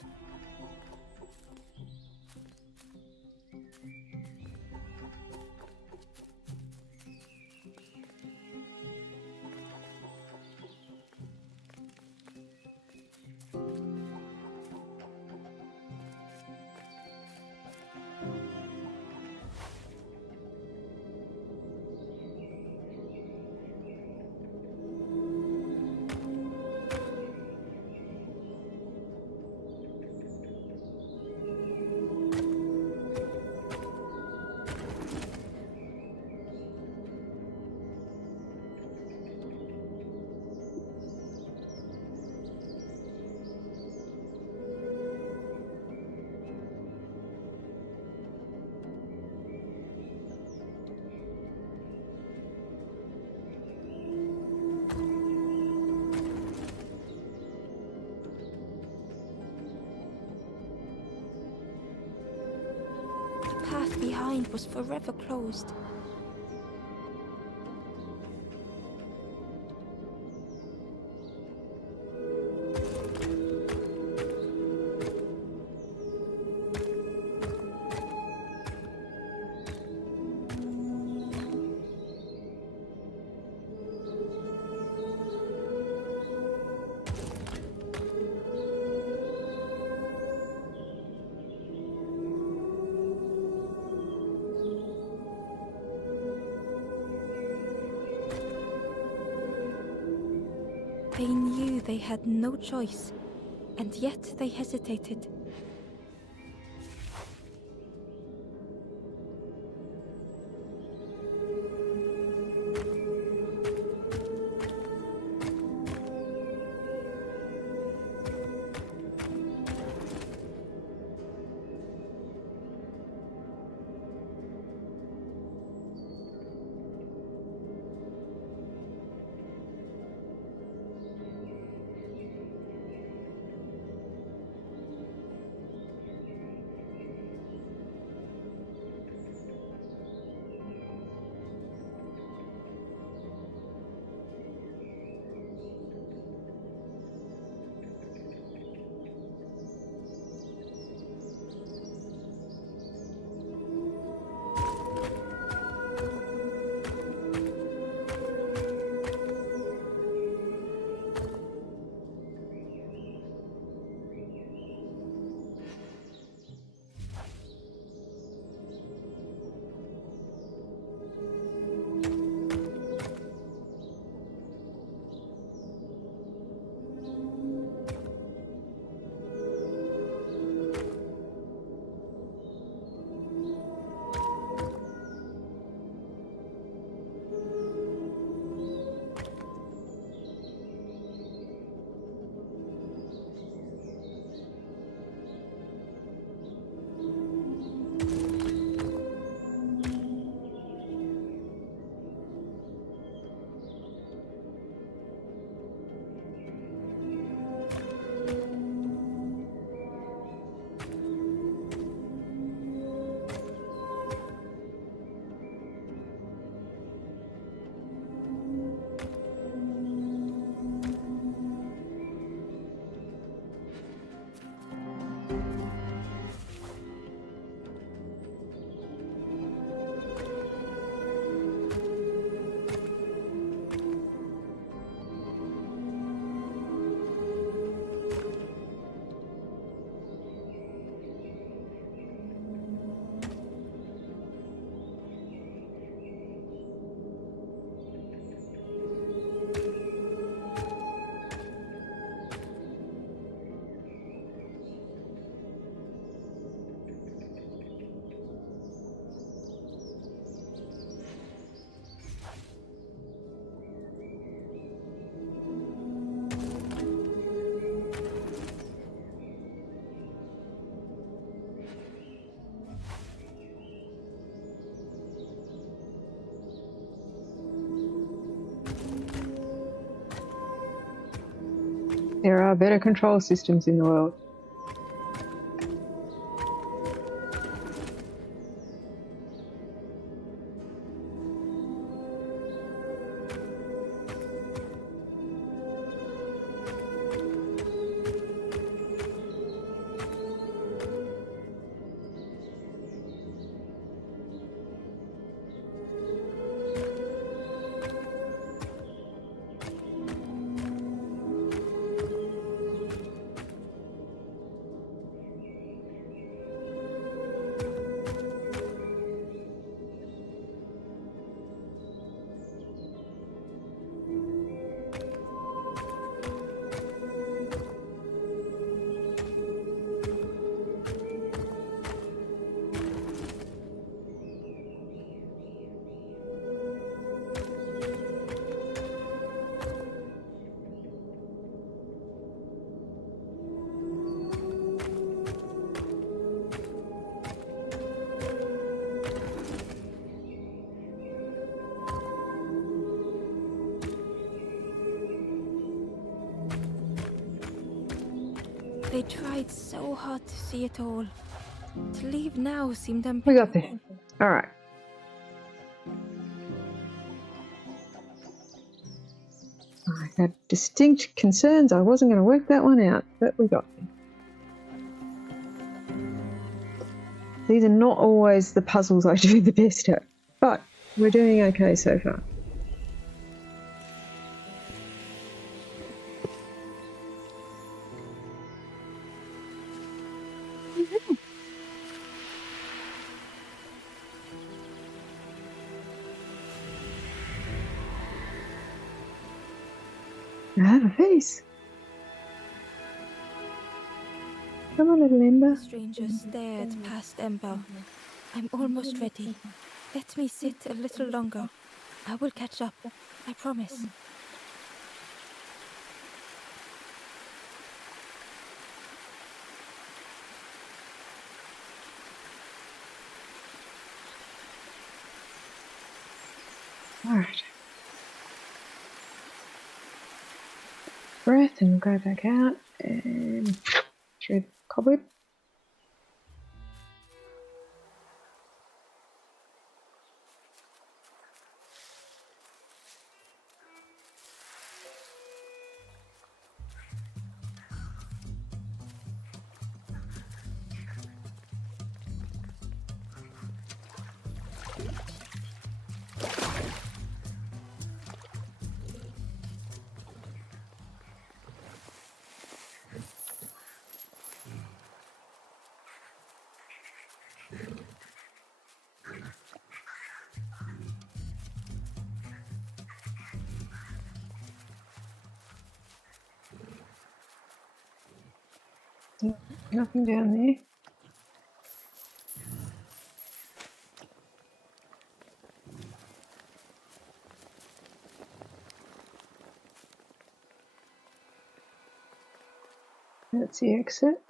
The path behind was forever closed. They knew they had no choice, and yet they hesitated. There are better control systems in the world. They tried so hard to see it all. To leave now seemed We got there. unbearable. All right. I had distinct concerns. I wasn't going to work that one out, but we got there. These are not always the puzzles I do the best at, but we're doing okay so far. I have a face. Come on, little Ember. The stranger stared past Ember. I'm almost ready. Let me sit a little longer. I will catch up. I promise. All right. Breath, and we'll go back out and through the cobweb. Nothing down there. That's the exit.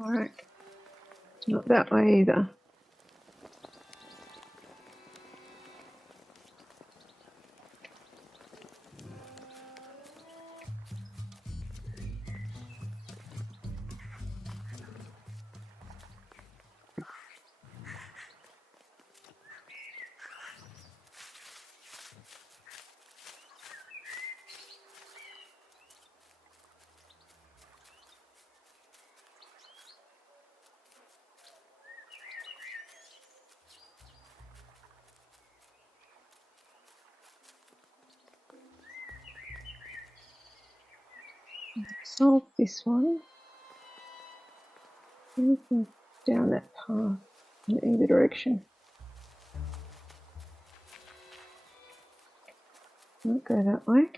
All right. Not that way either. Solve this one. Anything down that path in either direction. Don't go that way.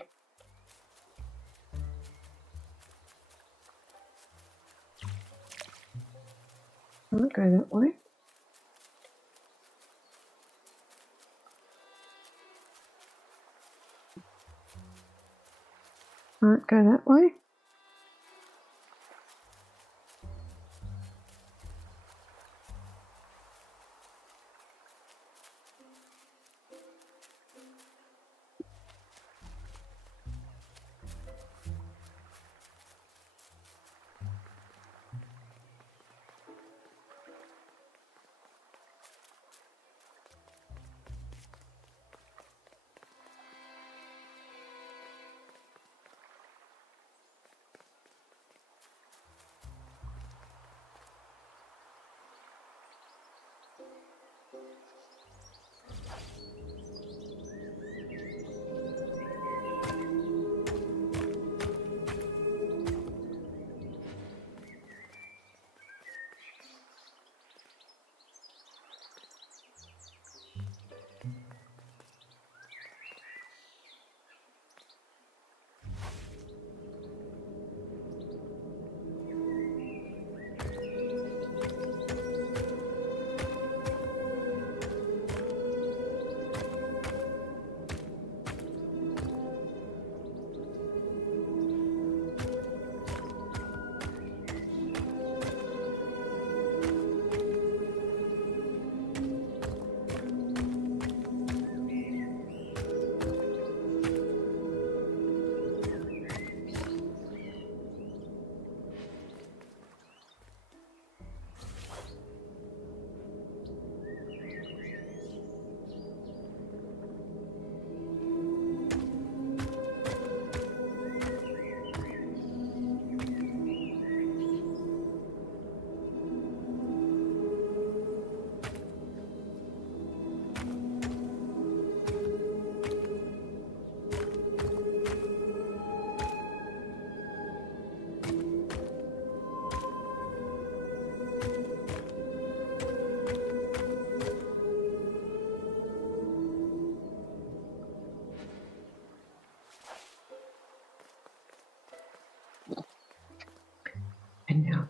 Don't go that way. Don't go that way.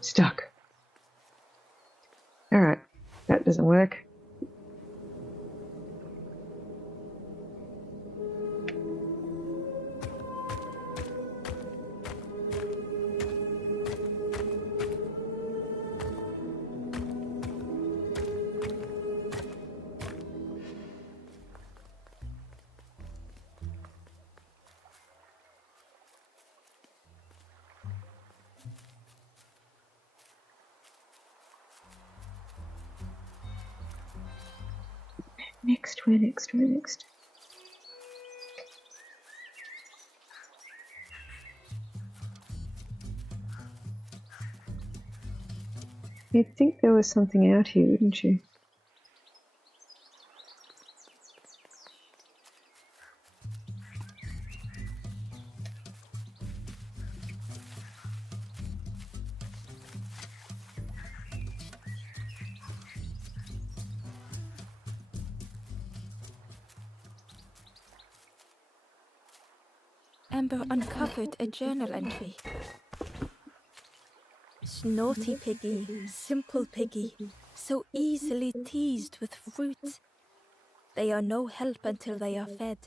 Stuck. All right, that doesn't work. Next, where next, where next? You'd think there was something out here, wouldn't you? Ember uncovered a journal entry. Naughty piggy, simple piggy, so easily teased with fruit. They are no help until they are fed.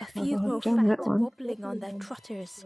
A few grow fat, wobbling on their trotters.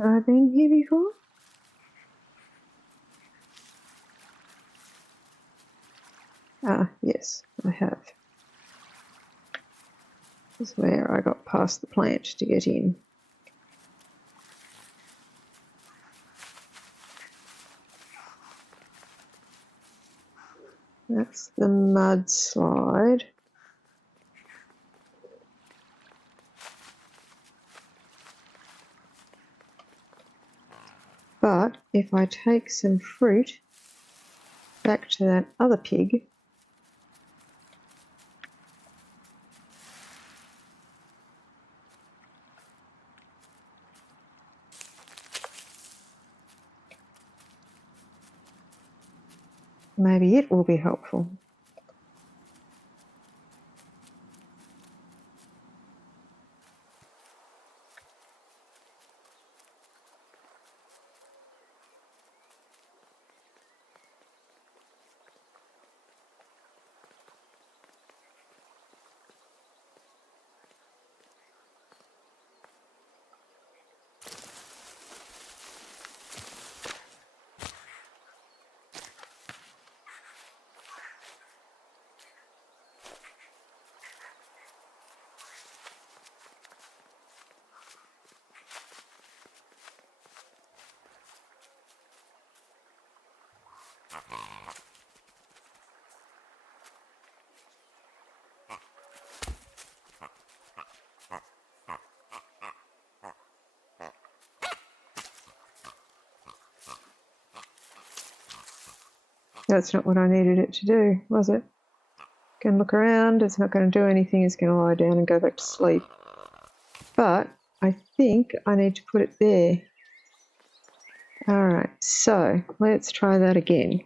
Have I been here before? Ah, yes, I have. This is where I got past the plant to get in. That's the mudslide. But if I take some fruit back to that other pig, maybe it will be helpful. That's not what I needed it to do, was it? Can look around, it's not going to do anything, it's going to lie down and go back to sleep. But I think I need to put it there. Alright, so let's try that again.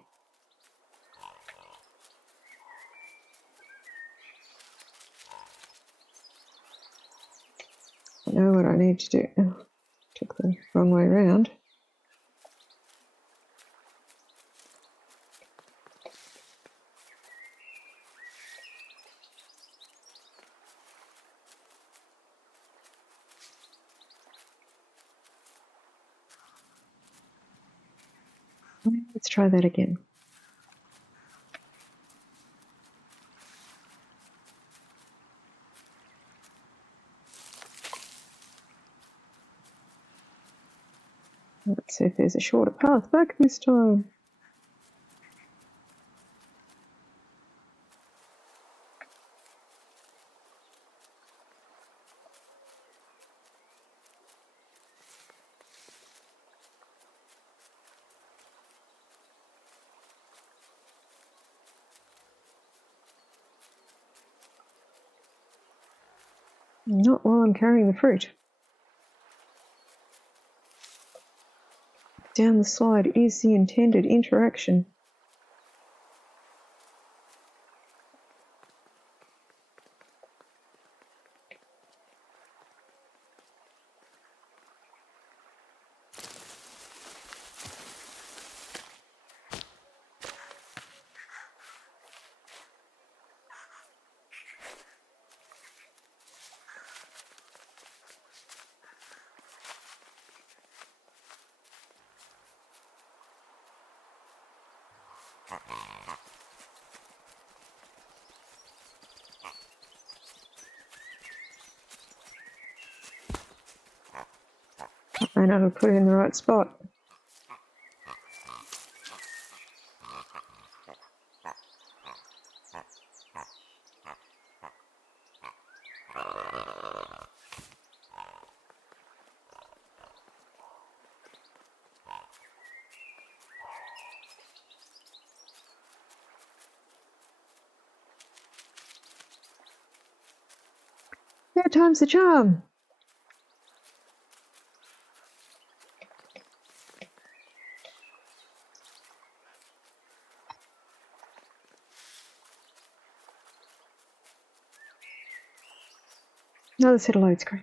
I know what I need to do. Oh, took the wrong way around. Let's try that again. Let's see if there's a shorter path back this time. Not while I'm carrying the fruit. Down the slide is the intended interaction. I know to put it in the right spot. Third time's the charm. Another set of load screens.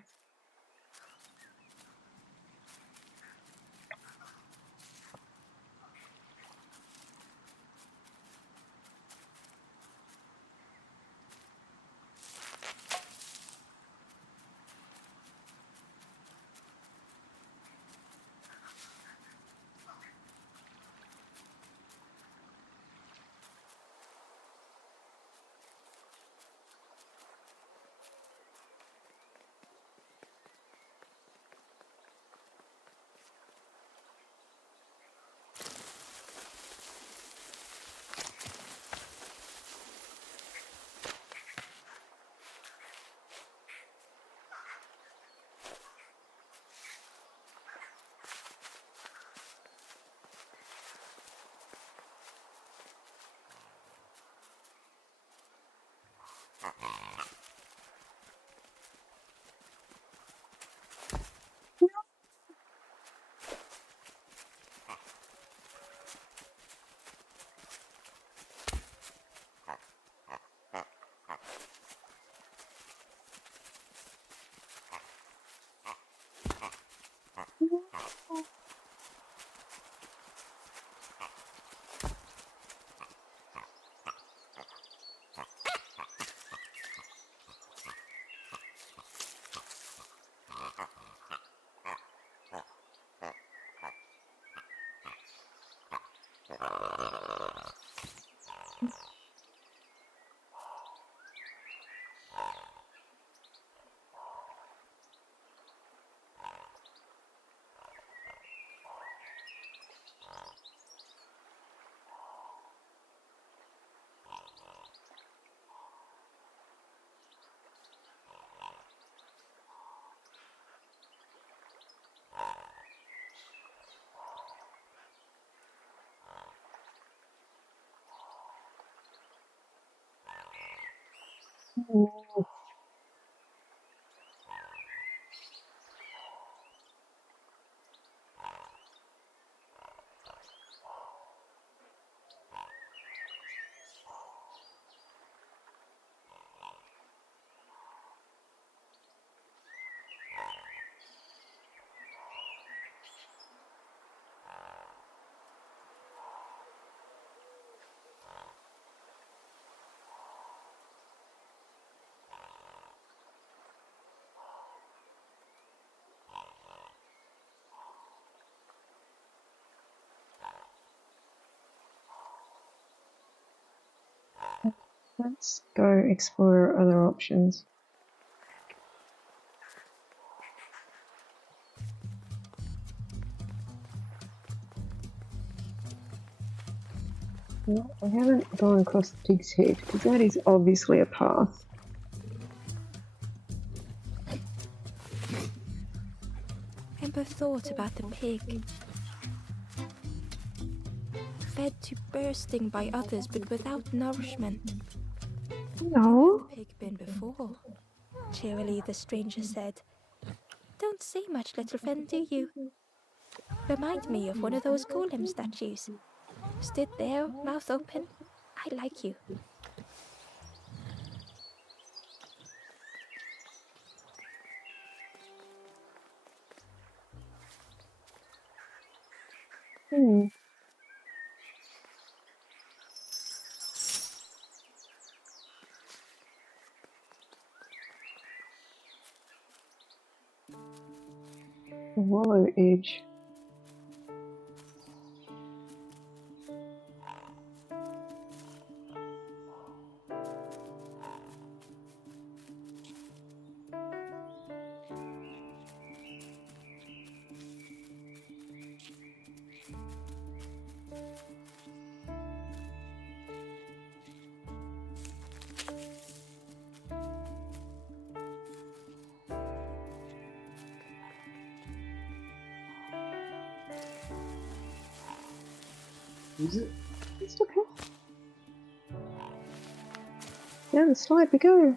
Let's go explore other options. No, I haven't gone across the pig's head because that is obviously a path. Ember thought about the pig. Fed to bursting by others but without nourishment. No. You have pig been before? Cheerily the stranger said. Don't say much, little friend, do you? Remind me of one of those golem statues. Stood there, mouth open. I like you. A wallow edge. Is it? It's okay. Down the slide we go.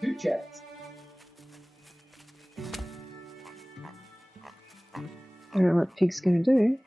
Two chats. I don't know what pig's going to do.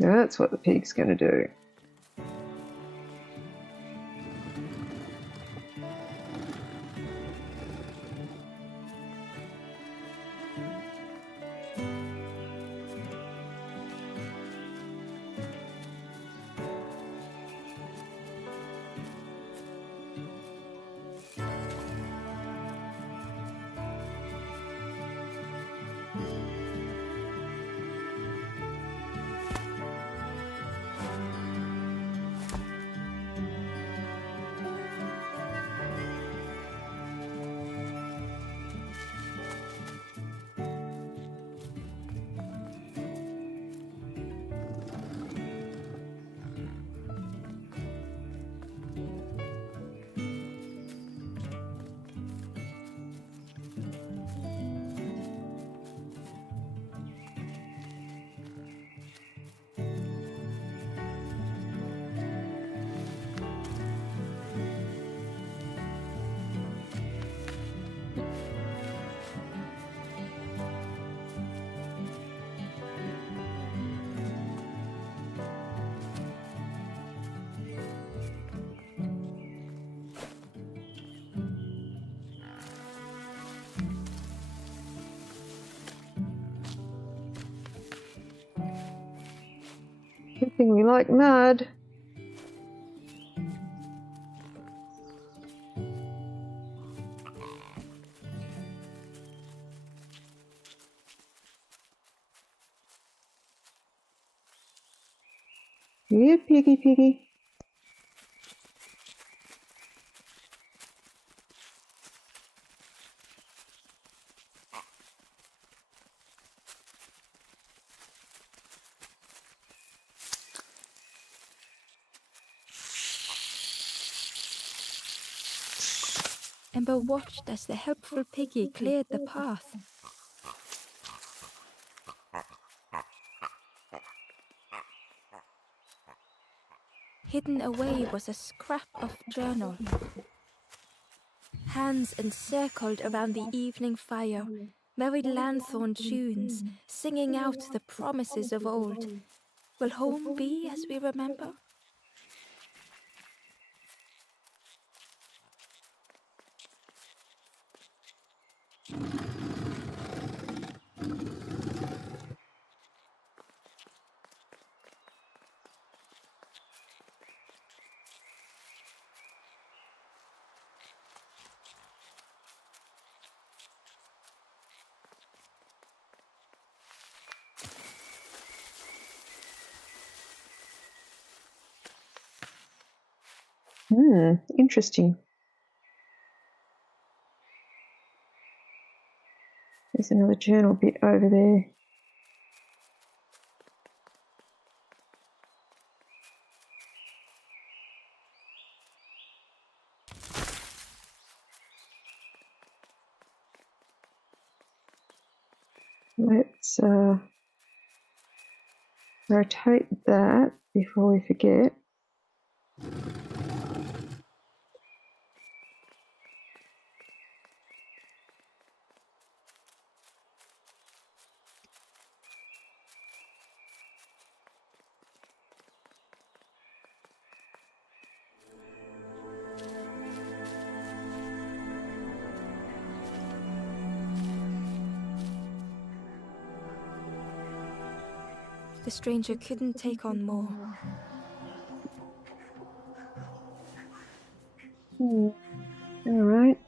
That's what the pig's going to do. Good thing we like mud. Yeah, piggy. Ember watched as the helpful piggy cleared the path. Hidden away was a scrap of journal. Hands encircled around the evening fire, merry lanthorn tunes, singing out the promises of old. Will home be as we remember? Interesting. There's another journal bit over there. Let's rotate that before we forget. The stranger couldn't take on more. All right.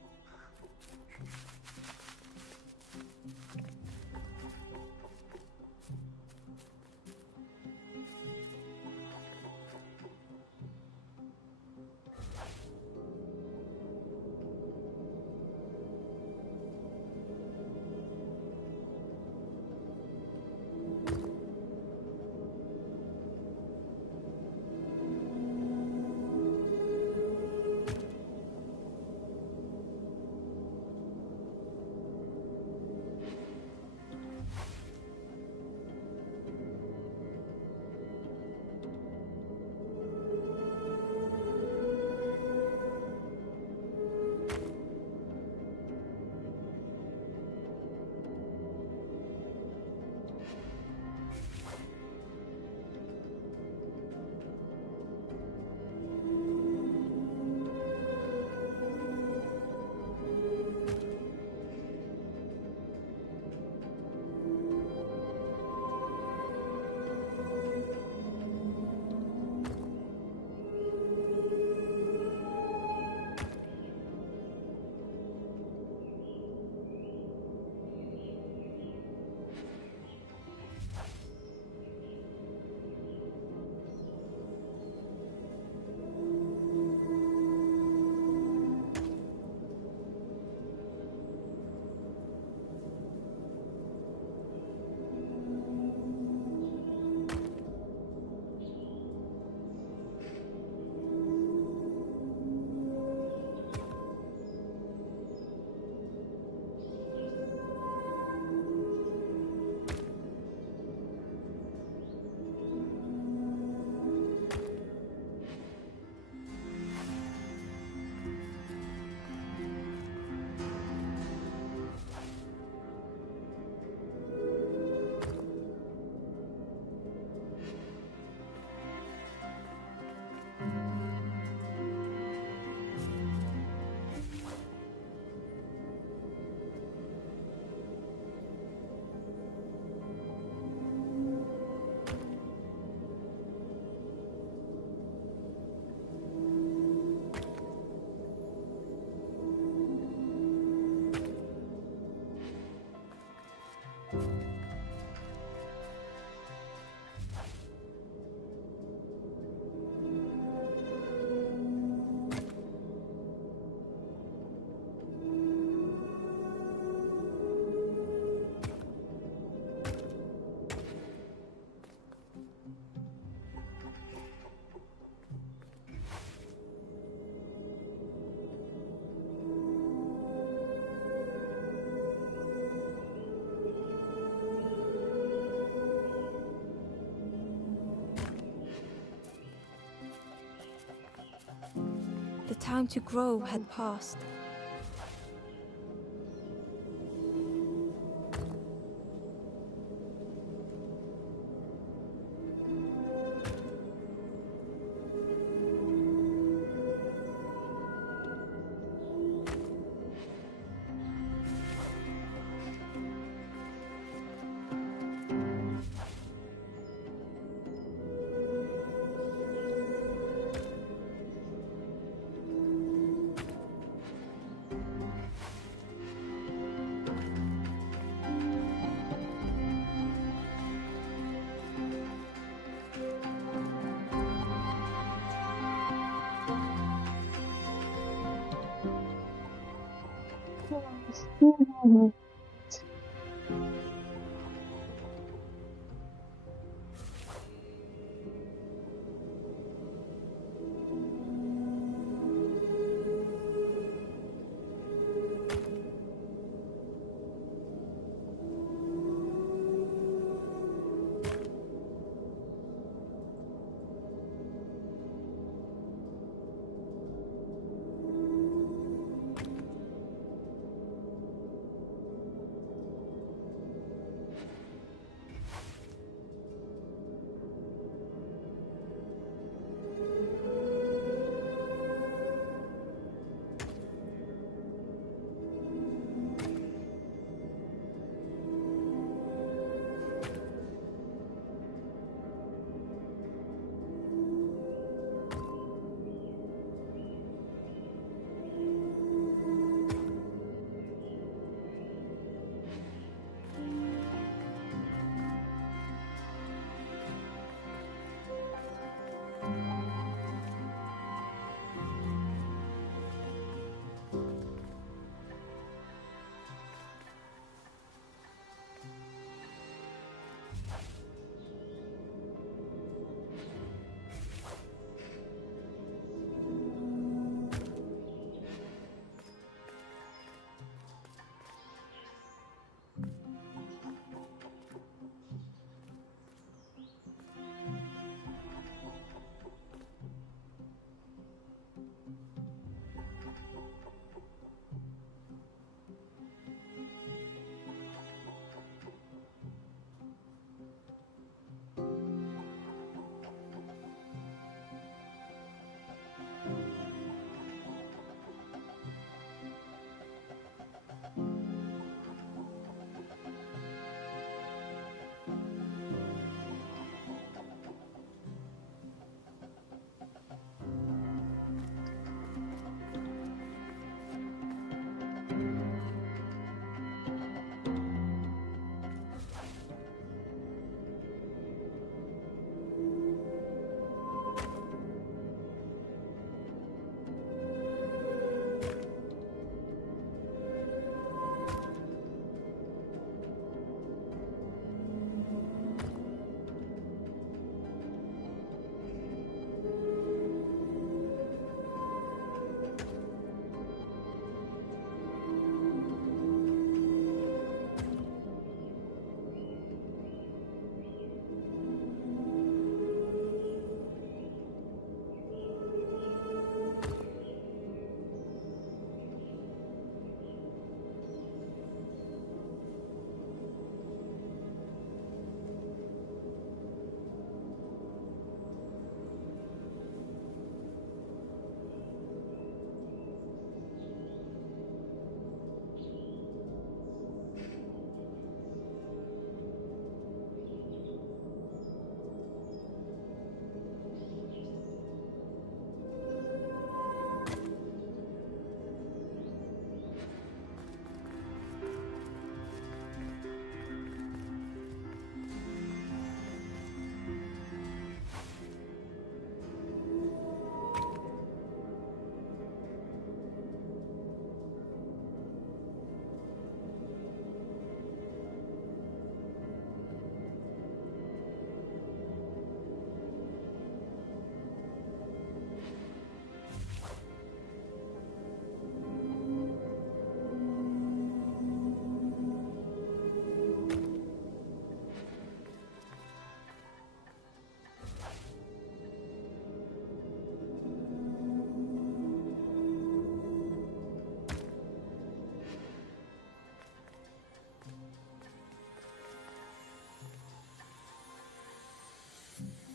The time to grow had passed.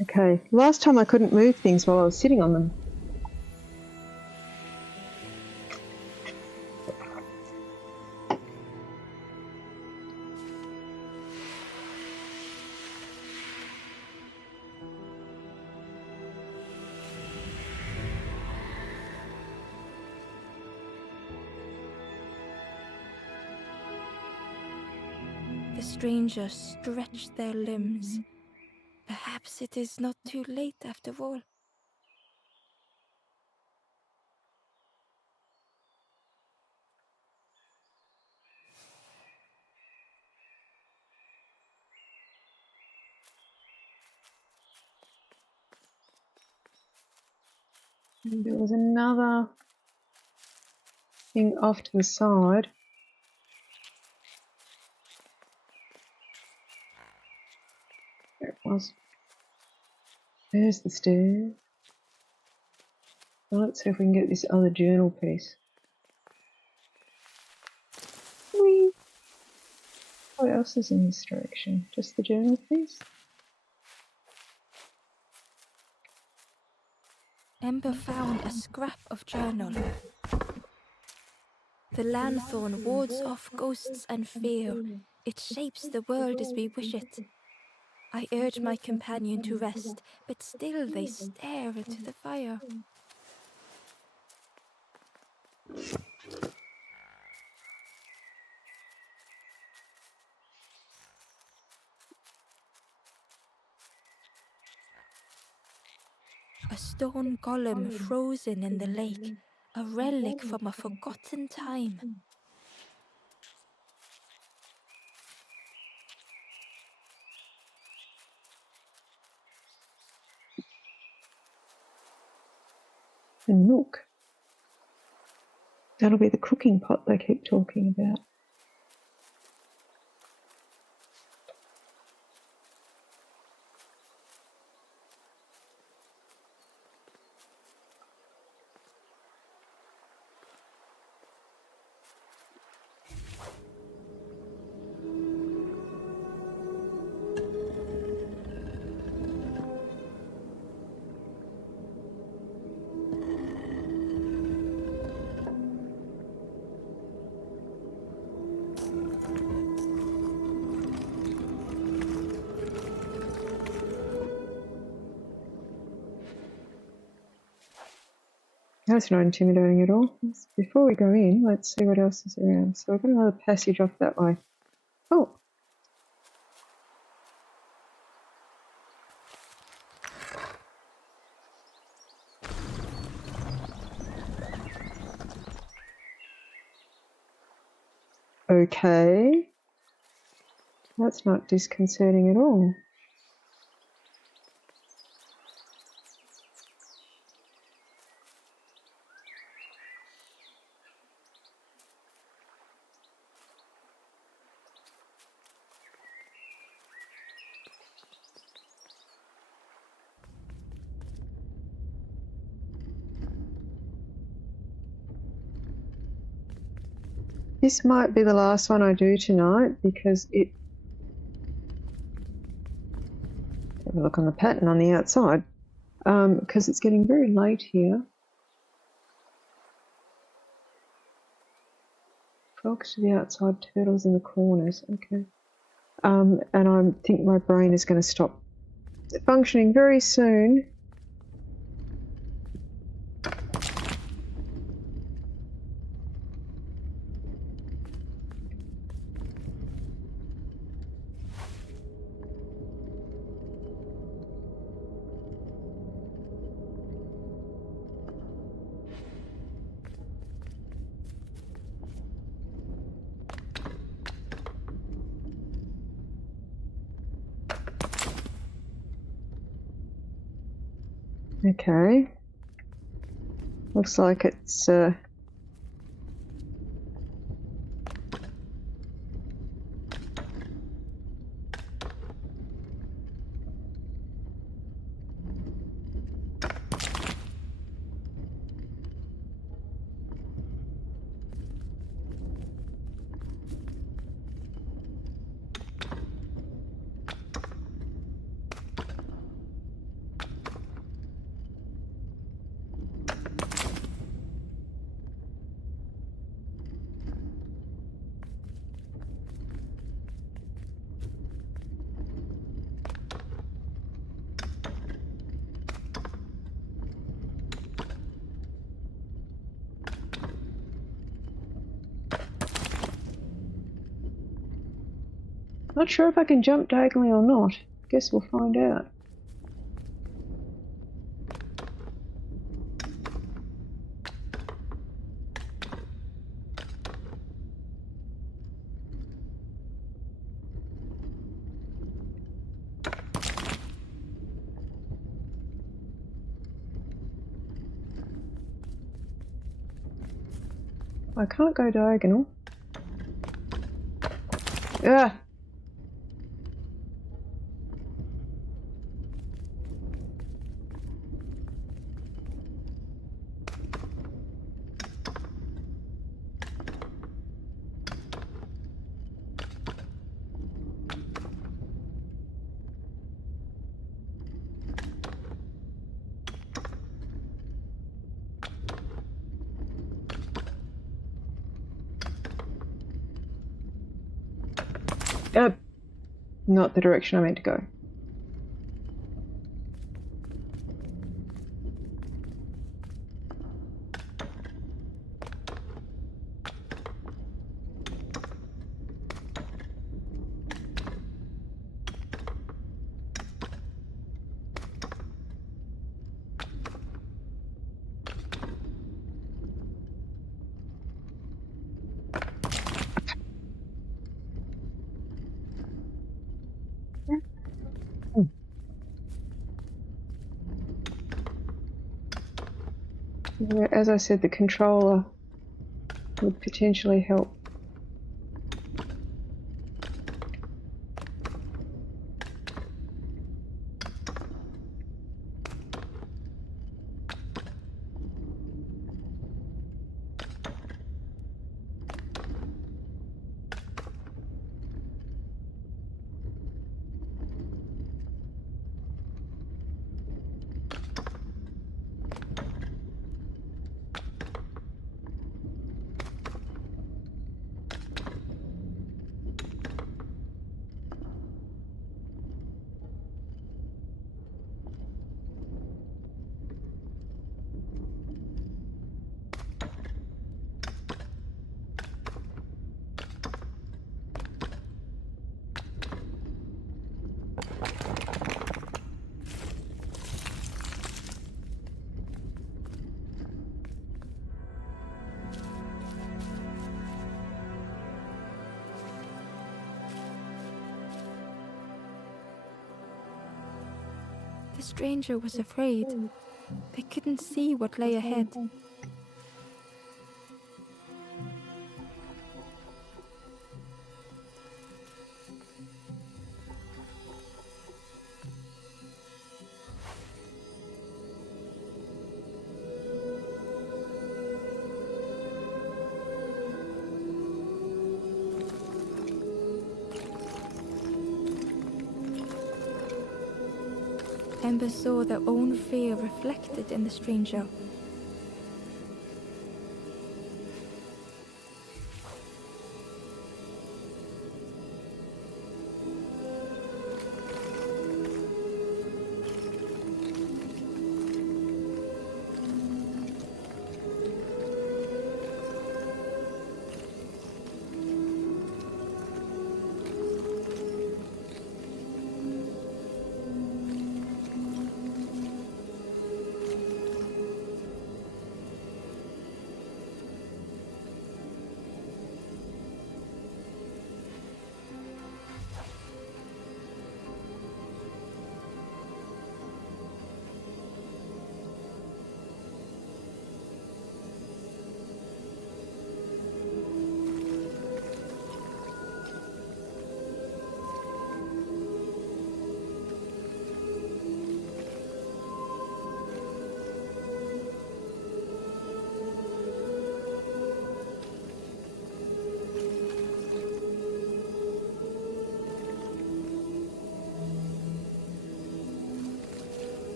Okay, last time I couldn't move things while I was sitting on them. The strangers stretch their limbs. Perhaps it is not too late after all. And there was another thing off to the side. There it was. There's the stairs. Now let's see if we can get this other journal piece. Whee! What else is in this direction? Just the journal piece? Ember found a scrap of journal. The lanthorn wards off ghosts and fear. It shapes the world as we wish it. I urge my companion to rest, but still they stare into the fire. A stone golem frozen in the lake, a relic from a forgotten time. And milk. That'll be the cooking pot they keep talking about. That's not intimidating at all. Before we go in, let's see what else is around. So we've got another passage off that way. Oh! Okay. That's not disconcerting at all. This might be the last one I do tonight because it... Have a look on the pattern on the outside. Because it's getting very late here. Frogs to the outside, turtles in the corners. Okay. And I think my brain is going to stop functioning very soon. Okay. Looks like it's not sure if I can jump diagonally or not. Guess we'll find out. I can't go diagonal. Ah! Not the direction I meant to go. Yeah, as I said, the controller would potentially help. The stranger was afraid. They couldn't see what lay ahead. Ember saw their own fear reflected in the stranger.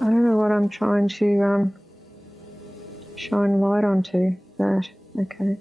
I don't know what I'm trying to shine light onto. That. Okay.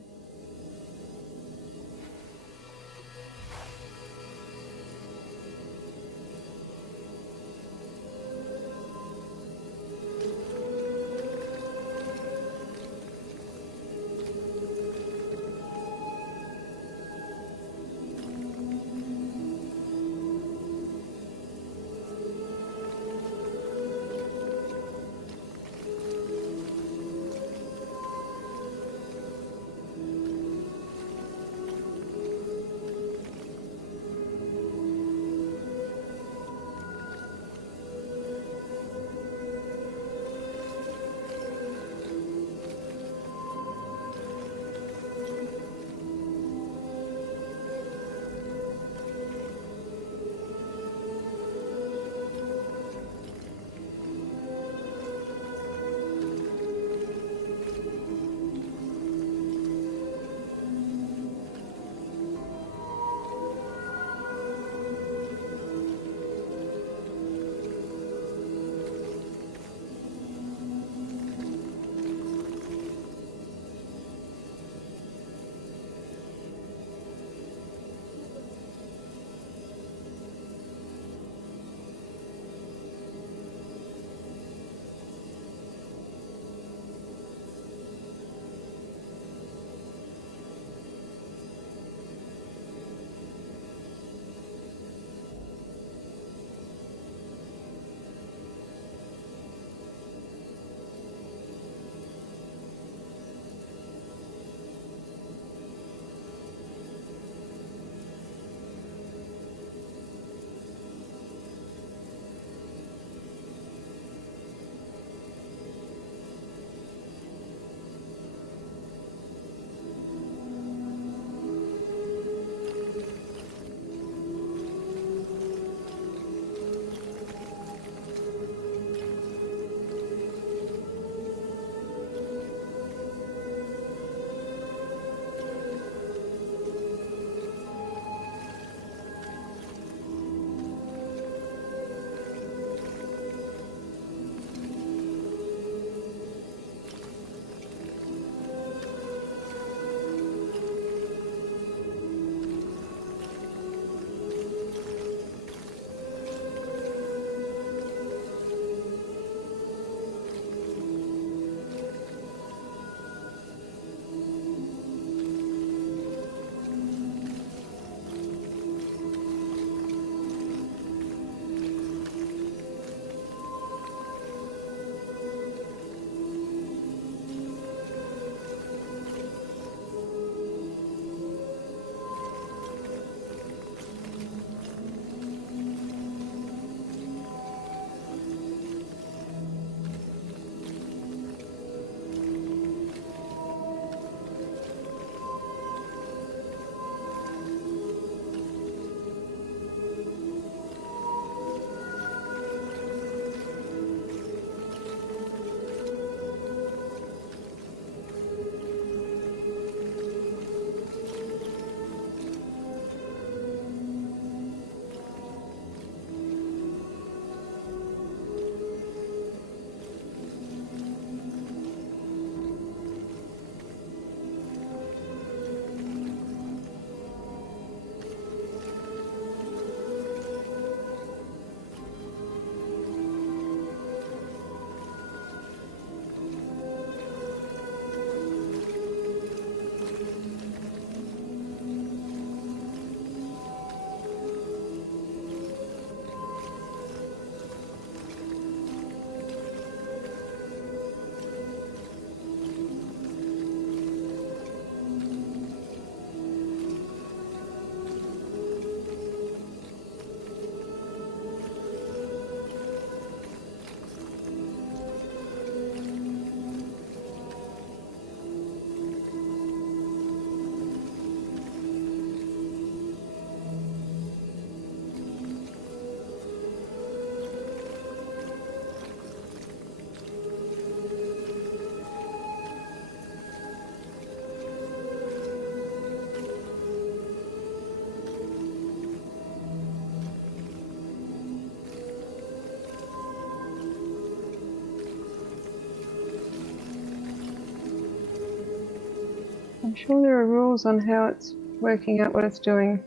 sure there are rules on how it's working out what it's doing.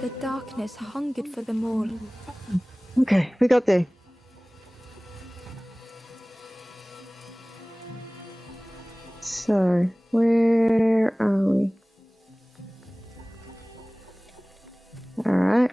The darkness hungered for them all. Okay, we got there. So, where are we? Alright.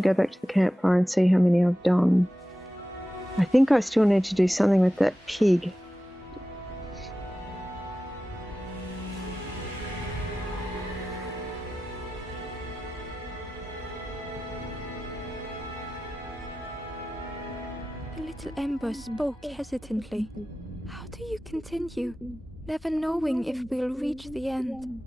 Go back to the campfire and see how many I've done. I think I still need to do something with that pig. The little ember spoke hesitantly. How do you continue, never knowing if we'll reach the end?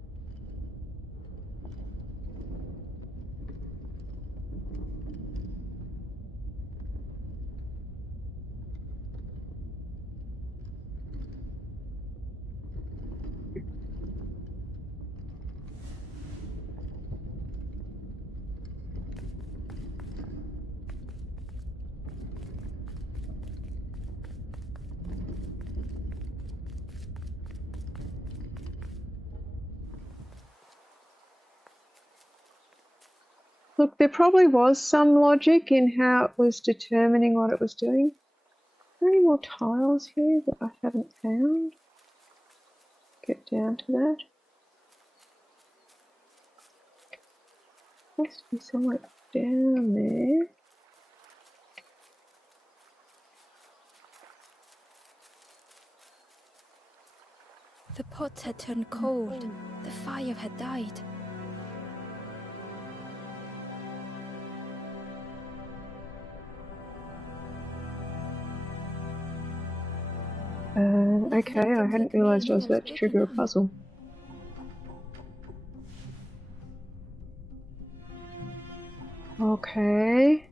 Look, there probably was some logic in how it was determining what it was doing. Are there any more tiles here that I haven't found? Get down to that. Must be somewhere down there. The pot had turned cold. The fire had died. Okay, I hadn't realised I was about to trigger a puzzle. Okay.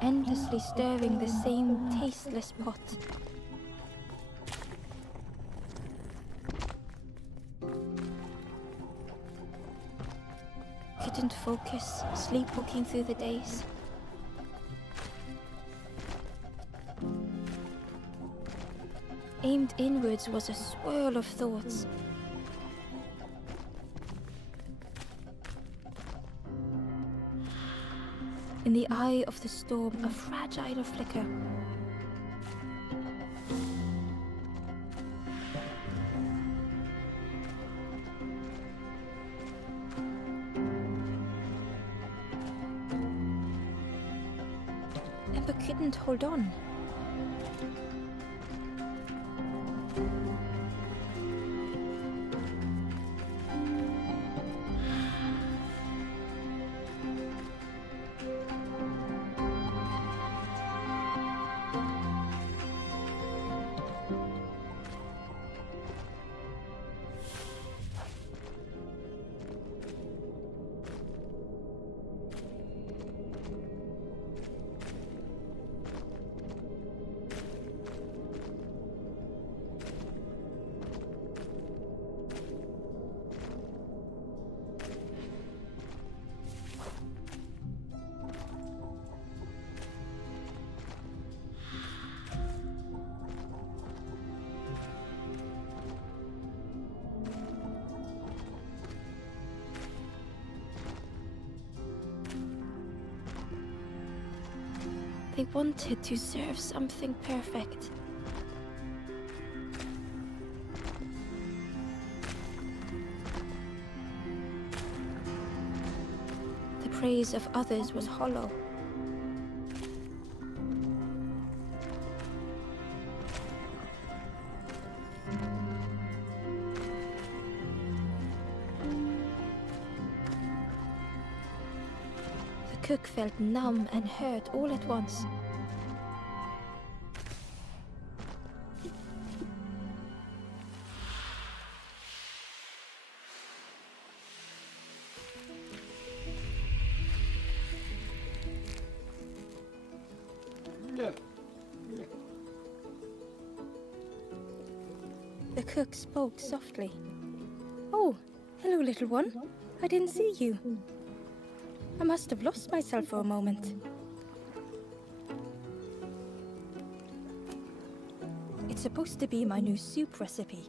Endlessly stirring the same tasteless pot. Couldn't focus, sleepwalking through the days. Aimed inwards was a swirl of thoughts. In the eye of the storm, a fragile flicker. Ember couldn't hold on. They wanted to serve something perfect. The praise of others was hollow. cook felt numb and hurt all at once. The cook spoke softly. "Oh, hello, little one. I didn't see you. I must have lost myself for a moment." "It's supposed to be my new soup recipe.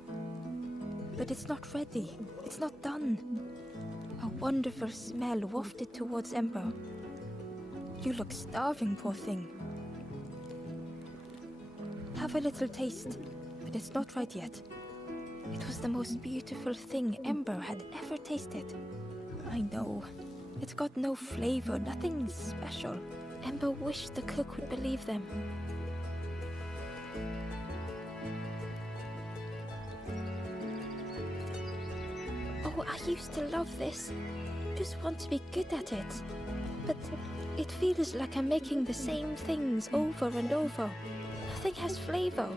But it's not ready. It's not done." A wonderful smell wafted towards Ember. "You look starving, poor thing. Have a little taste, but it's not right yet." It was the most beautiful thing Ember had ever tasted. I know. It got no flavor, nothing special. Ember wished the cook would believe them. "Oh, I used to love this. Just want to be good at it. But it feels like I'm making the same things over and over. Nothing has flavor.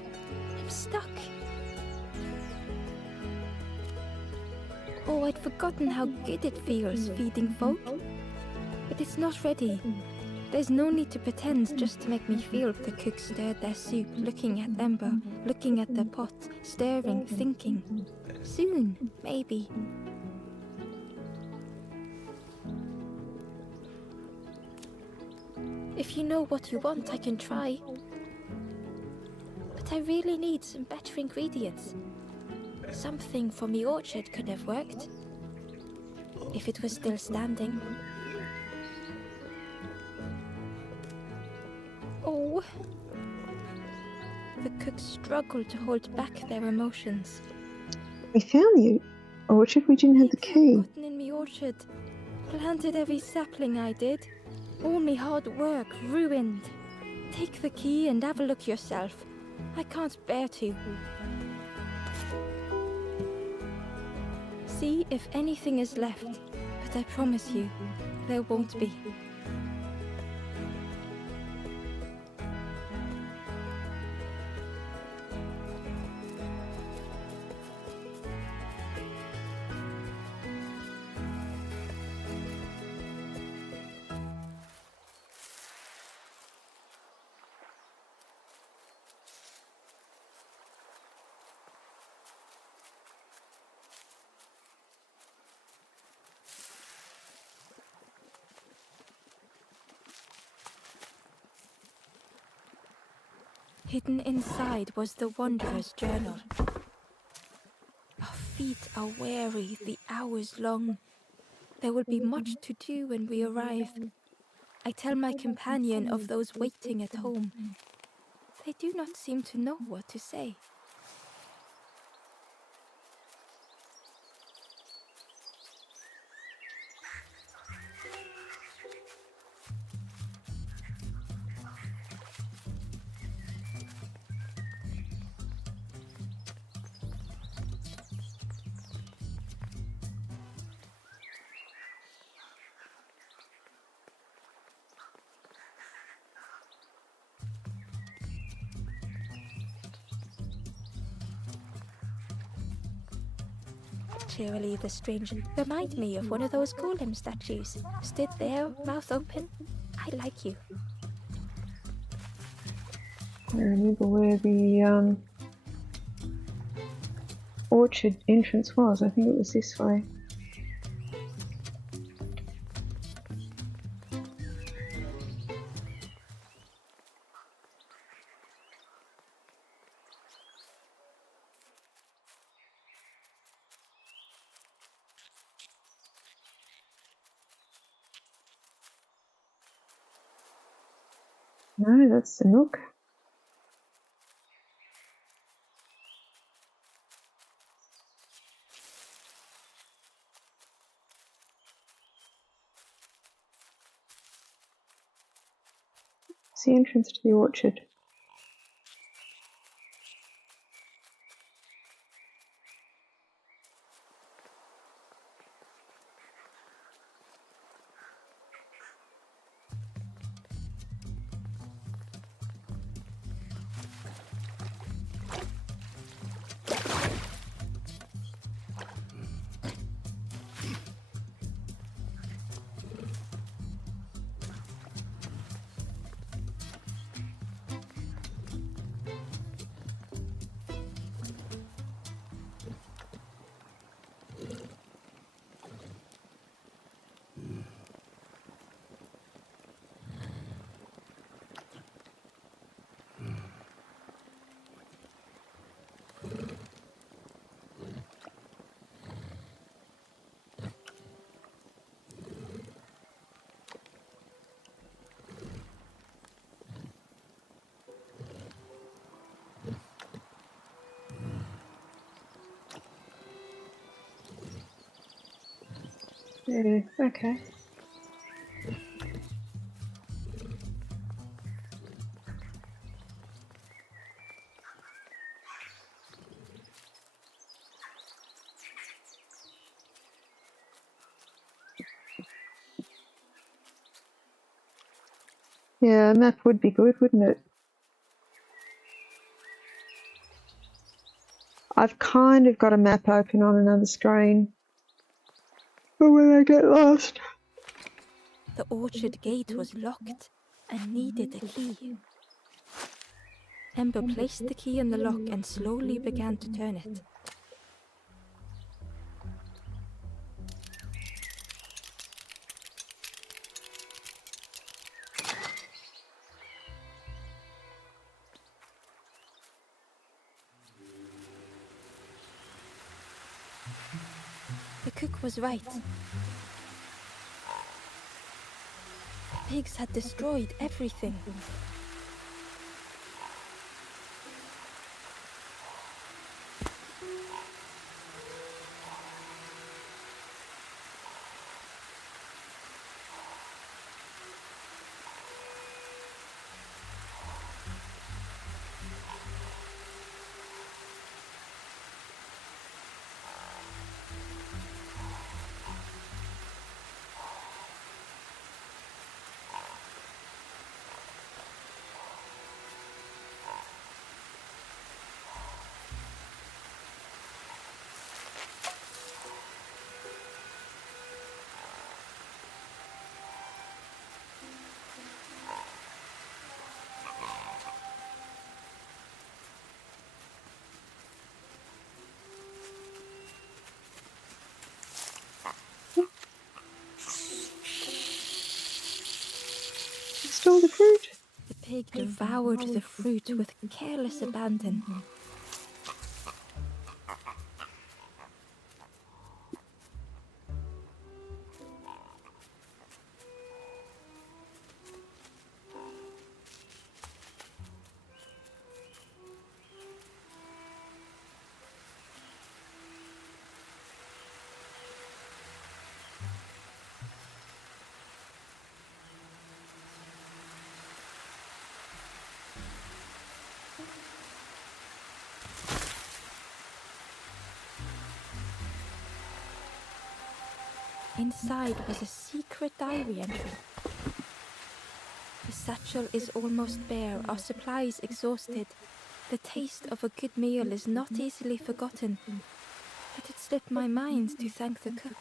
I'm stuck." "Oh, I'd forgotten how good it feels feeding folk. But it's not ready. There's no need to pretend just to make me feel." The cook stirred their soup, looking at Ember, looking at the pot, stirring, thinking. "Soon, maybe." "If you know what you want, I can try. But I really need some better ingredients. Something from the orchard could have worked. If it was still standing." "Oh." The cook struggled to hold back their emotions. We found the orchard. We didn't have the key. Gotten in the orchard. Planted every sapling I did. All me hard work ruined. Take the key and have a look yourself. I can't bear to. See if anything is left, but I promise you, there won't be." Hidden inside was the Wanderer's journal. Our feet are weary, the hours long. There will be much to do when we arrive. I tell my companion of those waiting at home. They do not seem to know what to say. Cheerily, the stranger remind me of one of those golem statues. Stood there, mouth open. I like you. I remember where the orchard entrance was. I think it was this way. No, that's the nook. It's the entrance to the orchard. Yeah, okay. Yeah, a map would be good, wouldn't it? I've kind of got a map open on another screen for when I get lost. The orchard gate was locked and needed a key. Ember placed the key in the lock and slowly began to turn it. The cook was right. The pigs had destroyed everything. Stole the fruit. The pig devoured the fruit with careless abandon. Inside was a secret diary entry. The satchel is almost bare, our supplies exhausted. The taste of a good meal is not easily forgotten, but it slipped my mind to thank the cook.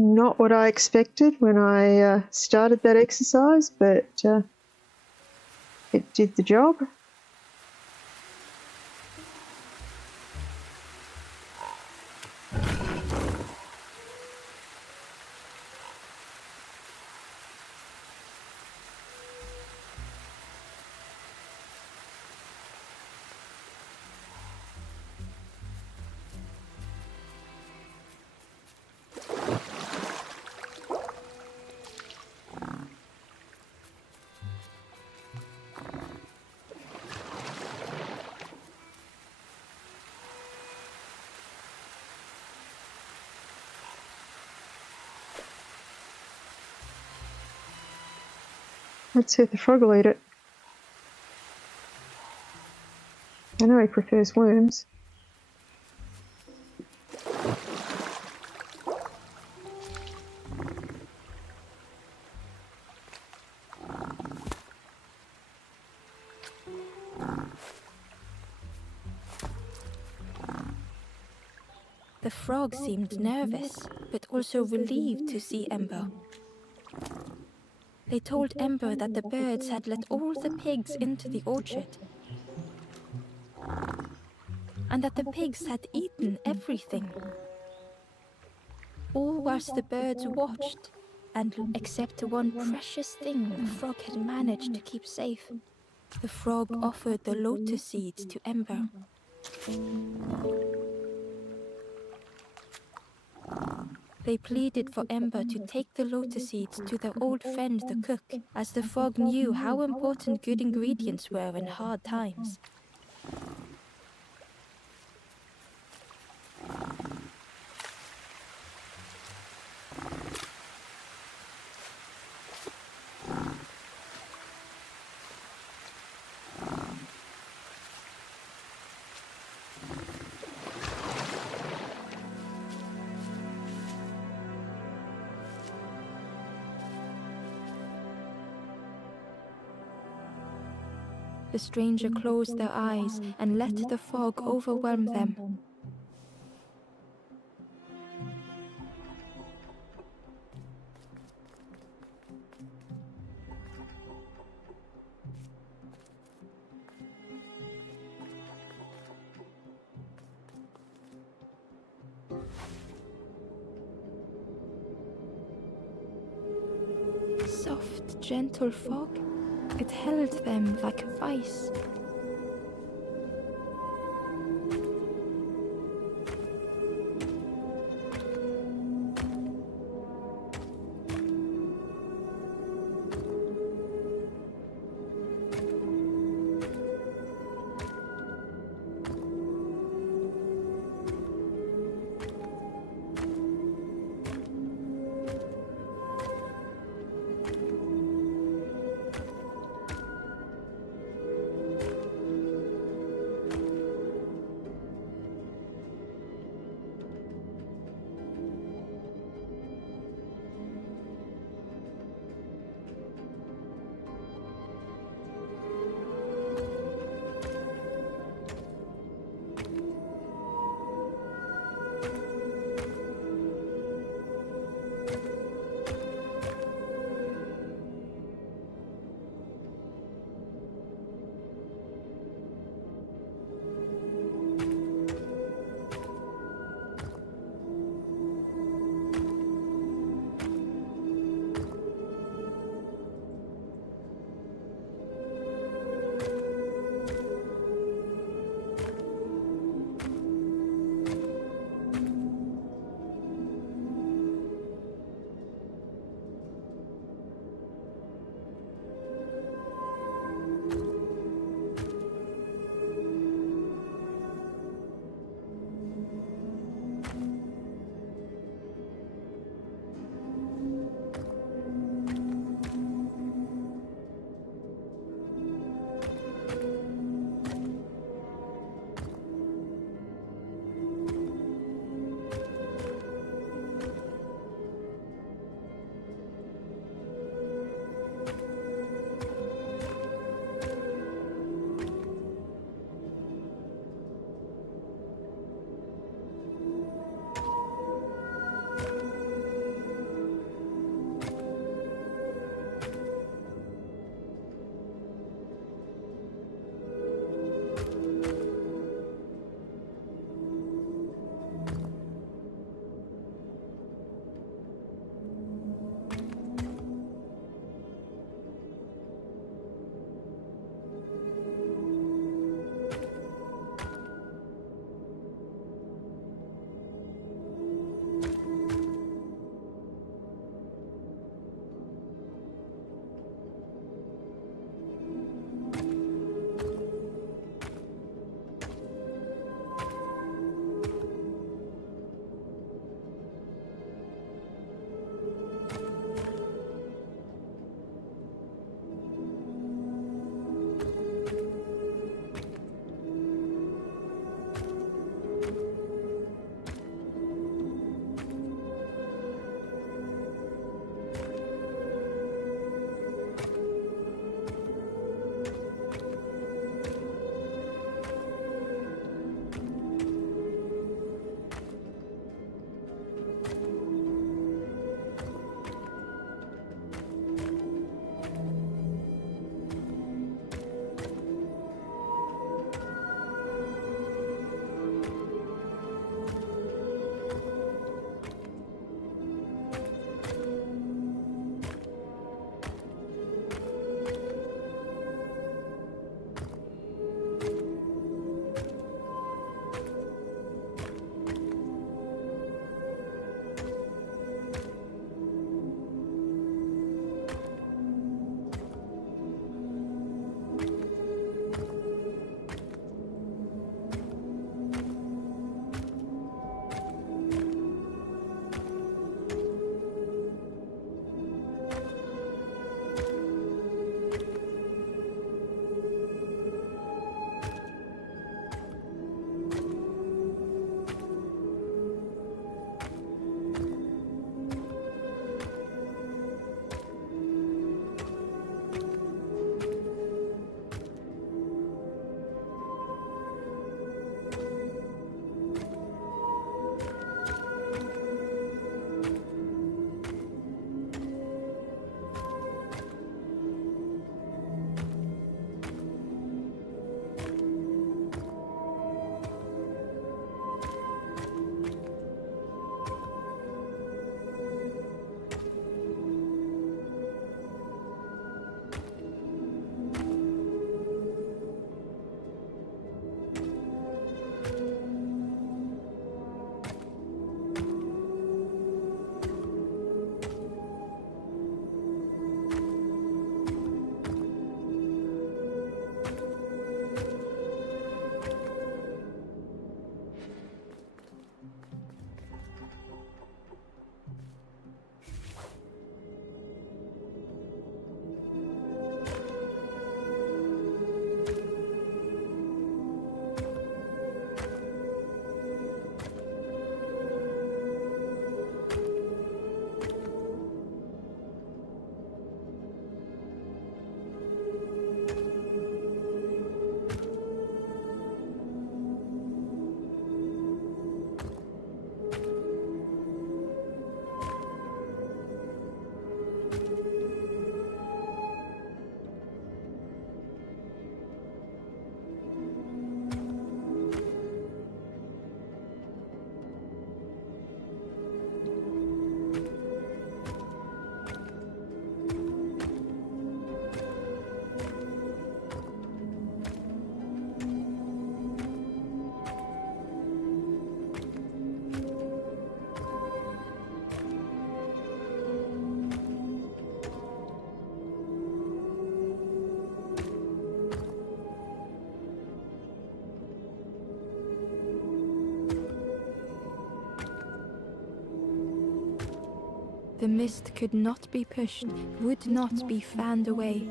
Not what I expected when I started that exercise, but it did the job. Let's see if the frog will eat it. I know he prefers worms. The frog seemed nervous, but also relieved to see Ember. They told Ember that the birds had let all the pigs into the orchard, and that the pigs had eaten everything. All whilst the birds watched, and except one precious thing the frog had managed to keep safe. The frog offered the lotus seeds to Ember. They pleaded for Ember to take the lotus seeds to their old friend the cook, as the frog knew how important good ingredients were in hard times. The stranger closed their eyes and let the frog overwhelm them. Soft, gentle fog, it held them like a vice. The mist could not be pushed, would not be fanned away.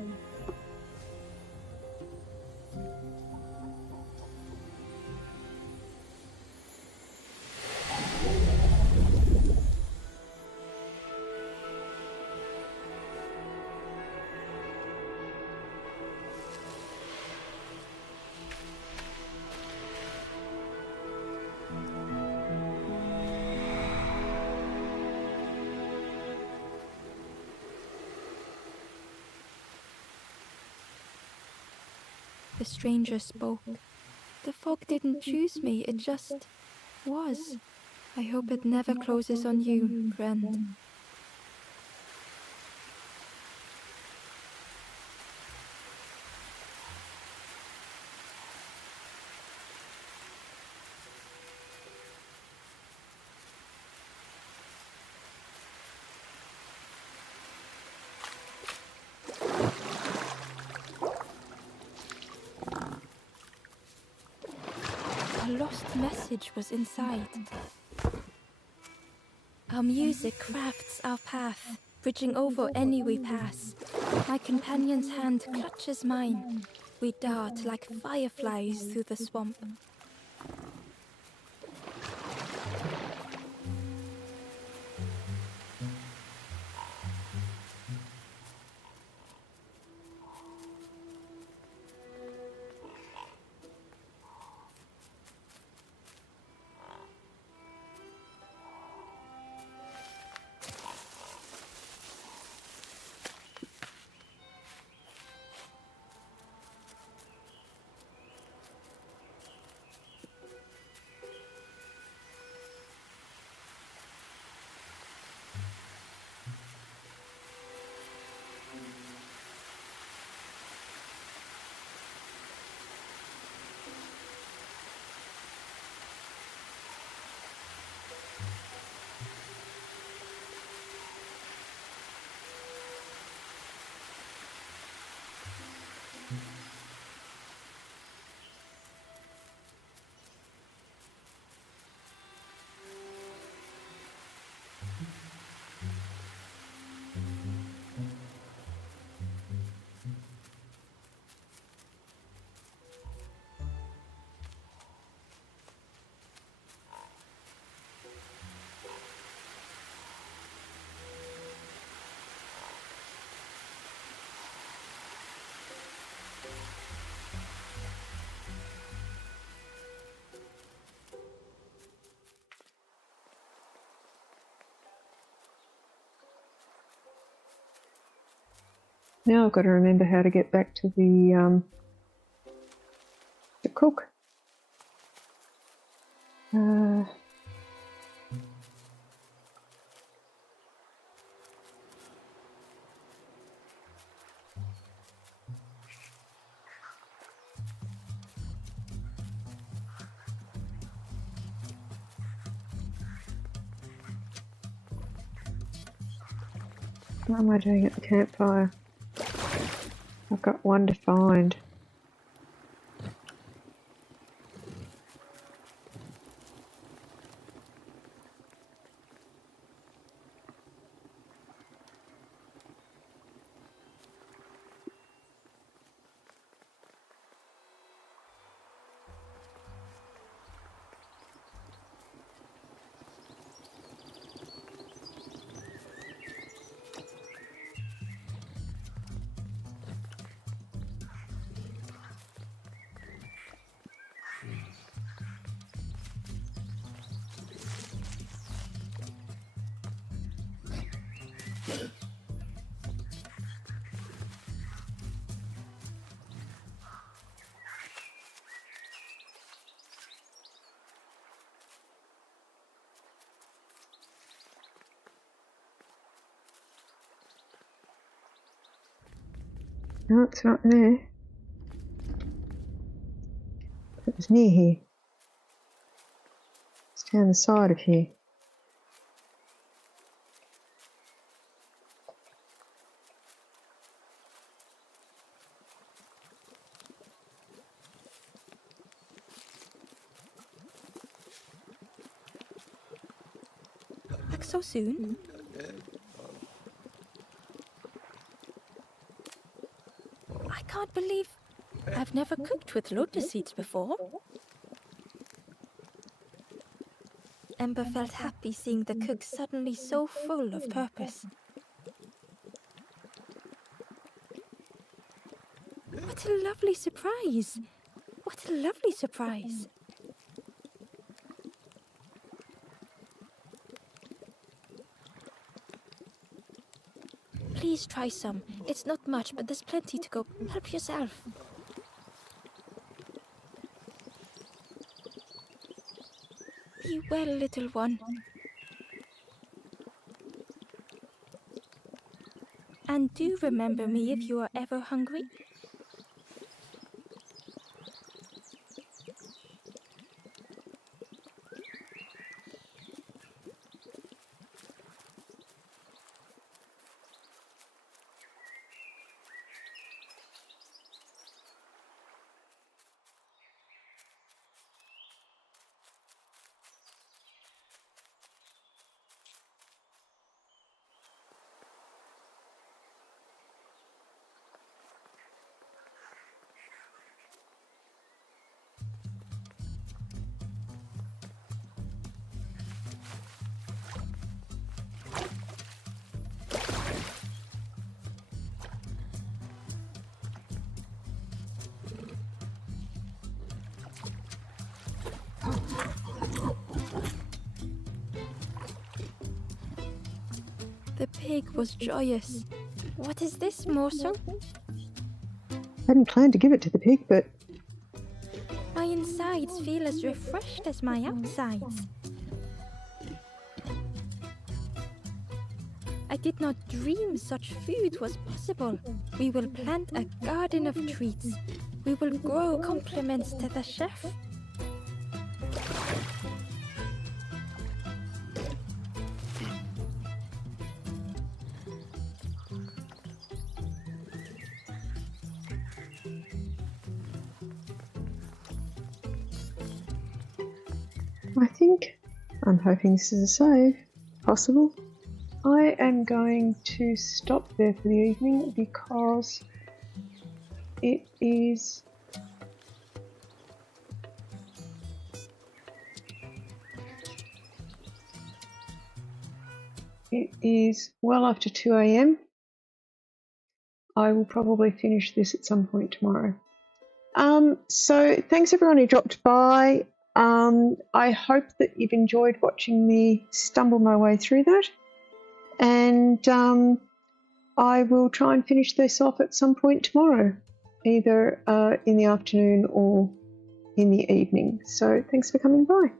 The stranger spoke. The fog didn't choose me, it just was. I hope it never closes on you, friend. A lost message was inside. Our music crafts our path, bridging over any we pass. My companion's hand clutches mine. We dart like fireflies through the swamp. Now I've got to remember how to get back to the cook. What am I doing at the campfire? I've got one to find. No, it's not there. It was near here. It's down the side of here. Back so soon? believe I've never cooked with lotus seeds before. Ember felt happy seeing the cook suddenly so full of purpose. What a lovely surprise! What a lovely surprise! Please try some. It's not much, but there's plenty to go. Help yourself. Be well, little one. And do remember me if you are ever hungry. The pig was joyous. What is this morsel? I hadn't planned to give it to the pig, but My insides feel as refreshed as my outsides. I did not dream such food was possible. We will plant a garden of treats. We will grow compliments to the chef. I think, I'm hoping this is a save, possible. I am going to stop there for the evening because it is well after 2 a.m. I will probably finish this at some point tomorrow. So thanks everyone who dropped by. I hope that you've enjoyed watching me stumble my way through that. And I will try and finish this off at some point tomorrow, either in the afternoon or in the evening. So thanks for coming by.